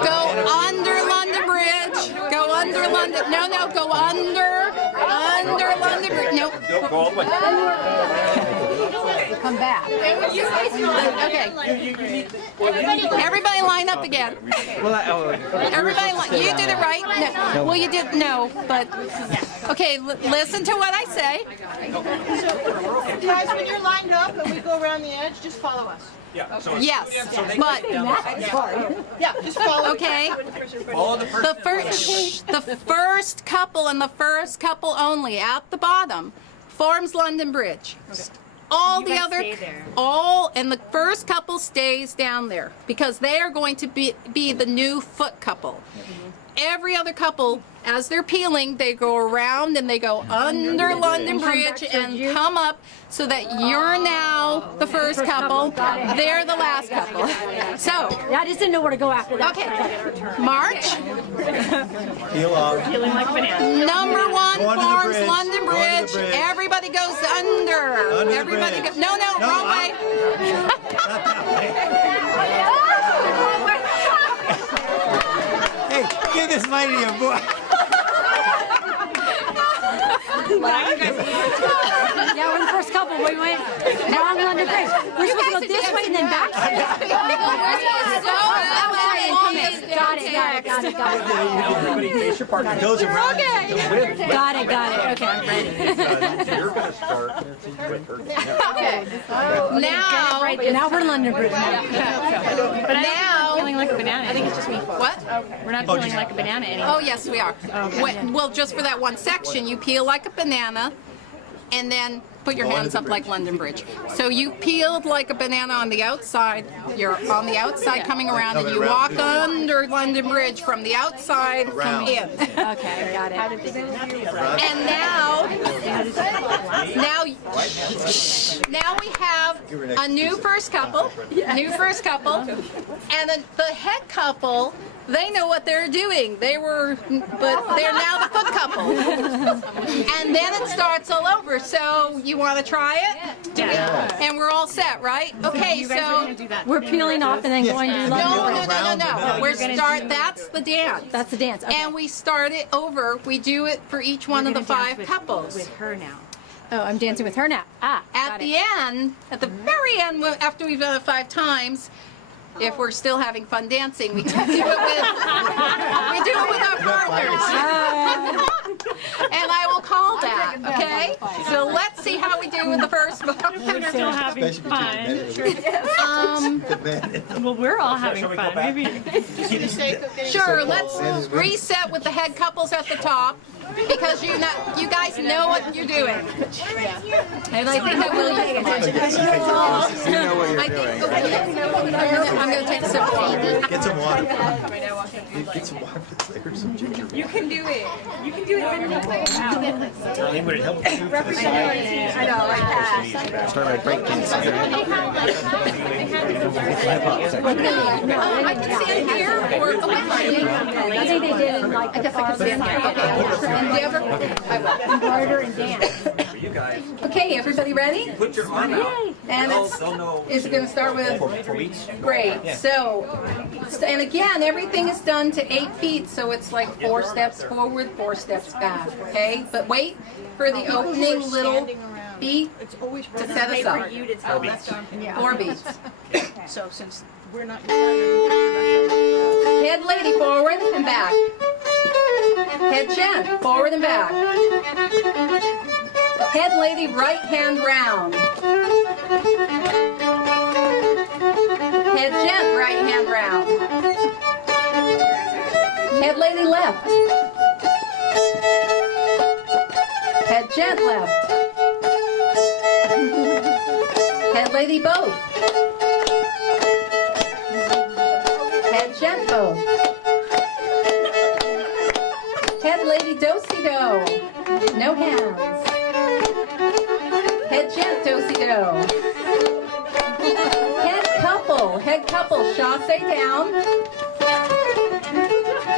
Go under London Bridge. Go under London. No, go under London Bridge. Nope. Go all the way. Come back. Okay. Everybody line up again. Everybody line. You did it right. No. Well, you did no, but okay. Listen to what I say. Guys, when you're lined up and we go around the edge, just follow us. Yeah. So Yes, but Yeah, just follow. okay. follow the person. The first couple and the first couple only at the bottom forms London Bridge. All the other, and the first couple stays down there because they are going to be the new foot couple. Every other couple, as they're peeling, they go around and they go under London Bridge and come up so that you're now the first couple. They're the last couple. So, I just didn't know where to go after that. okay, march. Peel off. Number one Go under the forms bridge. London Go under the Bridge. bridge. Everybody goes under. Under the Everybody bridge. goes. No, wrong way. Not that way. Hey, give this lady a boy. Yeah, we're the first couple. We went wrong London Bridge. We're supposed to go this way and then back. Got it. Everybody face your partner. Goes around. Got it. Okay, I'm ready. You're going to start with her. Okay. Now, Now we're London Bridge. now, Feeling like a banana. I think it's just me. what? We're not feeling like a banana anymore. Oh, yes, we are. Well, just for that one section, you peel like a banana, and then put your hands up like London Bridge. So you peeled like a banana on the outside. You're on the outside coming around, and you walk under London Bridge from the outside in. Okay, got it. And now we have a new first couple, and the head couple. They know what they're doing. But they're now the foot couple. And then it starts all over. So you want to try it? Yeah. And we're all set, right? Okay, so We're peeling off and then going to London Bridge. no. That's the dance. That's the dance. Okay. And we start it over. We do it for each one of the 5 couples. With her now. Oh, I'm dancing with her now. At got the it. end, at the very end, after we've done it 5 times, if we're still having fun dancing, we do it with our partners. And I will call that, okay? So let's see how we do with the first one. We're still having fun. Well, we're all having fun. Maybe. Sure, let's reset with the head couples at the top, because you guys know what you're doing. And I think I will use the mic. You know what you're doing. I'm going to take a sip of water. Get some water. Get some water. There's some ginger. You can do it. You can do it. Darlene, would it help if you moved to the side? I know, like that. Start my break dancing. I can stand here, or I think they did in like the car Endeavor. embroider and dance. For you guys, Okay, everybody ready? put your arm out. And They'll know. is it going to start with? For weeks. Great. So, and again, everything is done to 8 feet, so it's like 4 steps forward, 4 steps back. Okay, but wait for the opening little beat to set us up. 4 beats. So since we're not. Head lady forward and back. Head gent forward and back. Head lady right hand round. Head gent right hand round. Head lady left. Head gent left. Head lady both. Head gent both. Head lady do-si-do. No hands. Head gent do-si-do. Head couple, chassé down.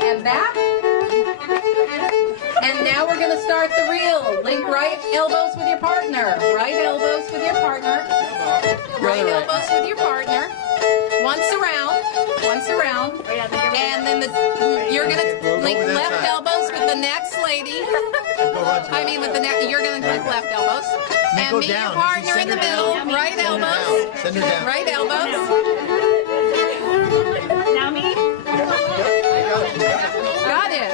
And back. And now we're going to start the reel. Link right elbows with your partner. Right elbows with your partner. Right elbows with your partner. Once around. And then you're going to link left elbows with the next lady. You're going to link left elbows. And meet your partner in the middle. Right elbows. Send her down. Right elbows. Now me? Got it.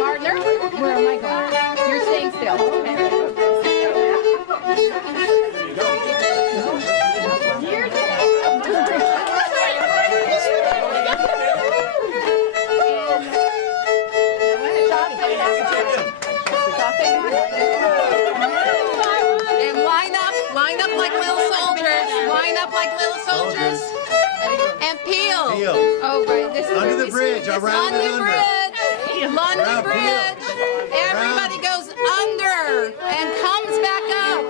Partner. Where am I going? You're staying still. And line up like little soldiers. Line up like little soldiers. And peel. Oh, right. This is Under the bridge, It's around and London under. Bridge. London Around, peel. Bridge. Everybody goes under and comes back up.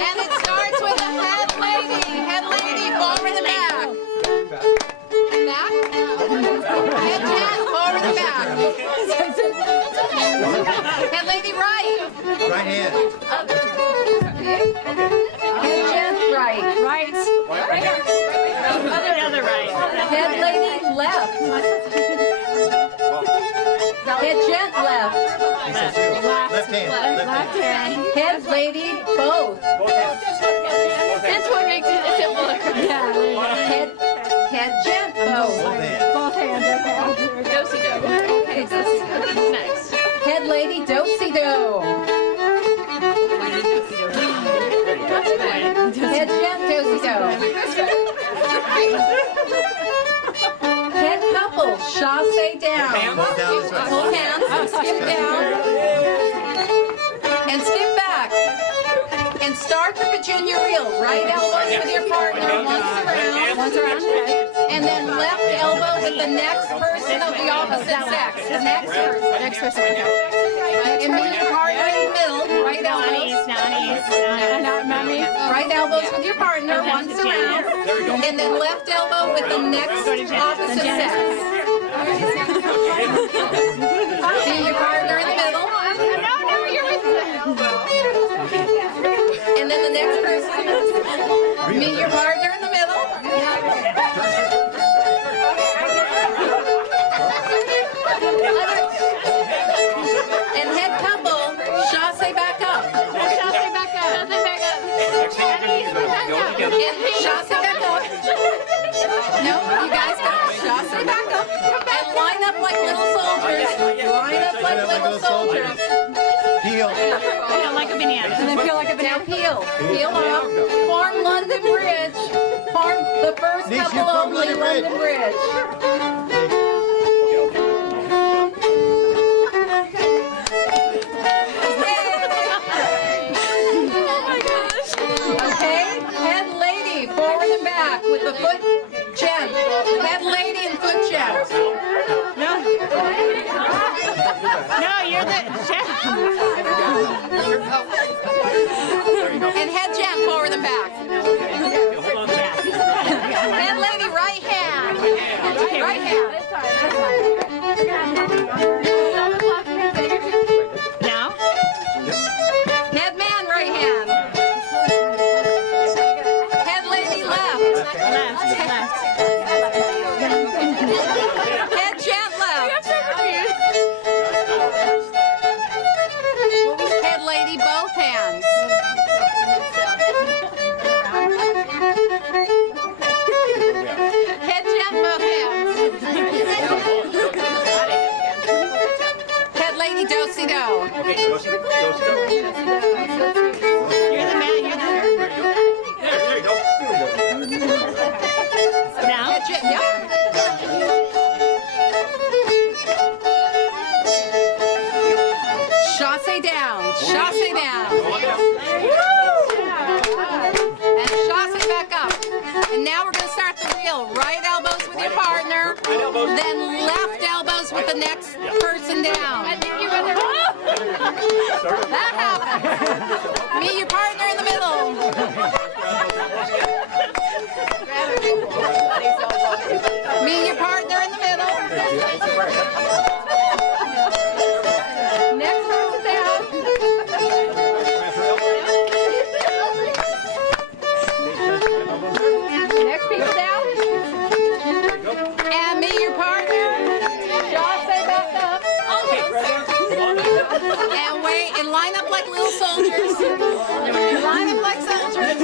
And it starts with a head lady. Head lady, forward and back. Back. Head gent, forward and back. Head lady, right. Right hand. Head gent, right. Right. The other right. Head lady, left. Head, lady, both. That's what makes it simpler. Yeah, there you go. Head, gent, both. Both hands, okay. Do-si-do. Okay, do-si-do. Next. Head, lady, do-si-do. Head, gent, do-si-do. Head couple, chasse down. Hold down this way. Hold hands, skip down. And skip back. And start the Virginia reel. Right elbows with your partner, once around. And then left elbow with the next person of the opposite sex. The next person. Next person, okay. And meet your partner in the middle. Right elbows. Not mommy. Right elbows with your partner, once around. And then left elbow with the next opposite sex. Meet your partner in the middle. And then the next person, meet your partner in the middle. And head couple, chasse back up. Chasse back up. Chasse back up. Next thing you're going to do is go together. And chasse back up. No, you guys go. Chasse back up. And line up like little soldiers. Line up like little soldiers. Heel. Peel like a banana. And then peel like a Now banana. peel. Peel up. Form London Bridge. Form the first Niche, you couple form only London London Bridge. Okay, head lady, forward and back with the foot gent. Head lady and foot gent. No, you're the chef. And head gent, forward and back. Head lady, right hand. Right hand. Now? Head man, right hand. Head lady, left. Left. Head gent, left. Head lady, both hands. Head gent, both hands. Head lady, do-si-do. Okay, go. You're the man, you're the There you go. Now? Head gent, yep. Chasse down, chasse down. And chasse back up. And now we're going to start the reel. Right elbows with your partner, then left elbows with the next person down. That happens. Meet your partner in the middle. Meet your partner in the middle. Next person down. Next people down. And meet your partner. Chasse back up. And wait and line up like little soldiers. Line up like soldiers.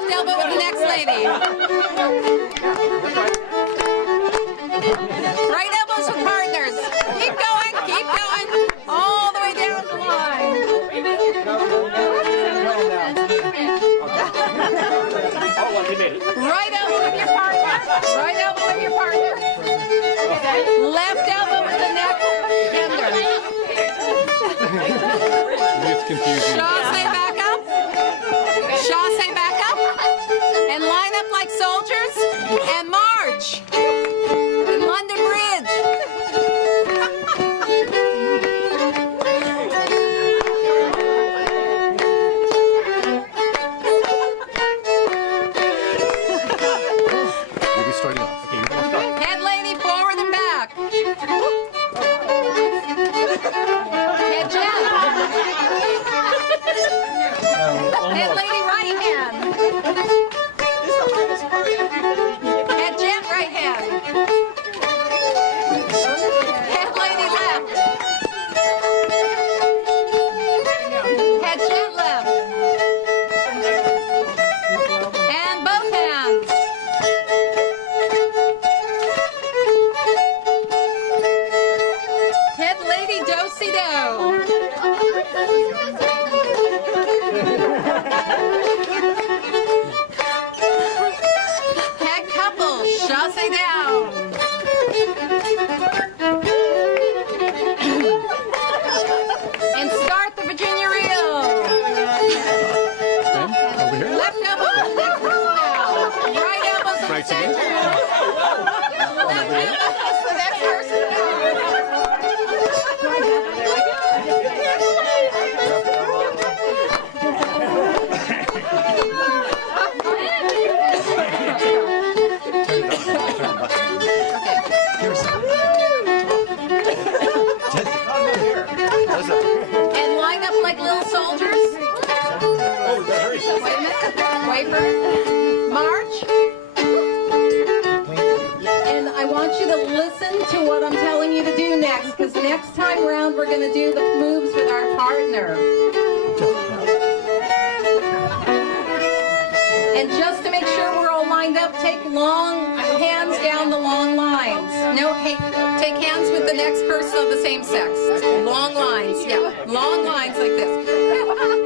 left elbow with the next lady. Right elbows with partners. Keep going, all the way down the line. Right elbow with your partner. Right elbow with your partner. Left elbow with the neck tender. It's confusing. Chassé back up. Chassé back up. And line up like soldiers. And march. And London Bridge. We'll be starting off. Okay, you're gonna start. Head lady forward and back. Head Jen. Head lady right hand. Head Jen right hand. Head lady left. Head Jen left. And both hands. Head lady do-si-do. Head couple, chassé down. And start the Virginia reel. Over here. Left elbow to the next person now. Right elbow to the Right center. again. Left elbow to the next person now. And line up like little soldiers. Wait a minute. Wait for it. March. And I want you to listen to what I'm telling you to do next, because next time around we're going to do the moves with our partner. And just to make sure we're all lined up, take long hands down the long lines. No, hey, take hands with the next person of the same sex. Long lines, yeah. Long lines like this.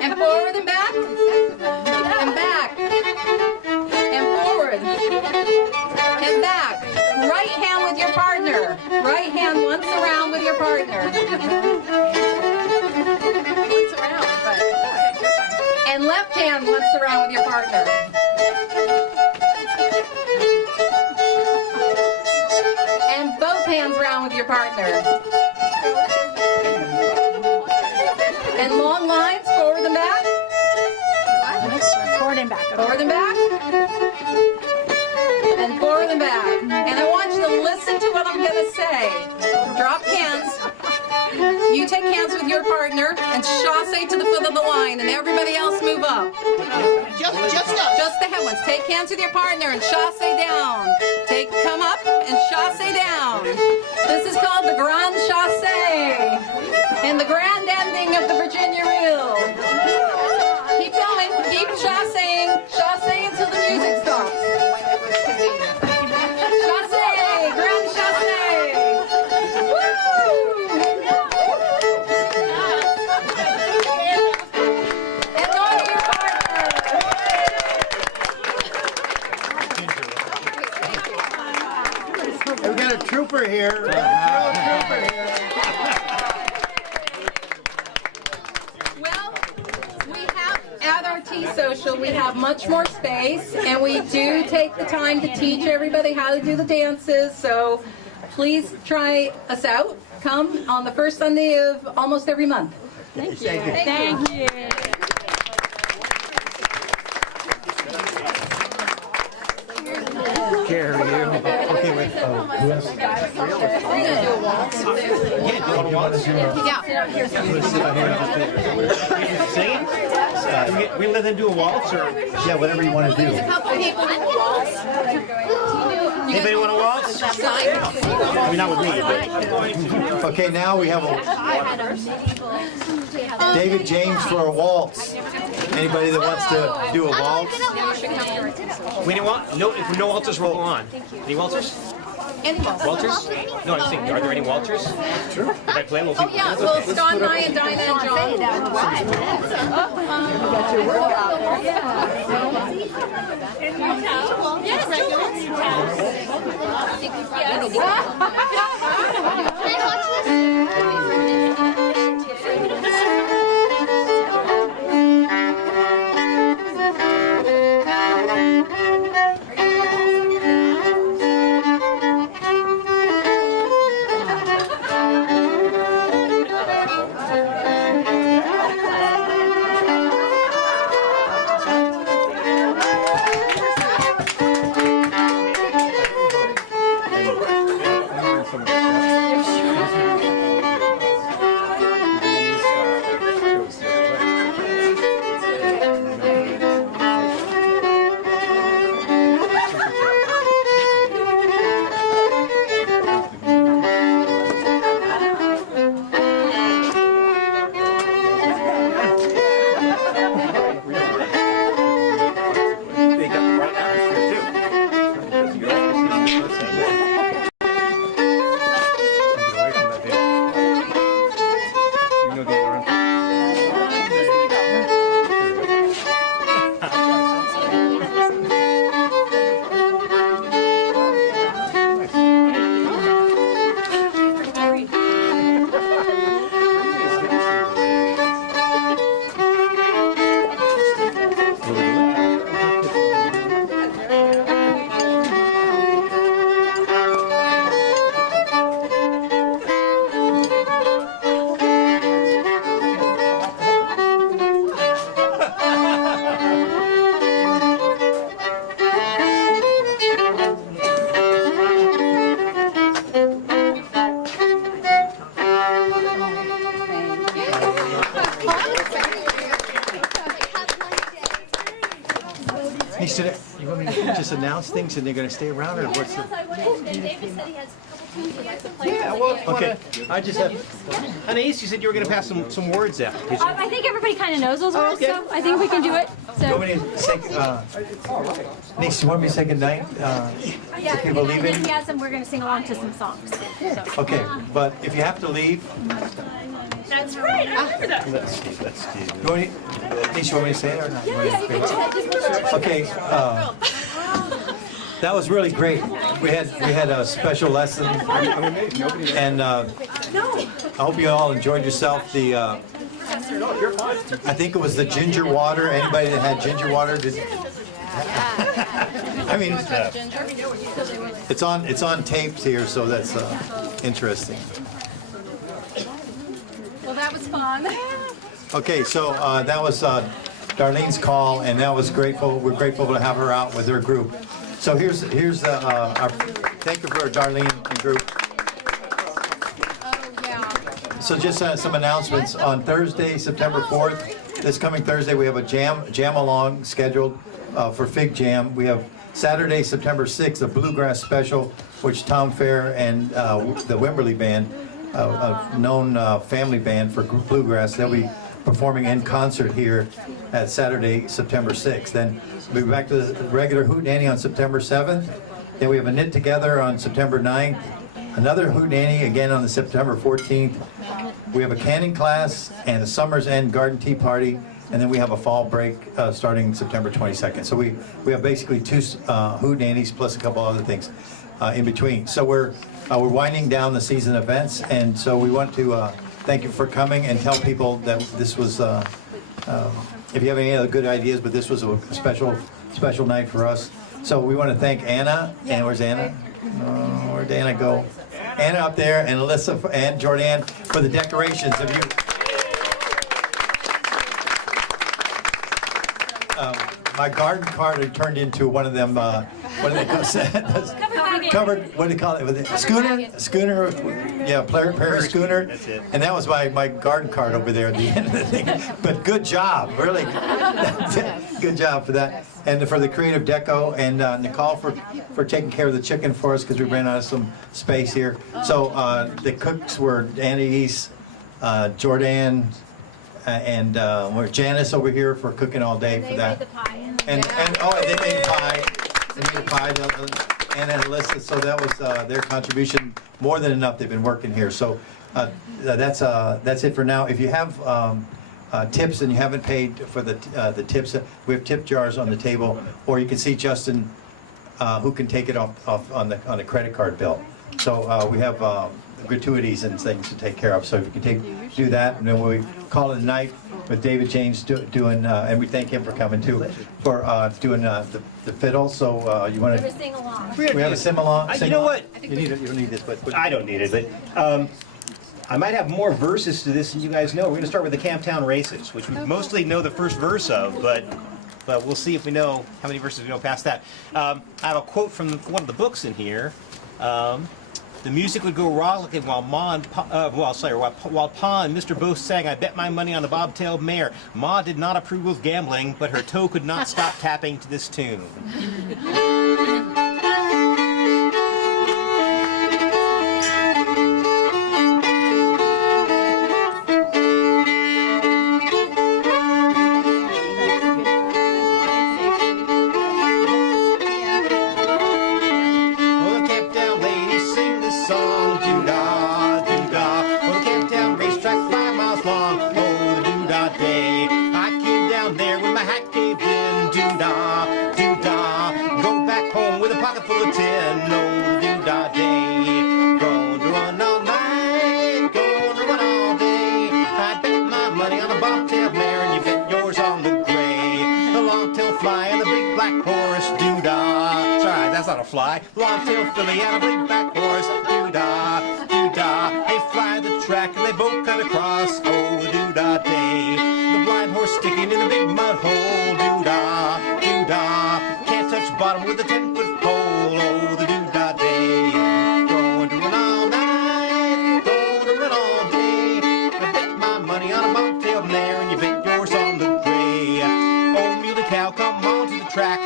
And forward and back. And back. And forward. And back. Right hand with your partner. Right hand once around with your partner. Once around, but and left hand once around with your partner. And both hands around with your partner. And long lines, forward and back. Forward and back. Okay. Forward and back. And forward and back. And I want you to listen to what I'm going to say. Drop hands. You take hands with your partner and chassé to the foot of the line, and everybody else move up. Just the head ones. Take hands with your partner and chassé down. Come up and chassé down. This is called the grand chassé and the grand ending of the Virginia reel. Keep going. Keep chasséing. Chassé until the music stops. Chassé. Grand chassé. Woo! And on to your partner. We got a trooper here. Well, we have at our tea social, we have much more space, and we do take the time to teach everybody how to do the dances. So please try us out. Come on the first Sunday of almost every month. Thank you. Thank you. Carry you. Okay, wait. Who else? We let them do a waltz, or Yeah, whatever you want to do. anybody want a waltz? I mean, not with me, but Okay, now we have David James for a waltz. Anybody that wants to do a waltz? We didn't want, no, if no waltzers, we'll go on. Any waltzers? Walters? No, I'm saying, are there any waltzers? Sure. If I play, we'll Oh yeah, well, Scott and I and Dinah and John. You got your work out there. They got the right atmosphere too. Because you always see the person. You know the alarm. Hey, should you want me to just announce things and they're going to stay around, or what's the? David said he has a couple tunes he'd like to play. Yeah, well, Okay, I just have. Anais, you said you were going to pass some words out. Did you? I think everybody kind of knows those words, okay. so I think we can do it. You So, want me to say, Nice, you want me to say goodnight? yeah, people and leaving? then he has some, we're going to sing along to some songs. So. Okay, but if you have to leave, That's right, I remember that. you want me, Nice, you want me to say it or not? Yeah, you can do that. Just Okay, that was really great. We had a special lesson, and I hope you all enjoyed yourself. The I think it was the ginger water. Anybody that had ginger water did? I mean, it's on tapes here, so that's interesting. Well, that was fun. Okay, so that was Darlene's call, and that was grateful. We're grateful to have her out with her group. So here's our thank you for Darlene and group. Oh yeah. So just some announcements. On Thursday, September 4th, this coming Thursday, we have a jam along scheduled for Fig Jam. We have Saturday, September 6th, a bluegrass special, which Tom Fair and the Wimberley Band, a known family band for bluegrass, they'll be performing in concert here at Saturday, September 6th. Then we'll be back to the regular Hootenanny on September 7th. Then we have a Knit Together on September 9th. Another Hootenanny again on the September 14th. We have a canning class and a Summer's End Garden Tea Party. And then we have a fall break starting September 22nd. So we have basically two Hootenannies plus a couple other things in between. So we're winding down the season events, and so we want to thank you for coming and tell people that this was, if you have any other good ideas, but this was a special night for us. So we want to thank Anna, and where's Anna? Oh, where'd Anna go? Anna up there, and Alyssa and Jordan for the decorations of you. My garden cart had turned into one of them, what do they call it? Covered, what do they call it? Was it schooner, yeah, Prairie schooner. That's it. And that was my garden cart over there at the end of the thing. But good job, really. Good job for that. And for the creative deco, and Nicole for taking care of the chicken for us, because we ran out of some space here. So the cooks were Annie East, Jordan, and we're Janice over here for cooking all day for They that. made the pie. And oh, they made pie. They made pie. And Alyssa, so that was their contribution, more than enough. They've been working here. So that's it for now. If you have tips and you haven't paid for the tips, we have tip jars on the table, or you can see Justin, who can take it off on the credit card bill. So we have gratuities and things to take care of. So if you can do that, and then we call it a night with David James doing, and we thank him for coming too, for doing the fiddle. So you want to? Sing along. We have a sing-along. You know what? You don't need this, but I don't need it, but I might have more verses to this than you guys know. We're going to start with the Camptown Races, which we mostly know the first verse of, but we'll see if we know how many verses we know past that. I have a quote from one of the books in here. The music would go rollicking while Pa and Mr. Bose sang, "I bet my money on the bobtailed mare." Ma did not approve of gambling, but her toe could not stop tapping to this tune. Fly, long-tailed filly and a big black horse, doo-dah, doo-dah. They fly the track and they both cut across, oh, doo-dah day. The blind horse sticking in a big mud hole, doo-dah, doo-dah. Can't touch bottom with a 10-foot pole, oh, the doo-dah day. Going to run all night, going to run all day. I bet my money on a bobtailed mare and you bet yours on the gray. Oh, muley cow, come on to the track,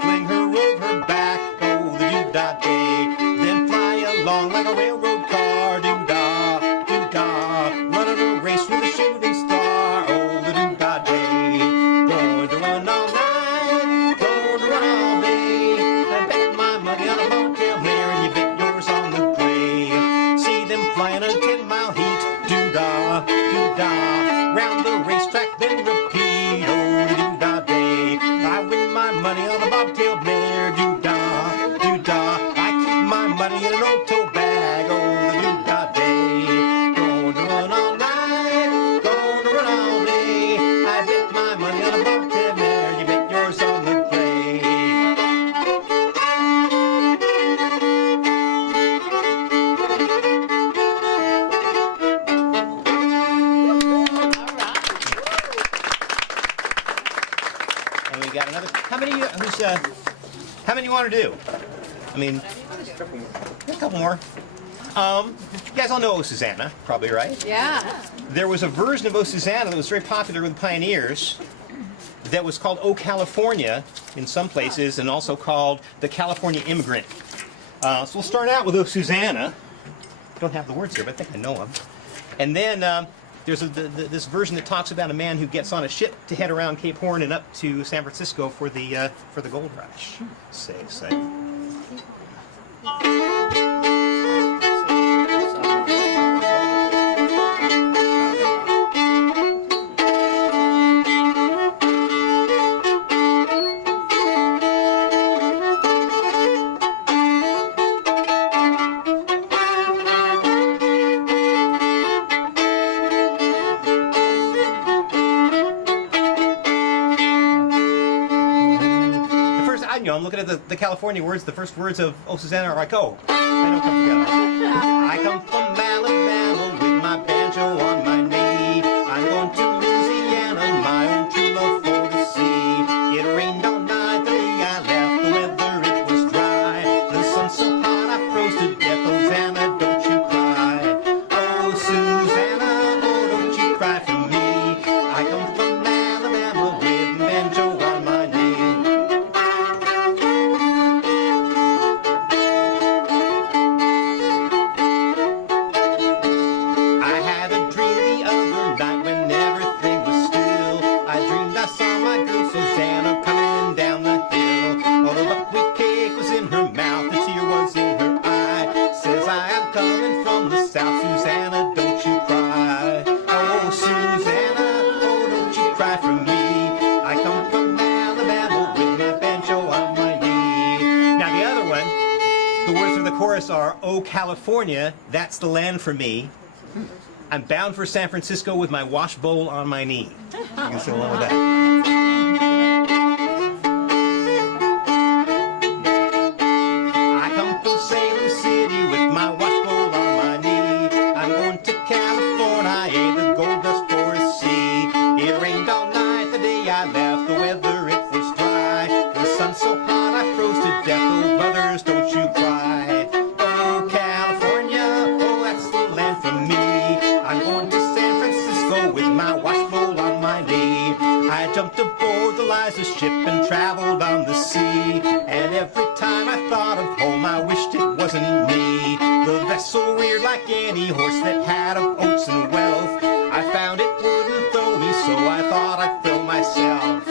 fling her over back, oh, the doo-dah day. Then fly along like a railroad car, doo-dah, doo-dah. Running a race with a shooting star, oh, the doo-dah day. Going to run all night, going to run all day. I bet my money on a bobtail mare and you bet yours on the gray. See them flying a 10-mile heat, doo-dah, doo-dah. Round the racetrack then repeat, oh, the doo-dah day. I win my money on a bobtailed mare, doo-dah, doo-dah. I keep my money in an old tote bag, oh, the doo-dah day. Going to run all night, going to run all day. I bet my money on a bobtailed mare, you bet yours on the gray. And we got another. How many you want to do? I mean, a couple more. You guys all know O Susanna, probably, right? Yeah. There was a version of O Susanna that was very popular with the pioneers that was called O California in some places and also called the California Immigrant. So we'll start out with O Susanna. I don't have the words here, but I think I know them. And then there's this version that talks about a man who gets on a ship to head around Cape Horn and up to San Francisco for the gold rush. Say. I'm looking at the California words. The first words of O Susanna are like, oh, they don't come together. I come from Alabama with my banjo on my knee. I'm going to Louisiana, my own true love for the sea. It rained all night the day I left, the weather it was dry. The sun so hot I froze to death. Hosanna, don't you cry. Oh Susanna, oh don't you cry for me. I come from Alabama with my banjo on my knee. I had a dream chorus are, "Oh, California, that's the land for me. I'm bound for San Francisco with my wash bowl on my knee." You can sing along with that. I come from Salem City with my wash bowl on my knee. I'm going to California, the gold dust forest sea. It rained all night the day I left, the weather it was dry. The sun so hot I froze to death, oh brothers don't you cry. Oh California, oh that's the land for me. I'm going to San Francisco with my wash bowl on my knee. I jumped aboard the Liza ship and traveled on the sea. And every time I thought of home I wished it wasn't me. The vessel reared like any horse that had of oats and wealth. I found it wouldn't throw me, so I thought I'd throw myself.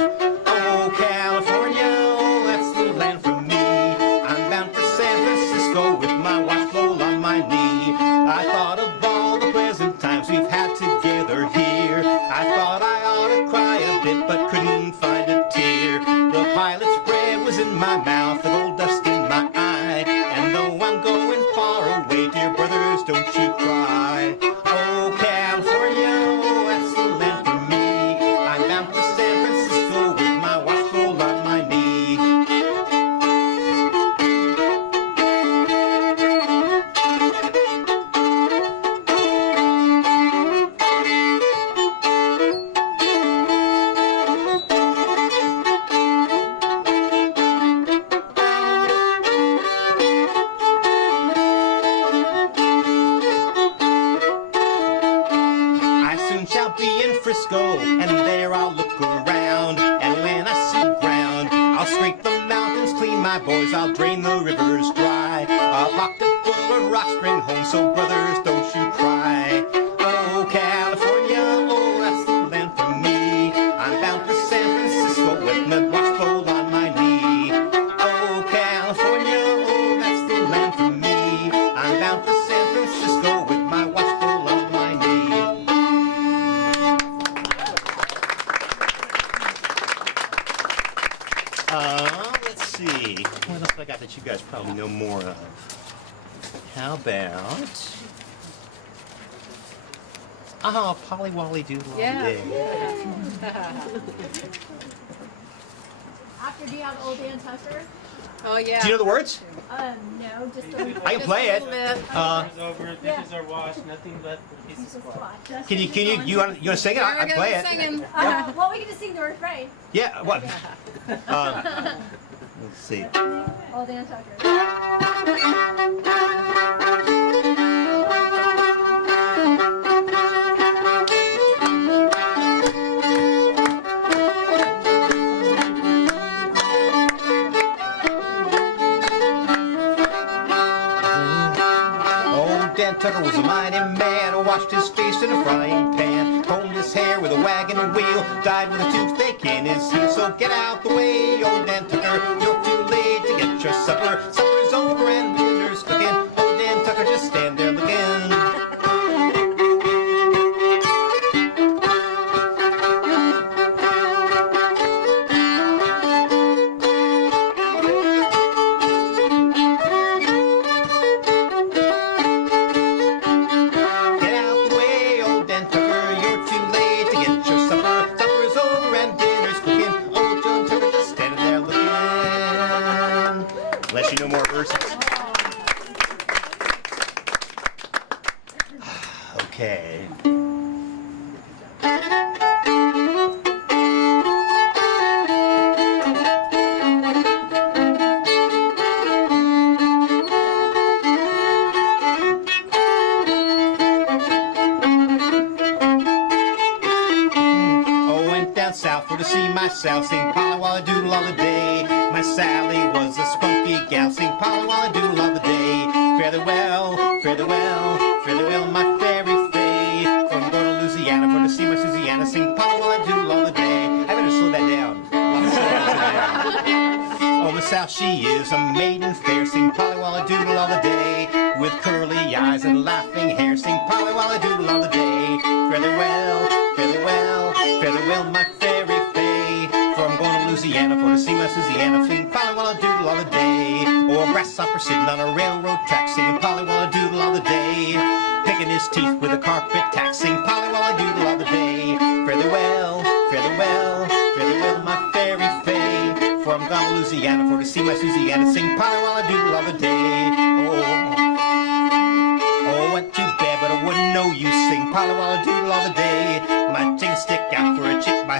Oh California, oh that's the land for me. I'm bound for San Francisco with my wash bowl on my knee. I thought of all the pleasant times we've had together here. I thought I ought to cry a bit, but couldn't find a tear. The pilot's bread was in my mouth, the gold dust in my eye. And though I'm going far away, dear brothers, don't you cry. Oh California, oh that's the land for me. I'm bound for San Francisco with my wash bowl on my knee. I soon shall be in Frisco, and there I'll look around. And when I see ground, I'll scrape the mountains clean, my boys, I'll drain the rivers dry. A pocket full of rocks bring home, so brothers, don't you cry. Oh California, oh that's the land for me. I'm bound for San Francisco with my wash bowl on my knee. Oh California, oh that's the land for me. I'm bound for San Francisco with my wash bowl on my knee. Let's see. What else I got that you guys probably know more of? How about... Oh, Polly Wolly Doodle all day. After, do you have Old Dan Tucker? Oh, yeah. Do you know the words? No, just a little I can play it. It's over, dishes are washed, nothing but pieces of cloth. Can you want to sing it? I can play it. Singing. Well, we can just sing the refrain. Yeah. What? Let's see. Old Dan Tucker. Dan Tucker was a mighty man, washed his face in a frying pan, combed his hair with a wagon wheel, died with a toothache in his heel. So get out the way, old Dan Tucker, you're too late to get your supper. Supper's over and dinner's cooking. Old Dan Tucker, just stand there looking. Unless you know more verses. Okay. South for to see my Sal sing Polly Wolly Doodle all the day. My Sally was a spunky gal, sing Polly Wolly Doodle all the day. Fare thee well, fare thee well, fare thee well, my fairy fay. For I'm going to Louisiana for to see my Susiana, sing Polly Wolly Doodle all the day. I better slow that down. Oh, Miss Sal, she is a maiden fair, sing Polly Wolly Doodle all the day. With curly eyes and laughing hair, sing Polly Wolly Doodle all the day. Fare thee well, fare thee well, fare thee well, my fairy fay. For I'm going to Louisiana for to see my Susanna sing Polly Walla Doodle all the day. Or a grasshopper sitting on a railroad track singing Polly Walla Doodle all the day. Picking his teeth with a carpet tack, sing Polly Walla Doodle all the day. Fare thee well, fare thee well, fare thee well, my fairy fay. For I'm gone to Louisiana for to see my Susanna sing Polly Walla Doodle all the day. Oh, went to bed, but I wouldn't know you sing Polly Walla Doodle all the day. My chicken stick out for a chick, my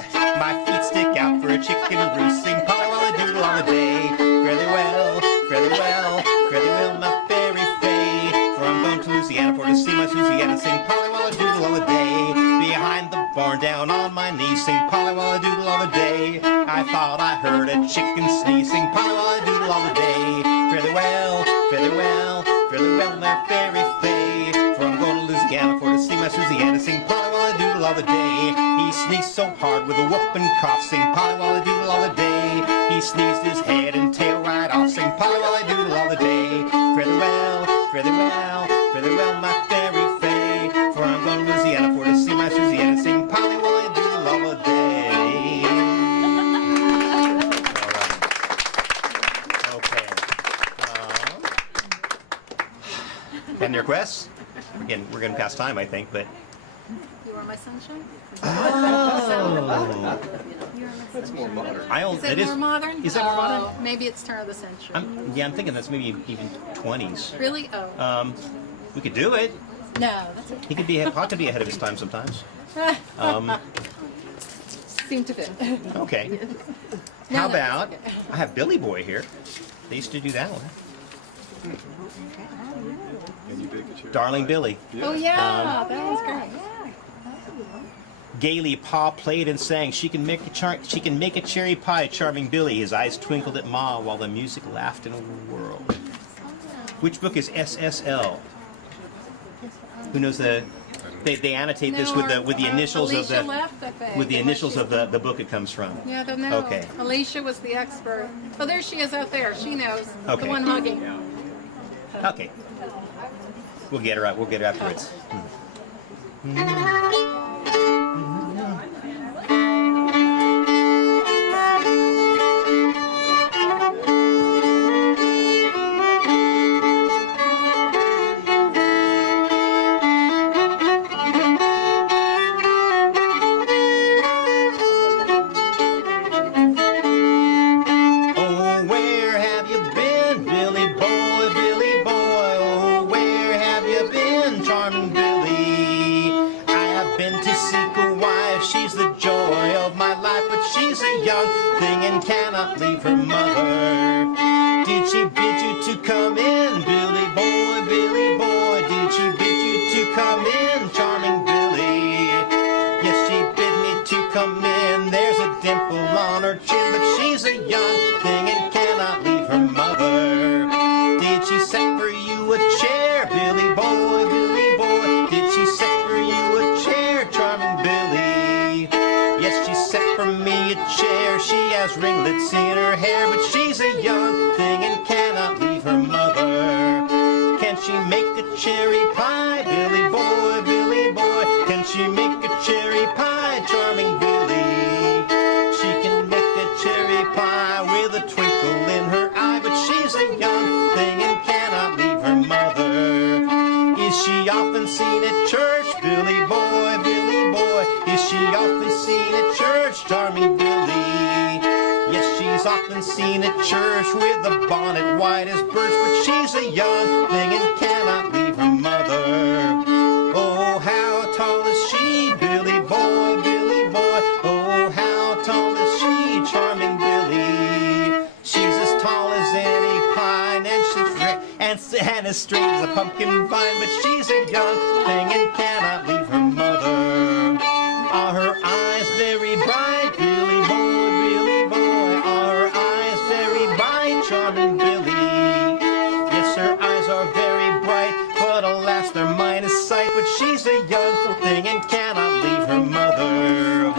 feet stick out for a chicken roost. Sing Polly Walla Doodle all the day. Fare thee well, fare thee well, fare thee well, my fairy fay. For I'm going to Louisiana for to see my Susanna sing Polly Walla Doodle all the day. Behind the barn, down on my knees, sing Polly Walla Doodle all the day. I thought I heard a chicken sneeze, sing Polly Walla Doodle all the day. Fare thee well, fare thee well, fare thee well, my fairy fay. For I'm going to Louisiana for to see my Susanna sing Polly Walla Doodle all the day. He sneezed so hard with a whooping cough, sing Polly Walla Doodle all the day. He sneezed his head and tail right off, sing Polly Walla Doodle all the day. Fare thee well, fare thee well, fare thee well, my fairy fay. For I'm going to Louisiana for to see my Susanna sing Polly Walla Doodle all the day. Okay. Any requests? We're getting past time, I think, but. You are my sunshine? Oh. That's more modern. Is that more modern? Is that more modern? Maybe it's turn of the century. I'm thinking that's maybe even 20s. Really? Oh. We could do it. No, that's okay. He could be ahead of his time sometimes. Seem to fit. Okay. No, How that's about okay. I have Billy Boy here. They used to do that one. And you bake a cherry Darling pie. Billy. Oh yeah, that was great. Gaily Pa played and sang. She can make a cherry pie, charming Billy. His eyes twinkled at Ma while the music laughed in a whirl. Which book is SSL? Who knows the? They annotate this with the initials of Alicia the left, I think. with the initials of the book it comes from. Yeah, I don't know. Okay. Alicia was the expert. Oh, there she is out there. She knows. Okay. The one hugging. Okay. We'll get her out. We'll get her afterwards. Oh, where have you been, Billy boy, Billy boy? Oh, where have you been, charming Billy? I have been to seek a wife, she's the joy of my life, but she's a young thing and cannot leave her mother. Did she bid you to come in, Billy boy, Billy boy? Did she bid you to come in, charming Billy? Yes, she bid me to come in. There's a dimple on her chin, but she's a young thing and cannot leave her mother. Did she set for you a chair, Billy boy, Billy boy? Did she set for you a chair, charming Billy? Yes, she set for me a chair. She has ringlets in her hair, but she's a young thing and cannot leave her mother. Can she make a cherry pie, Billy boy, Billy boy? Can she make a cherry pie, charming Billy? She can make a cherry pie with a twinkle in her eye, but she's a young thing and cannot leave her mother. Is she often seen at church, Billy boy, Billy boy? Is she often seen at church, charming Billy? Yes, she's often seen at church with a bonnet white as birch, but she's a young thing and cannot leave her mother. Oh, how tall is she, Billy boy, Billy boy? Oh, how tall is she, charming Billy? She's as tall as any pine, and she's and as straight as a pumpkin vine, but she's a young thing and cannot leave her mother. Are her eyes very bright, Billy boy, Billy boy? Are her eyes very bright, charming Billy? Yes, her eyes are very bright, but alas, they're mine is sight. But she's a young thing and cannot leave her mother.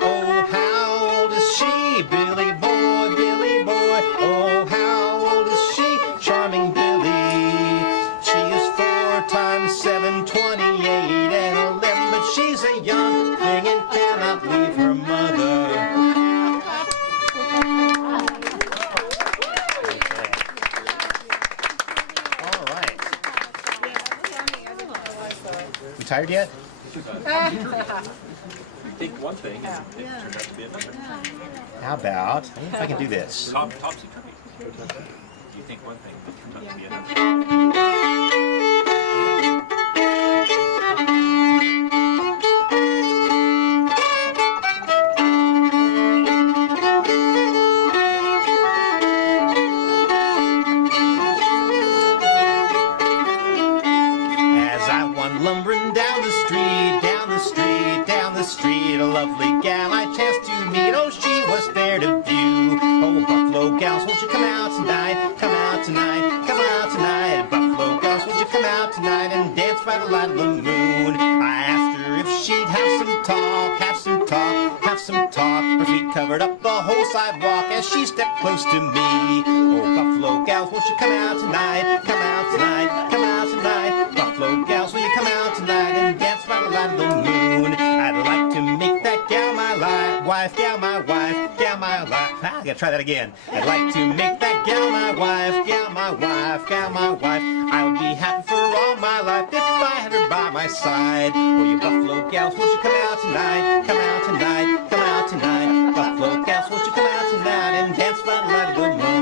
Oh, how old is she, Billy boy, Billy boy? Oh, how old is she, charming Billy? She is 4 times 7, 28, and 11 tired yet? You think one thing and it turns out to be another. How about, I wonder if I can do this. Topsy-turvy. You think one thing, but it turns out to be another. As I went lumbering down the street, down the street, down the street, a lovely gal I chanced to meet. Oh, she was fair to view. Oh, Buffalo gals, won't you come out tonight? Come out tonight, come out tonight. Buffalo gals, won't you come out tonight and dance by the light of the moon? I asked her if she'd have some talk, have some talk, have some talk. Her feet covered up the whole sidewalk as she stepped close to me. Oh, Buffalo gals, won't you come out tonight? Come out tonight, come out tonight. Buffalo gals, will you come out tonight and dance by the light of the moon? I'd like to make that gal my wife, gal my wife, gal my life. I gotta try that again. I'd like to make that gal my wife, gal my wife, gal my wife. I would be happy for all my life if I had her by my side. Oh, you Buffalo gals, won't you come out tonight? Come out tonight, come out tonight. Buffalo gals, won't you come out tonight and dance by the light of the moon?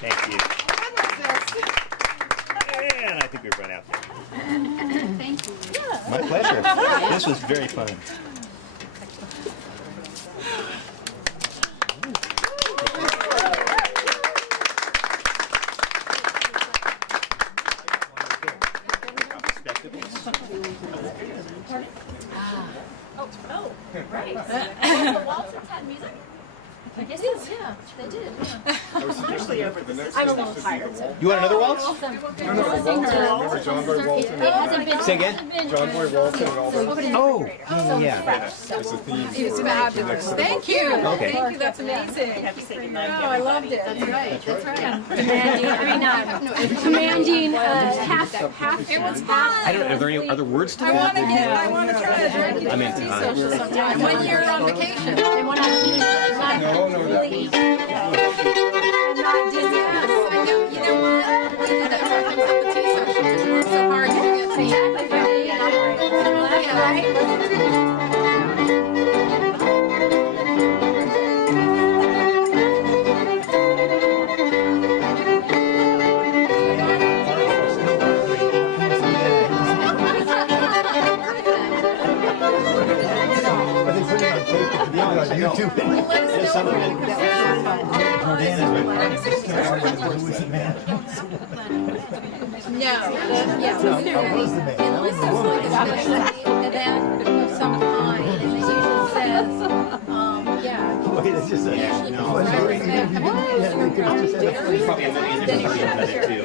Thank you. And I think we've run out there. Thank you. My pleasure. This was very fun. Right. The Waltons had music? I guess so, yeah. They did. I'm a little tired. You want another waltz? Awesome. Remember John Boy Walton? It hasn't been. Say again? John Boy Walton and all that. Oh, yeah. It's a theme. It's fabulous. Thank you. Okay. Thank you. That's amazing. Oh, I loved it. That's right. That's right. Commanding half. It was fun. I don't know. Are there any other words to I that? want to try to drink I mean, tea social sometime. When you're on vacation. They want to No, no, that really eat. Not just Yes, I know. You know what? We do that sometimes at the tea social because we work so hard to get tea. YouTube. There's some of it. No. Yes. And Lisa's like an event of some kind, and she usually says, Wait, it's just a. Probably a million different versions of it, too.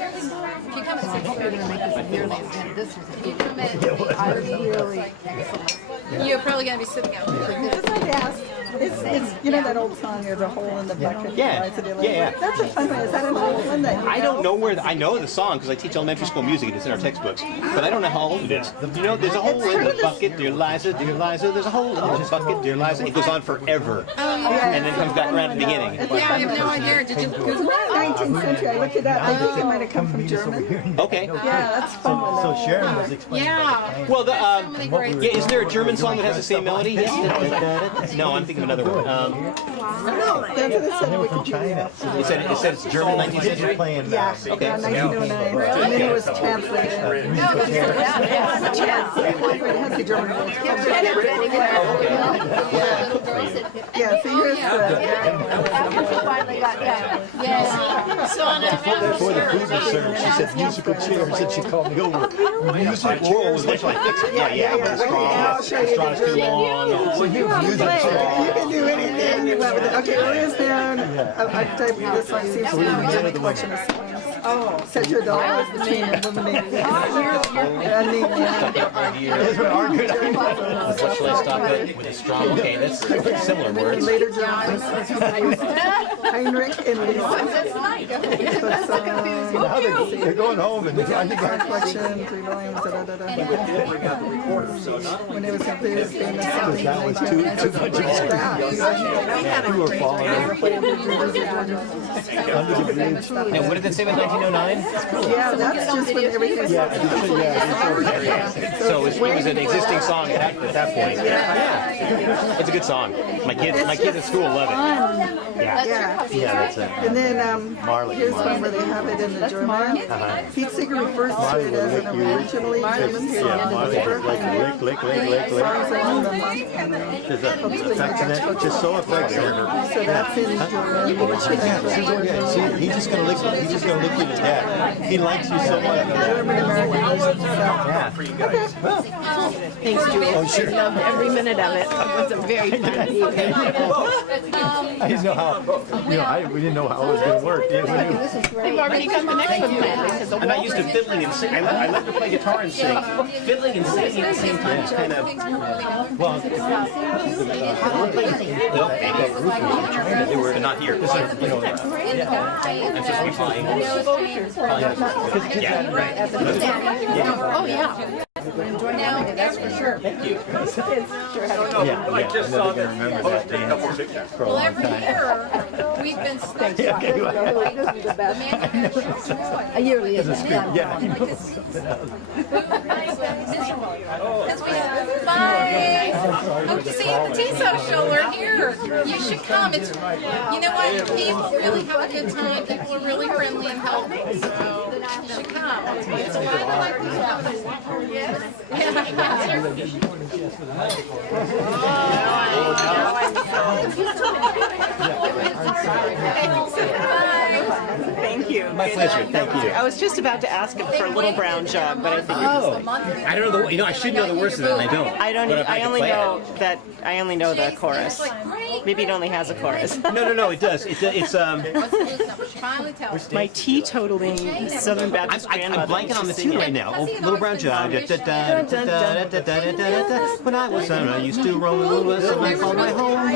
if you come at 6:30, you're probably going to be sitting out there. It's you know that old song, "There's a hole in the bucket." Yeah. Rise to the Yeah. That's a fun one. Is that an old one that you I don't know where, I know the song because I teach elementary school music and it's in our textbooks, but I don't know how old it is. You know, there's a hole in the bucket, dear Liza, there's a hole in the bucket, dear Liza. It goes on forever. And then comes back around to the beginning. Yeah, I have no idea. Did you Google it? 19th century. I looked it up. I think it might have come from German. Okay. Yeah, that's a fun one. So Sharon was explaining. Yeah. Well, So many great yeah, isn't there a German song that has the same melody? No, I'm thinking of another one. That's what it said in From Wikipedia. China. So It said it's German 19th they're century? playing. Yeah, Okay. around 1909. And then it was translated. It has the German words. for you. Yeah, see, here's After she finally got down. Yeah. So on a Before the food was served, she said musical chairs, and she called me over. Music chairs. Wait till I fix it. Yeah, but the straw is too long. You can do anything you want with it. Okay, Maria's down. I typed this one, seems to be a collection of songs. Set your dollars between eliminating What shall I stop it with a straw? Okay, that's similar words. Later John, Heinrich and Lisa. Now they're going home, and I think Collection, 3 volumes, When it was completed, famous something. that was too much of a scrap. You were falling under the bridge. And what did it say about 1909? Yeah, that's just when everything was. So it was an existing song at that point. Yeah. It's a good song. My kids at school love it. Yeah. Yeah, that's it. And then Marley. here's one where they have it in the German. Pete Seeger refers to it as an originally German song. Marley was like lick. Songs along the month. There's a affectionate, just so affectionate. So that's in German. See, he's just gonna lick you to death. He likes you so much. German American version. Yeah. Thanks, Julie. Oh, sure. I loved every minute of it. It was a very fun evening. I didn't know how. We didn't know how it was gonna work. Yeah, we knew. They've already got the next one planned. I'm not used to fiddling and singing. I love to play guitar and sing. Fiddling and singing at the same time is kind of. Well, They were not here. I'm just replying. Yeah, right. Oh, yeah. That's for sure. Thank you. I just saw that. Remember that dance for a long Every time. year, we've been stuck. A yearly event. Bye. Hope to see you at the T-Soul show. We're here. You should come. It's, you know what? People really have a good time. People are really friendly and helpful. So you should come. It's a lot like this. Thank you. My pleasure. Thank you. I was just about to ask him for a little brown jug, but I think I don't know the. I should know the words of it, and I don't. But if I could only play it. know that I only know the chorus. Maybe it only has a chorus. No. It does. It's Finally tell us. My teetotaling Southern Baptist I'm grandmother. blanking on the used to tune sing right it. now. Oh, Little Brown Jug. When I was son, I used to roam the wilderness and I called my home. I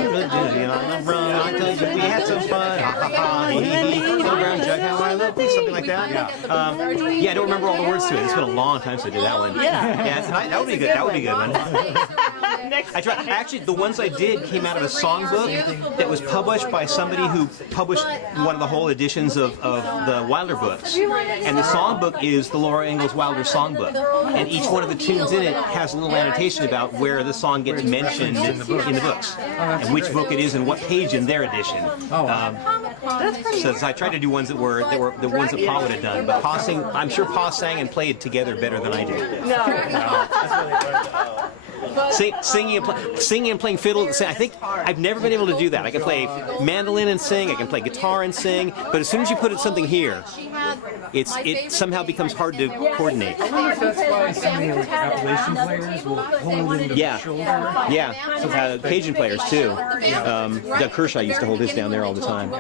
tell you, we had some fun. Ha ha ha. Little Brown Jug, how I love thee. Something like that. Yeah, I don't remember all the words to it. It's been a long time since I did that one. Yeah, that would be good. That would be a good one. I tried. Actually, the ones I did came out of a songbook that was published by somebody who published one of the whole editions of the Wilder books. And the songbook is the Laura Ingalls Wilder songbook. And each one of the tunes in it has a little annotation about where the song gets mentioned in the books, and which book it is and what page in their edition. So I tried to do ones that were the ones that Pa would have done. But I'm sure Pa sang and played together better than I did. Singing and playing fiddle at the same. I think I've never been able to do that. I can play mandolin and sing. I can play guitar and sing. But as soon as you put something here, it somehow becomes hard to coordinate. I wonder if that's why so many Appalachian players will hold it in their shoulder. Yeah. Cajun players too. Doug Kershaw used to hold his down there all the time.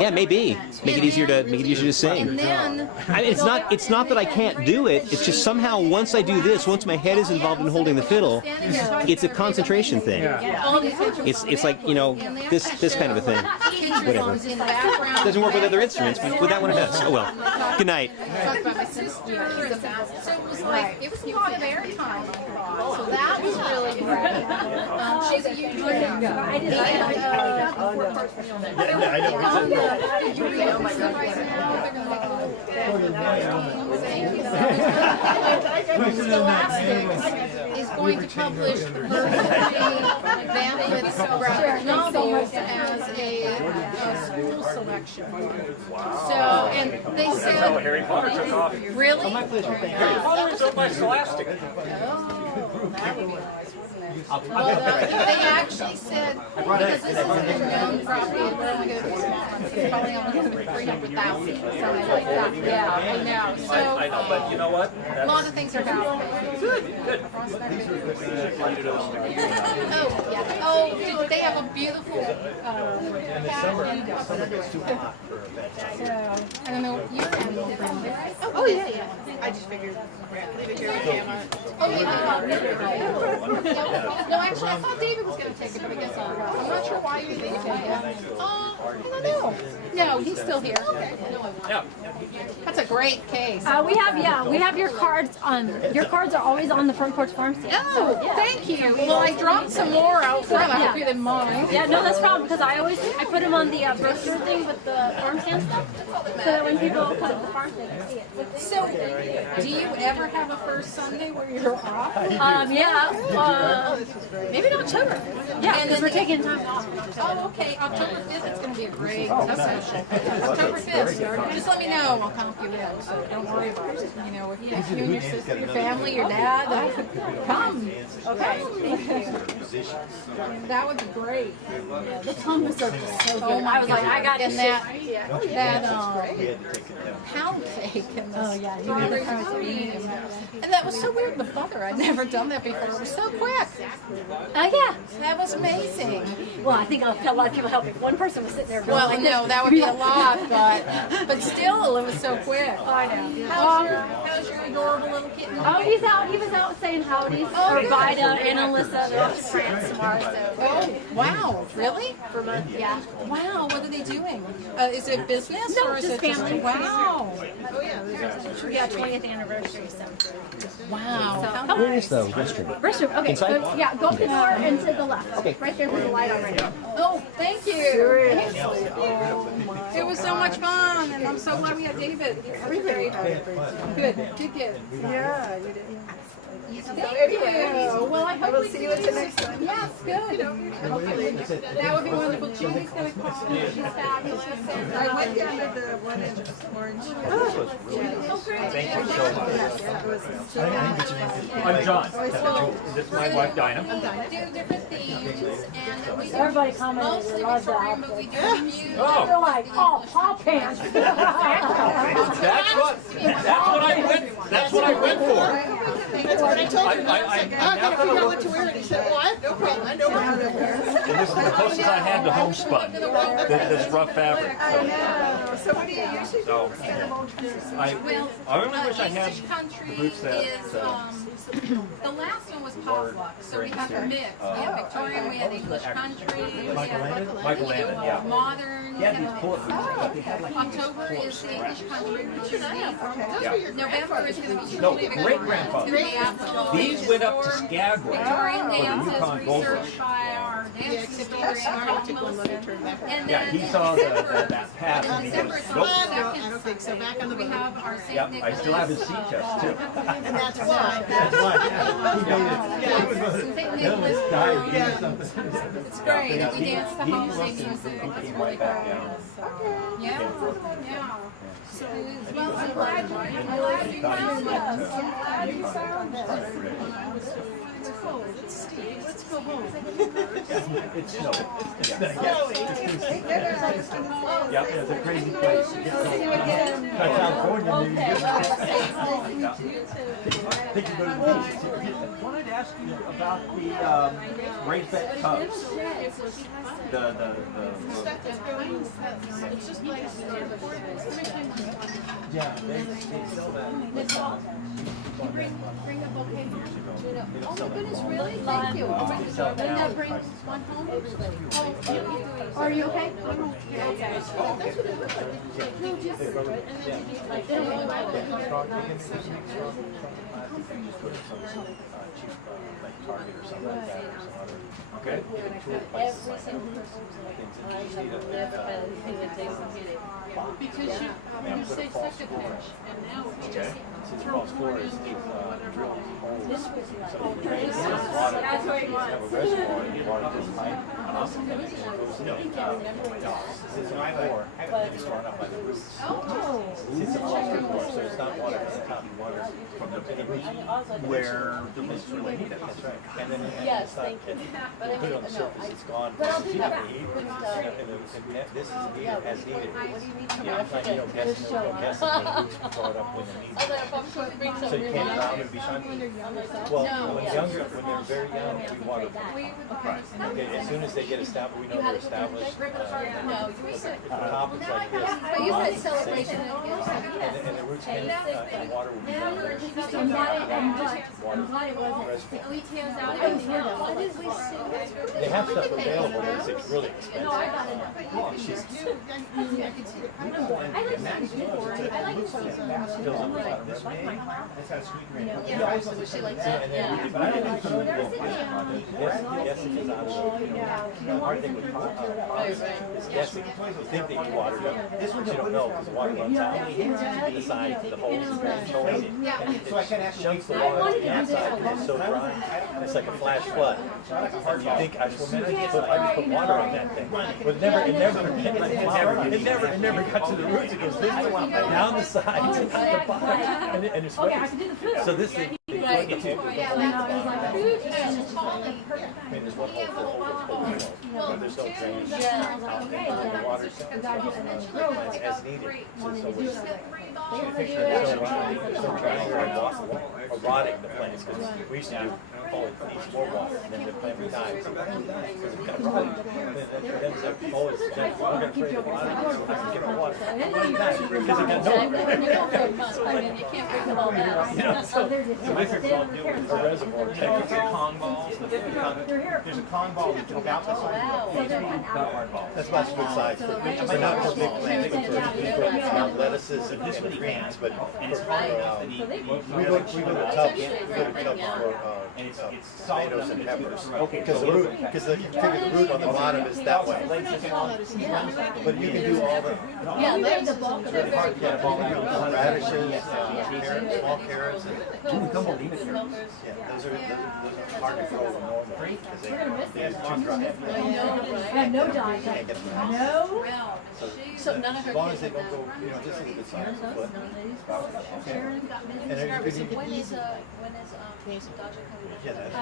Yeah, maybe make it easier to sing. It's not that I can't do it. It's just somehow once I do this, once my head is involved in holding the fiddle, it's a concentration thing. It's like this kind of a thing. Whatever. Doesn't work with other instruments, but with that one it does. Oh well. Good night. So it was like, it was a lot of airtime. So that was really great. She's a huge is going to publish the Van graphic novels as a school selection. So, and they said, Harry Potter took off. really? Harry Potter is on my Scholastic. Well, they actually said, because this is a known property, we're only going to do probably only going to be 300,000, something like that. Yeah, I know. So I know, but you know what? a lot of things are happening. Good, good. Oh, yeah. Oh, they have a beautiful I don't know. You Oh, yeah, yeah. I just figured. Leave it here with camera. Oh, yeah. No, actually, I thought David was going to take it, but I guess I'm not sure why you didn't take it. I don't know. No, he's still here. Yeah. That's a great case. We have your cards on. Your cards are always on the front porch farm stand. Oh, thank you. Well, I dropped some more out front. I hope you didn't mind. Yeah, no, that's problem because I put them on the brochure thing with the farm stand stuff, so that when people come to the farm stand, they can see it. So, do you ever have a first Sunday where you're off? Maybe in October. Yeah, because we're taking time off. Oh, okay. October 5th, it's going to be a great social. October 5th. Just let me know. I'll count you in. So don't worry about it. You know, if you and your sister, your family, your dad, come. Okay. That would be great. Yeah, the hummus are just so good. Oh my I was like, I got and to that pound cake and the and that was so weird. The butter, I'd never done that before. It was so quick. Yeah. That was amazing. Well, I think a lot of people helped. If one person was sitting there. Well, I know that would be a lot, but still, it was so quick. I know. How's your adorable little kitten? Oh, he's out. He was out saying howdies. Oh, for Vida and Alyssa. They're off to France tomorrow. So. Oh, wow. Really? For month, yeah. Wow. What are they doing? Is it business No, or is just it family. Wow. Oh yeah. Yeah, 20th anniversary. So. Wow. So, Where is the restroom? restroom. Okay. Inside? Yeah. Go to the door and to the left. Okay. Right there with the light on right now. Oh, thank you. It was so much fun, and I'm so glad we had David. Everybody had a great time. Good. Yeah, you did. Thank you. Well, I will see you at the next time. Yes, good. That would be wonderful. Julie's going to call. She's fabulous. I went down to the one in Orange. Oh, great. Thank you so much. It was so I'm John. This is my wife, Dinah. Do different themes, and we do Everybody commented. mostly They love Victorian, that. but we do reviews. Oh. They're like, oh, paw pants. That's what I went for. That's what I told him. I gotta figure out what to wear. And he said, well, I have no problem. I know what I'm wearing. And this is the closest I had to homespun, this rough fabric. I know. So what do you usually do? So, Well, I really wish I had English country boots that, is, the last one was potluck, so we have a mix. We have Victorian, we have English country, we have Michael Landon, yeah. modern. Yeah, these pull-up boots, but they had like October is the English country, which is Yeah. November is going to be No, truly great Victorian. grandfather. It's gonna be absolutely These went up to historic. Skagway Victorian for the dances Yukon Gold Rush. researched by our dance historian. And Yeah, then he saw that path and he goes, December is nope. the second. I don't think so. Back on the we have our St. Yep, I Nicholas. still have his seat chest too. And that's why. It's great. And we dance the holiday music. It's really great. Yeah. Well, I'm glad you found us. I'm glad you found us. Let's go home. It's snow. Yeah, it's a crazy place. See you again. I wanted to ask you about the raised bed tubs. Yeah, they sell that. Bring a bouquet. Oh my goodness, really? Thank you. Linda, bring one home. Oh, are you okay? I'm okay. No, Okay. Because you say such a fish, and now we just throw it into this was That's what he wants. It's an I-4, it's torn up by the roots. It's a foster core, so it's not water from the top, water from the roots Where the roots really need it. That's right. And then Yes, it's not, thank you. put it on the surface, it's gone. This is needed as needed. Yeah, it's like, guessing when the roots can draw it up when they need it. So you can't drown and be shunted. Well, when they're very young, we water them. As soon as they get established, we know they're established. The top is like this. But you said celebration And the roots can, and the water will be down there. I'm glad it wasn't. They have stuff available, but it's really expensive. This May, it's got a sweet green. She likes it. Yeah. But I don't think so. Guessing is out of the hard thing with is guessing. You think that you watered up. This one you don't know because the water runs out. The sides, the holes, and So I can actually jumps the water to the outside and it's so dry. It's like a flash flood. You think I just put water on that thing. But it never got to the roots. It goes this way down the sides, the bottom, and it's wet. So this thing. Right. There's one hole for hole, but there's no drainage out there. The water's as needed. So drying or rotting the plants because we used to do it needs more water and then the plant dies. Because it got rotting. Then it's like, we're going to pray the water. I can get more water. Because it got You can't break them all down. so my friends all do a reservoir tank. It's a Kong ball. There's a Kong ball that's about the size of a hard ball. That's about good size. So not for big plants, but for lettuces and greens, but we go to tubs for tomatoes and peppers. Because the root on the bottom is that way. But you can do all the radishes, carrots, small carrots, and those are hard to grow normally because they're too dry. I have no dye. No. So none of her As long as kids they are don't go, this is a good size. And then you can When is Dodger coming? yeah, that's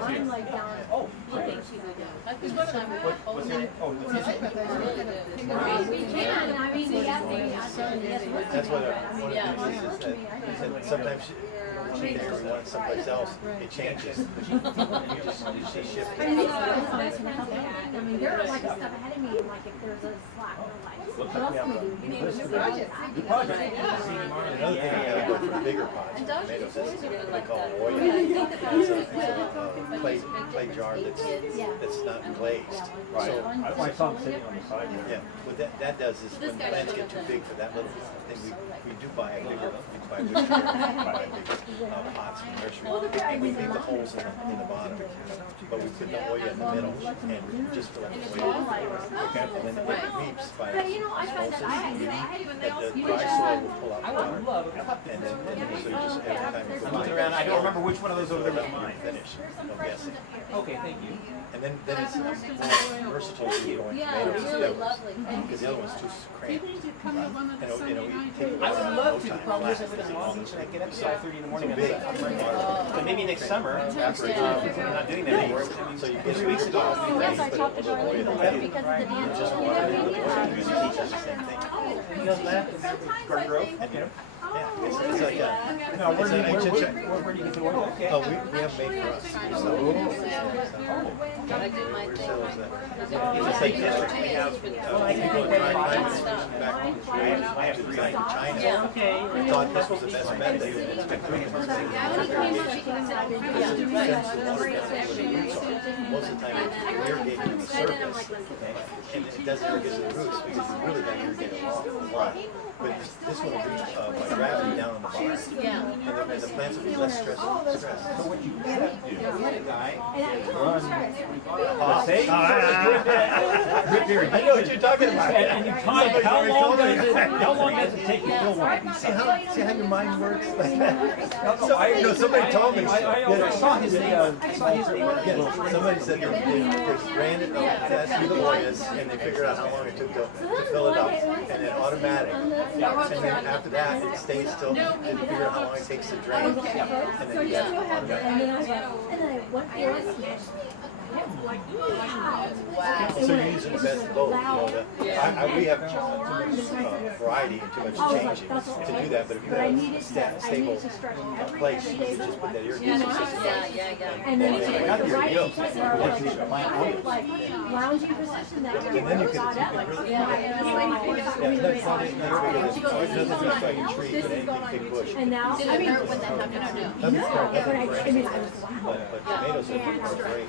I'm like down. oh, Because one time we were what's your name? Oh, We can, I mean, we have the, that's what one of the things is that sometimes one day or we want it someplace else, it changes. You just shift I it. mean, they're like a step ahead of me, like if there's a slack, they're like, what else can we do? You need a new project. Another thing, you gotta go for bigger pots. Tomatoes, this is what they call oil. It's a clay jar that's not glazed. So, I saw them sitting on the side there. yeah, what that does is when plants get too big for that little thing, we do buy a bigger, we buy bigger pots from nursery. And we leave the holes in the bottom, but we put the oil in the middle and just fill up the oil. And then it weeps by osmosis. That the dry soil will pull out the water. And then so you just every time you go by around, I don't remember which one of those over there was mine. mine. Finish, no guessing. Okay, thank you. And then it's more versatile to go in tomatoes too, because the other one's too cramped. We take the I water would in love no to. The time problem is flat, I live in because Long it's Beach and I get up at 5:30 in the morning. big. So maybe next summer, after we're not doing that anymore. So you But get 3 weeks ago, I was doing Yes, I that. talked to Darlene about it because of the dance. just water in the water, you just teach us the same thing. He does that. Garden Grove. Yeah, it's like a, No, it's an ancient check. where do you get the oil? Okay. Oh, we have made for us. I did my thing. It's like district, we have, I can do it. back I have to design in China. We thought this was the best method. It's been doing it for most of the time it's irrigating the surface, and it doesn't irrigate the roots because you really got to irrigate a lot. But this one will be by gravity down on the bottom, and the plants will be less stressed. So what you gotta do, we had a guy Say, period. I know what you're talking about. And you time it. How long does it take to fill one? See how your mind works like that? No, Somebody told me. I saw his Somebody said they ran it through the lawyers and they figured out how long it took to fill it up, and then automatic. And then after that, it stays still and figure out how long it takes to drain. And then you have automatic. So you're using the best of both. We have too much variety and too much changing to do that, but if you have a stable place, you can just put that irrigation system. And then I got the idea. like lounging position that And then you can big bush. and now Did it hurt when that happened or no? But tomatoes are great.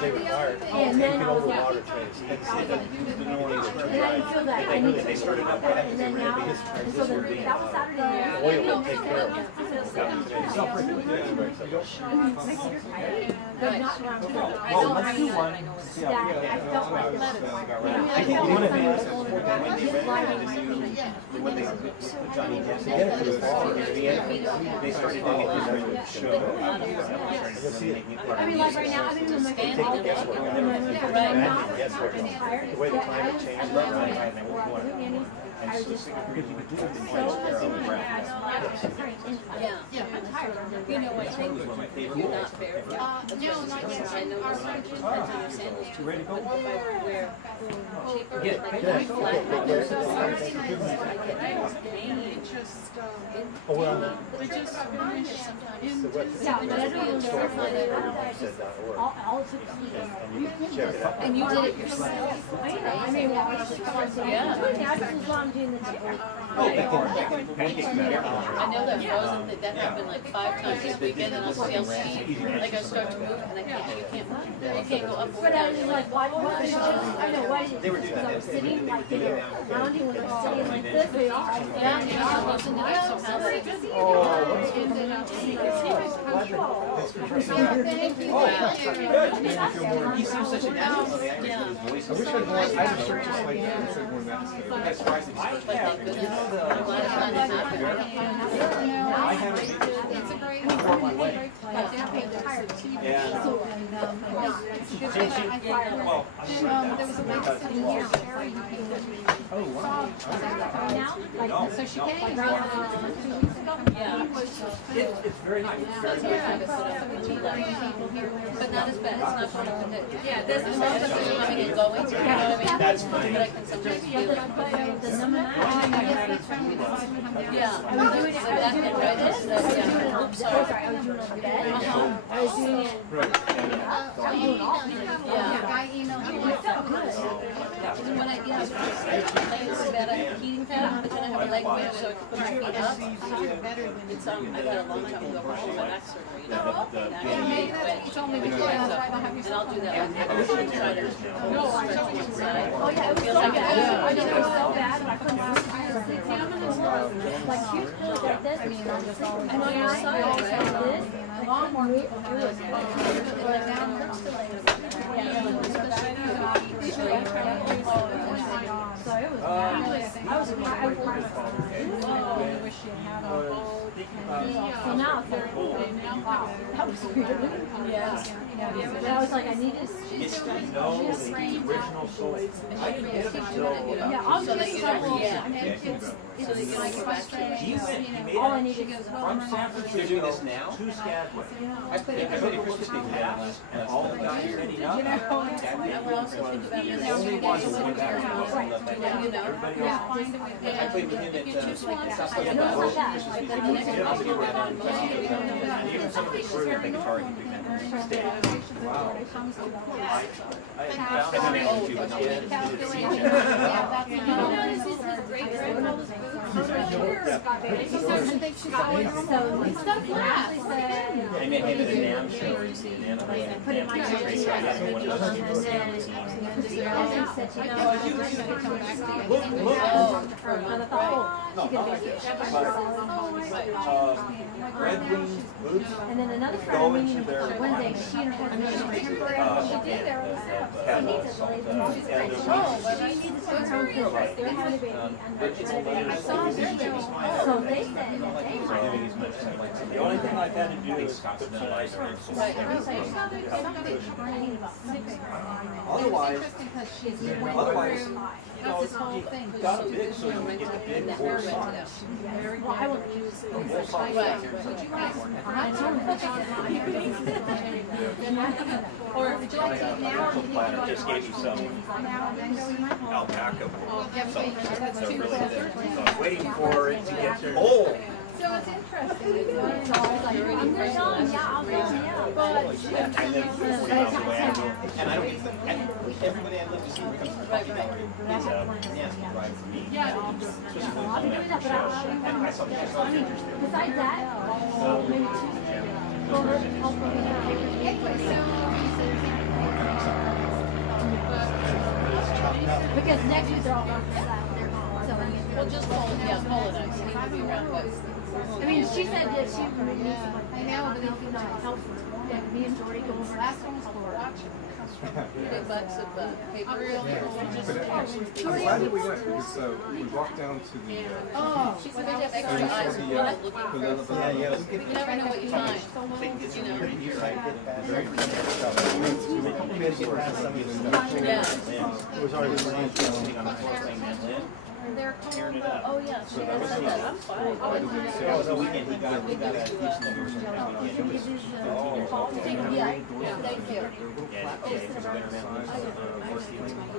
They were hard. And then Get over water trains. and I feel that I need to start up and then now and so then that was Saturday. Oil will take care of it. But not now. Well, let's do one. That I felt like I think one of these. What they with Johnny Depp, they get it to the fall. They started doing it during the show. I mean, like right now, I've been in my Take the guesswork out of it. Imagine guesswork. The way the climate changed. I was just Because you could do it in place there on the ground. Yeah. You know what, I think you're not fair. No, not yet. I know this one, depends on your sandals too. Ready to go? If I wear cheaper, Yeah. like Yeah. flat, Oh, well, we just finish sometimes. the website. yeah, but I don't know. Homestead.org. All took And you can check it out. And you did it yourself. I mean, Yeah. I'm doing the I know that frozen, that happened like 5 times this weekend, and I'll see, like I start to move, and I can't, you can't move. You can't go up or But I down. was like, why I know, why did because I was sitting like there, rounding when I was sitting like this, they all, Yeah, you know, listen to that somehow. He seems such an animal. Yeah. I wish I'd more, I had a shirt just like that, it's like more that. That's surprising. But thank goodness. I'm glad it finally happened. I have a It's a great for my wedding. Yeah. Well, there was a lady sitting here. oh, wow. Now, like, So she came. Yeah. It's very nice. That's what I was but not as bad. It's not fun with it. Yeah, there's the most of it coming and going. You know what I mean? That's fine. But I can sometimes feel it. Yeah. I was doing it, So that and right this, yeah. Oops, sorry. I was doing it on the bed. I was doing it. I was doing all of it. Yeah. It felt good. And when I laying so bad I have a heating pad, but then I have a leg wedge so I can put my feet up. It's I got a long time ago for my back surgery. You know, and I have a leg wedge. You told me before, and I'll do that with try to stretch it inside. Oh yeah, it was so bad. I know it was so bad, but I couldn't like huge pillows like this, and on your side, like this. A lot more people do it. So it was bad. I was so now it's like, wow, that was weird. Yeah. But I was like, I need to original soul. I didn't get it until. yeah, I'll So that just you start. don't, yeah. So that you don't go back to it. He made All I it needed was from San You're Francisco doing this now? to Skagway. I played a Christmas tree for that last. And all the guys setting up. I would also think about this. Only one who went back to You know, everybody else. I played with him at South Lake No, it's not that. Christmas Like, tree. the next I was one. able to even some of the further I think it's hard to do that. Wow. I found I out. mean, oh, but not yet. And they had a NAM show. Put it in my One of those. And she said she knows she's going to come back to you. But I thought, oh, she could be here. Red wing boots. And then another friend of mine on Wednesday, she and her husband made a temporary. She did their own stuff. She needs it, really. She's pregnant. She needs to turn her own business. They're having a baby. And I saw a video. So they said that they The only thing I've had to do is put some ice on. Otherwise, That's his whole thing. got a big, so you can get the big horse on. Well, I will use it. Or would you like to eat now? Or Planner just gave you some alpaca wool. that's too So I'm Waiting for it to get there. Oh! So it's interesting. I'm going to tell them, yeah, I'll tell them, yeah. But And then 40 miles away, I go, and I don't get the, and everybody I live to see when it comes to coffee gallery is a nasty ride for me. Yeah. Especially when I'm at the show. And I saw just so interesting. besides that, maybe two. Because next week they're all going to that. So Well, just call it, yeah, call it nice. He will be around, but. I mean, she said that she would need Yeah, someone. I know, but if you don't help her. Yeah, me and Jordy go over. Last one was for big butts of paper. I'm glad that we went because we walked down to the. Oh, she's going to have extra eyes. the, We're not looking for. Yeah, yeah. You never know what you find. You know. Yeah. It was already planned. They're called, oh yeah, she has said that, I'm fine. Oh, the weekend he got a decent number of Yeah, thank you.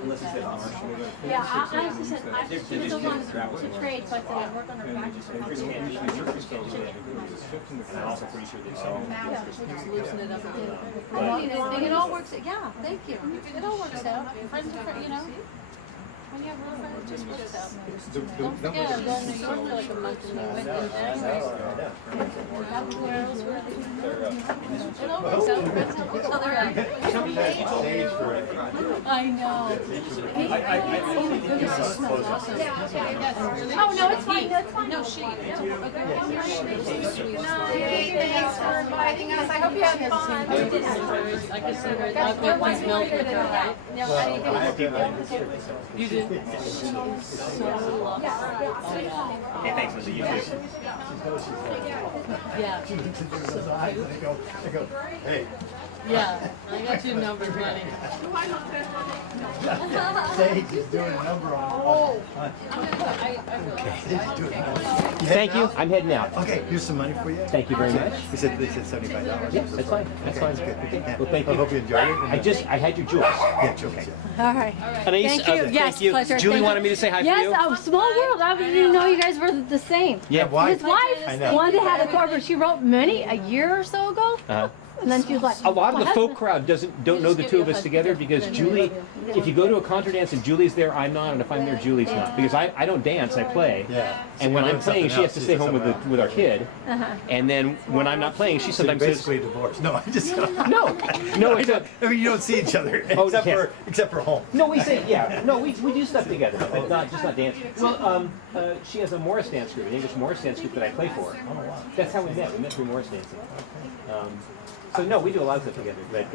Unless he said commercial. Yeah, I honestly said, she was the one to trade, so I said, I work on her back. And I'm also pretty sure they saw. Yeah, we'll just loosen it up a little. It all works, yeah, thank you. It all works out. Friends are, you know. When you have real friends, it just works out. The Don't forget, I'm going to New York for like a month and we went in January. Where else were they? It all works out. Friends help each other out. I know. Oh, no, it's fine, that's fine. No, she. Thanks for inviting us. I hope you had fun. I can see her. I'll put my milk with her, right? You did. Hey, thanks, Lizzie. You too. Yeah. Hey. Yeah. I got your numbers running. Sage is doing a number on. Thank you. I'm heading out. Okay, here's some money for you. Thank you very much. They said $75. Yeah, that's fine. That's fine. Good. Yeah. Well, thank I you. hope you enjoyed it. I had your jewels. Yeah, okay. All right. Anais, Thank you. Yes, thank you. pleasure. Julie Thank wanted you. me to say hi Yes, for you. oh, small world. I didn't even know you guys were the same. Yeah, why? His wife I know. wanted to have a corporate. She wrote many a year or so ago. Uh-huh. And then she was like, A lot of my the folk husband- crowd don't know the two of us together because Julie, if you go to a contra dance and Julie's there, I'm not, and if I'm there, Julie's not. Because I don't dance, I play. Yeah. And when I'm playing, she has to stay home with our kid. Uh-huh. And then when I'm not playing, she So you're sometimes says, basically divorced. No, I'm just. no, it's a, I mean, you don't see each other Oh, except yeah. for home. no, we say, yeah, no, we do stuff together, but not just not dancing. Well, she has a Morris dance group, an English Morris dance group that I play for. Oh wow. That's how we met. We met through Morris dancing. So no, we do a lot of stuff together, but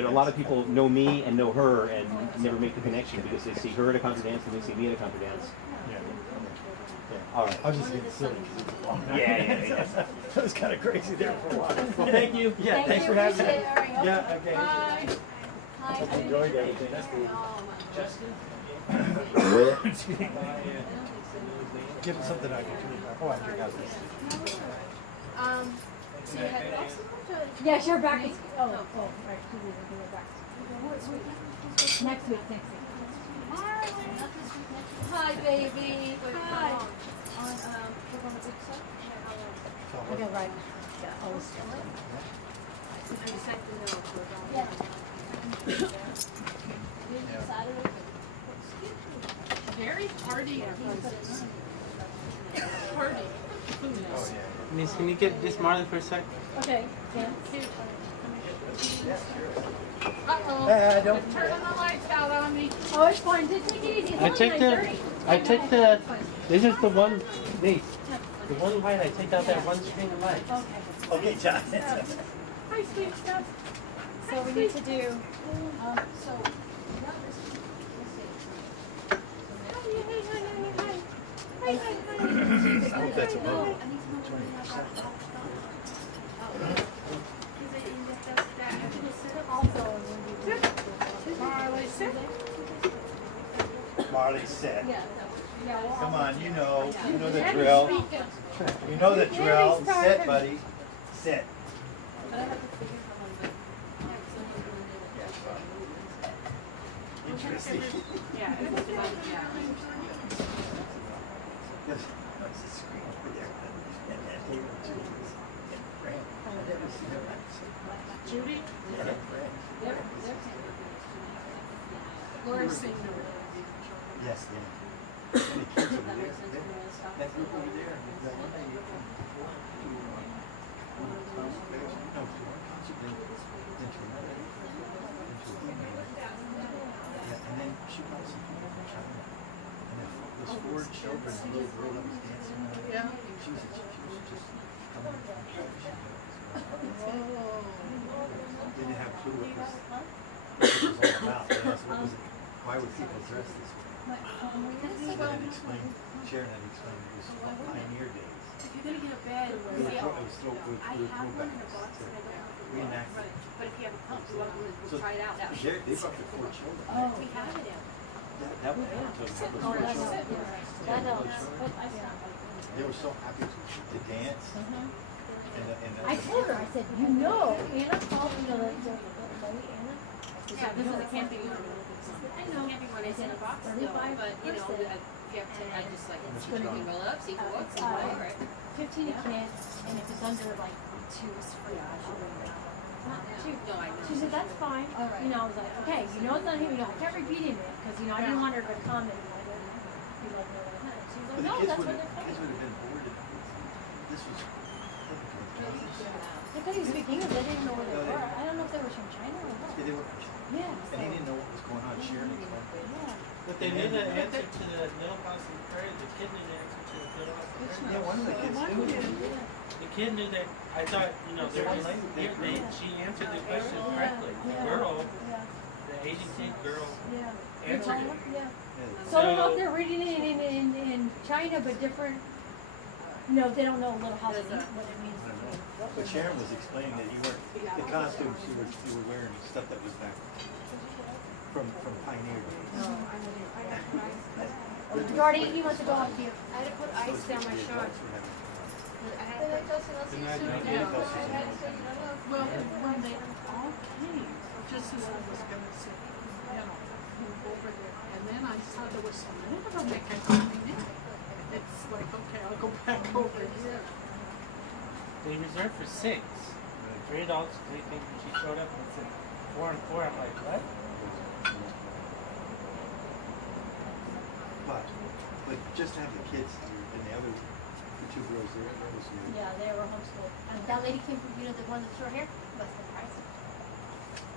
a lot of people know me and know her and never make the connection because they see her at a contra dance and they see me at a contra dance. Yeah. All right. I was just getting silly because it's a long night. Yeah. That was kind of crazy there for a while. Well, thank you. Yeah, thanks for having me. Yeah, okay. Bye. Enjoyed everything. Excuse me. Give him something I can do. Oh, I drink out of this. So you had also Yeah, sure, back is. Oh, right. Next week. Hi, baby. Hi. Okay, right. Very party. Party. Miss, can you get just Marlon for a sec? Okay, Dan. Uh-oh. Don't. Turning the lights out on me. Oh, it's fine. Just take it easy. It's only 9:30. this is the one, the one light, I take out that one string of lights. Okay. Okay, John. Hi, sweet stuff. So we need to do, so. Hi. I hope that's a vote. Marley, sit. Come on, you know the drill. You know the drill. Sit, buddy. Sit. Interesting. Yeah. There's a screen over there. And that table too. And Fran. I've never seen her like this. Judy? Yeah, Fran. Laura's seen her. Yes, yeah. And the kids over there. That group over there. That one day you come before to, no, to one concert, then into another. Into a female. Yeah, and then she brought some people from China. And then those 4 children, the little girl that was dancing around. Yeah. She was just coming from China. They didn't have a clue what this was all about. They asked why would people dress this way? So then explained, Sharon had explained it was pioneer days. If you're gonna get a bed, It was throwbacks. Reenacted. but if you have a pump, you want So to try it out. they brought the 4 children. Oh, we have it in. That would help to have those 4 children. That helps. They were so happy to dance. I told her, I said, you know, Anna called me, the lady Anna. Yeah, this is a camping one. I know. Camping one is in a box still, but you know, if you have 10, I just like, it's gonna be roll up, so you can walk somewhere, right? 15 kids, and if it's under like 2 is free. Not 2. No, I know. She said, that's fine. You know, I was like, okay, you know it's not him, you know, I kept repeating it, because you know, I didn't want her to come and like, be like, no, it's not. She was like, no, that's what they're Kids would have been bored if this was. They couldn't even speak English, they didn't know where they were. I don't know if they were from China or what. Yeah, they were. Yeah. And he didn't know what was going on. Sharon explained. But they knew the answer to the Little House on the Prairie. The kid knew the answer to the Little House on the Prairie. Yeah, one of the kids knew. The kid knew that. I thought, you know, there was, she answered the question correctly. The girl, the Asian kid girl, answered it. So I don't know if they're reading it in China, but different. No, they don't know Little House what it means. But Sharon was explaining that you weren't, the costumes you were wearing stuff that was back from pioneer days. Jordy, he wants to go up here. I had to put ice down my shirt. I had to Well, when they all came, just as I was gonna say, you know, move over there, and then I saw there was so many of them that kept coming in. It's like, okay, I'll go back over here. They reserved for 6. 3 adults. They think she showed up and said 4 and 4. I'm like, what? But just to have the kids and the other 2 girls there, that was weird. Yeah, they were homeschooled. And that lady came from, you know, the one that's short hair, Western Price.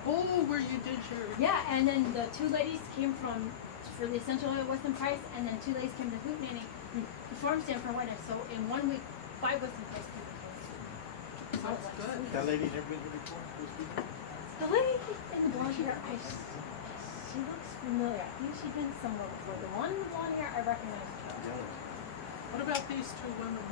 Oh, where you did your. Yeah, and then the 2 ladies came from, for the essential oil, Western Price, and then 2 ladies came to Hoot Nanny, the farm stand for White. So in 1 week, 5 Western Price people came. That's good. That lady never been here before? Those people? The lady in the blonde hair, she looks familiar. I think she's been somewhere before. The one in the blonde hair, I recognize her. What about these 2 women?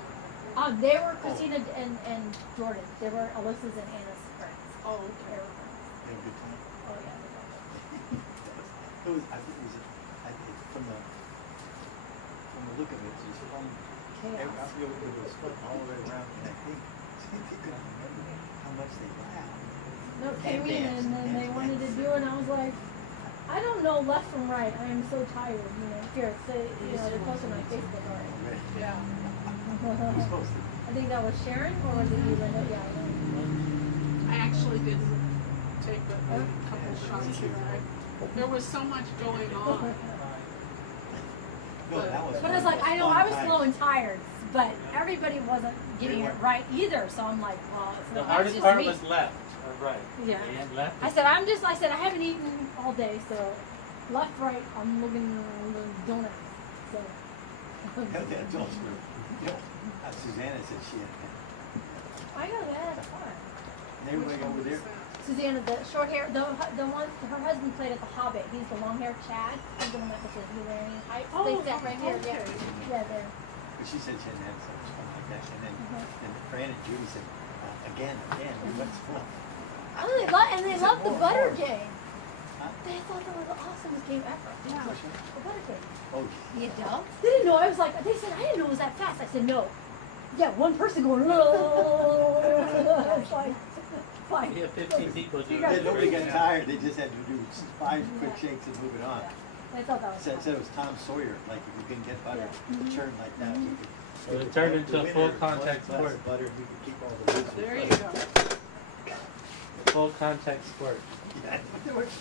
They were Christina and Jordan. They were Alyssa's and Anna's friends. Oh, okay. They were friends. They had a good time. Oh, yeah. It was, I think it was, from the look of it, it was from, I feel it was split all the way around, and I think they couldn't remember how much they laughed. No, came in and then they wanted to do it, and I was like, I don't know left from right. I am so tired. You know, here, say, you know, they posted on my Facebook already. Yeah. Who's supposed to? I think that was Sharon, or was it you, Linda? Yeah, I know. I actually didn't take a couple shots here. There was so much going on. But it's like, I know I was slow and tired, but everybody wasn't getting it right either, so I'm like, well, it's The not hardest just part me. was left or right. Yeah. And left. I said, I haven't eaten all day, so left, right, I'm looking at the donuts. So. Susanna said she had. I got that at the farm. Everybody over there. Susanna, the short hair, the one, her husband played at the Hobbit. He's the long haired Chad. He's the one that was the Hungarian type. They sat right here, yeah, there. But she said she hadn't had so much fun like that. And then and Fran and Judy said, again, what's fun? Oh, they loved the butter game. They thought that was the awesomest game ever. Yeah. The butter game. Oh, the adults? They didn't know. I was like, they said, I didn't know it was that fast. I said, no. Yeah, one person going, it's like, fine. We have 15 people doing Yeah, it. nobody got tired. They just had to do 5 quick shakes and move it on. I thought that was Said it was Tom Sawyer. Like if you couldn't get butter churned like that, you could. So it turned into a full contact sport. Butter, we could keep all the roots. There you go. Full contact sport. Yeah, they were just-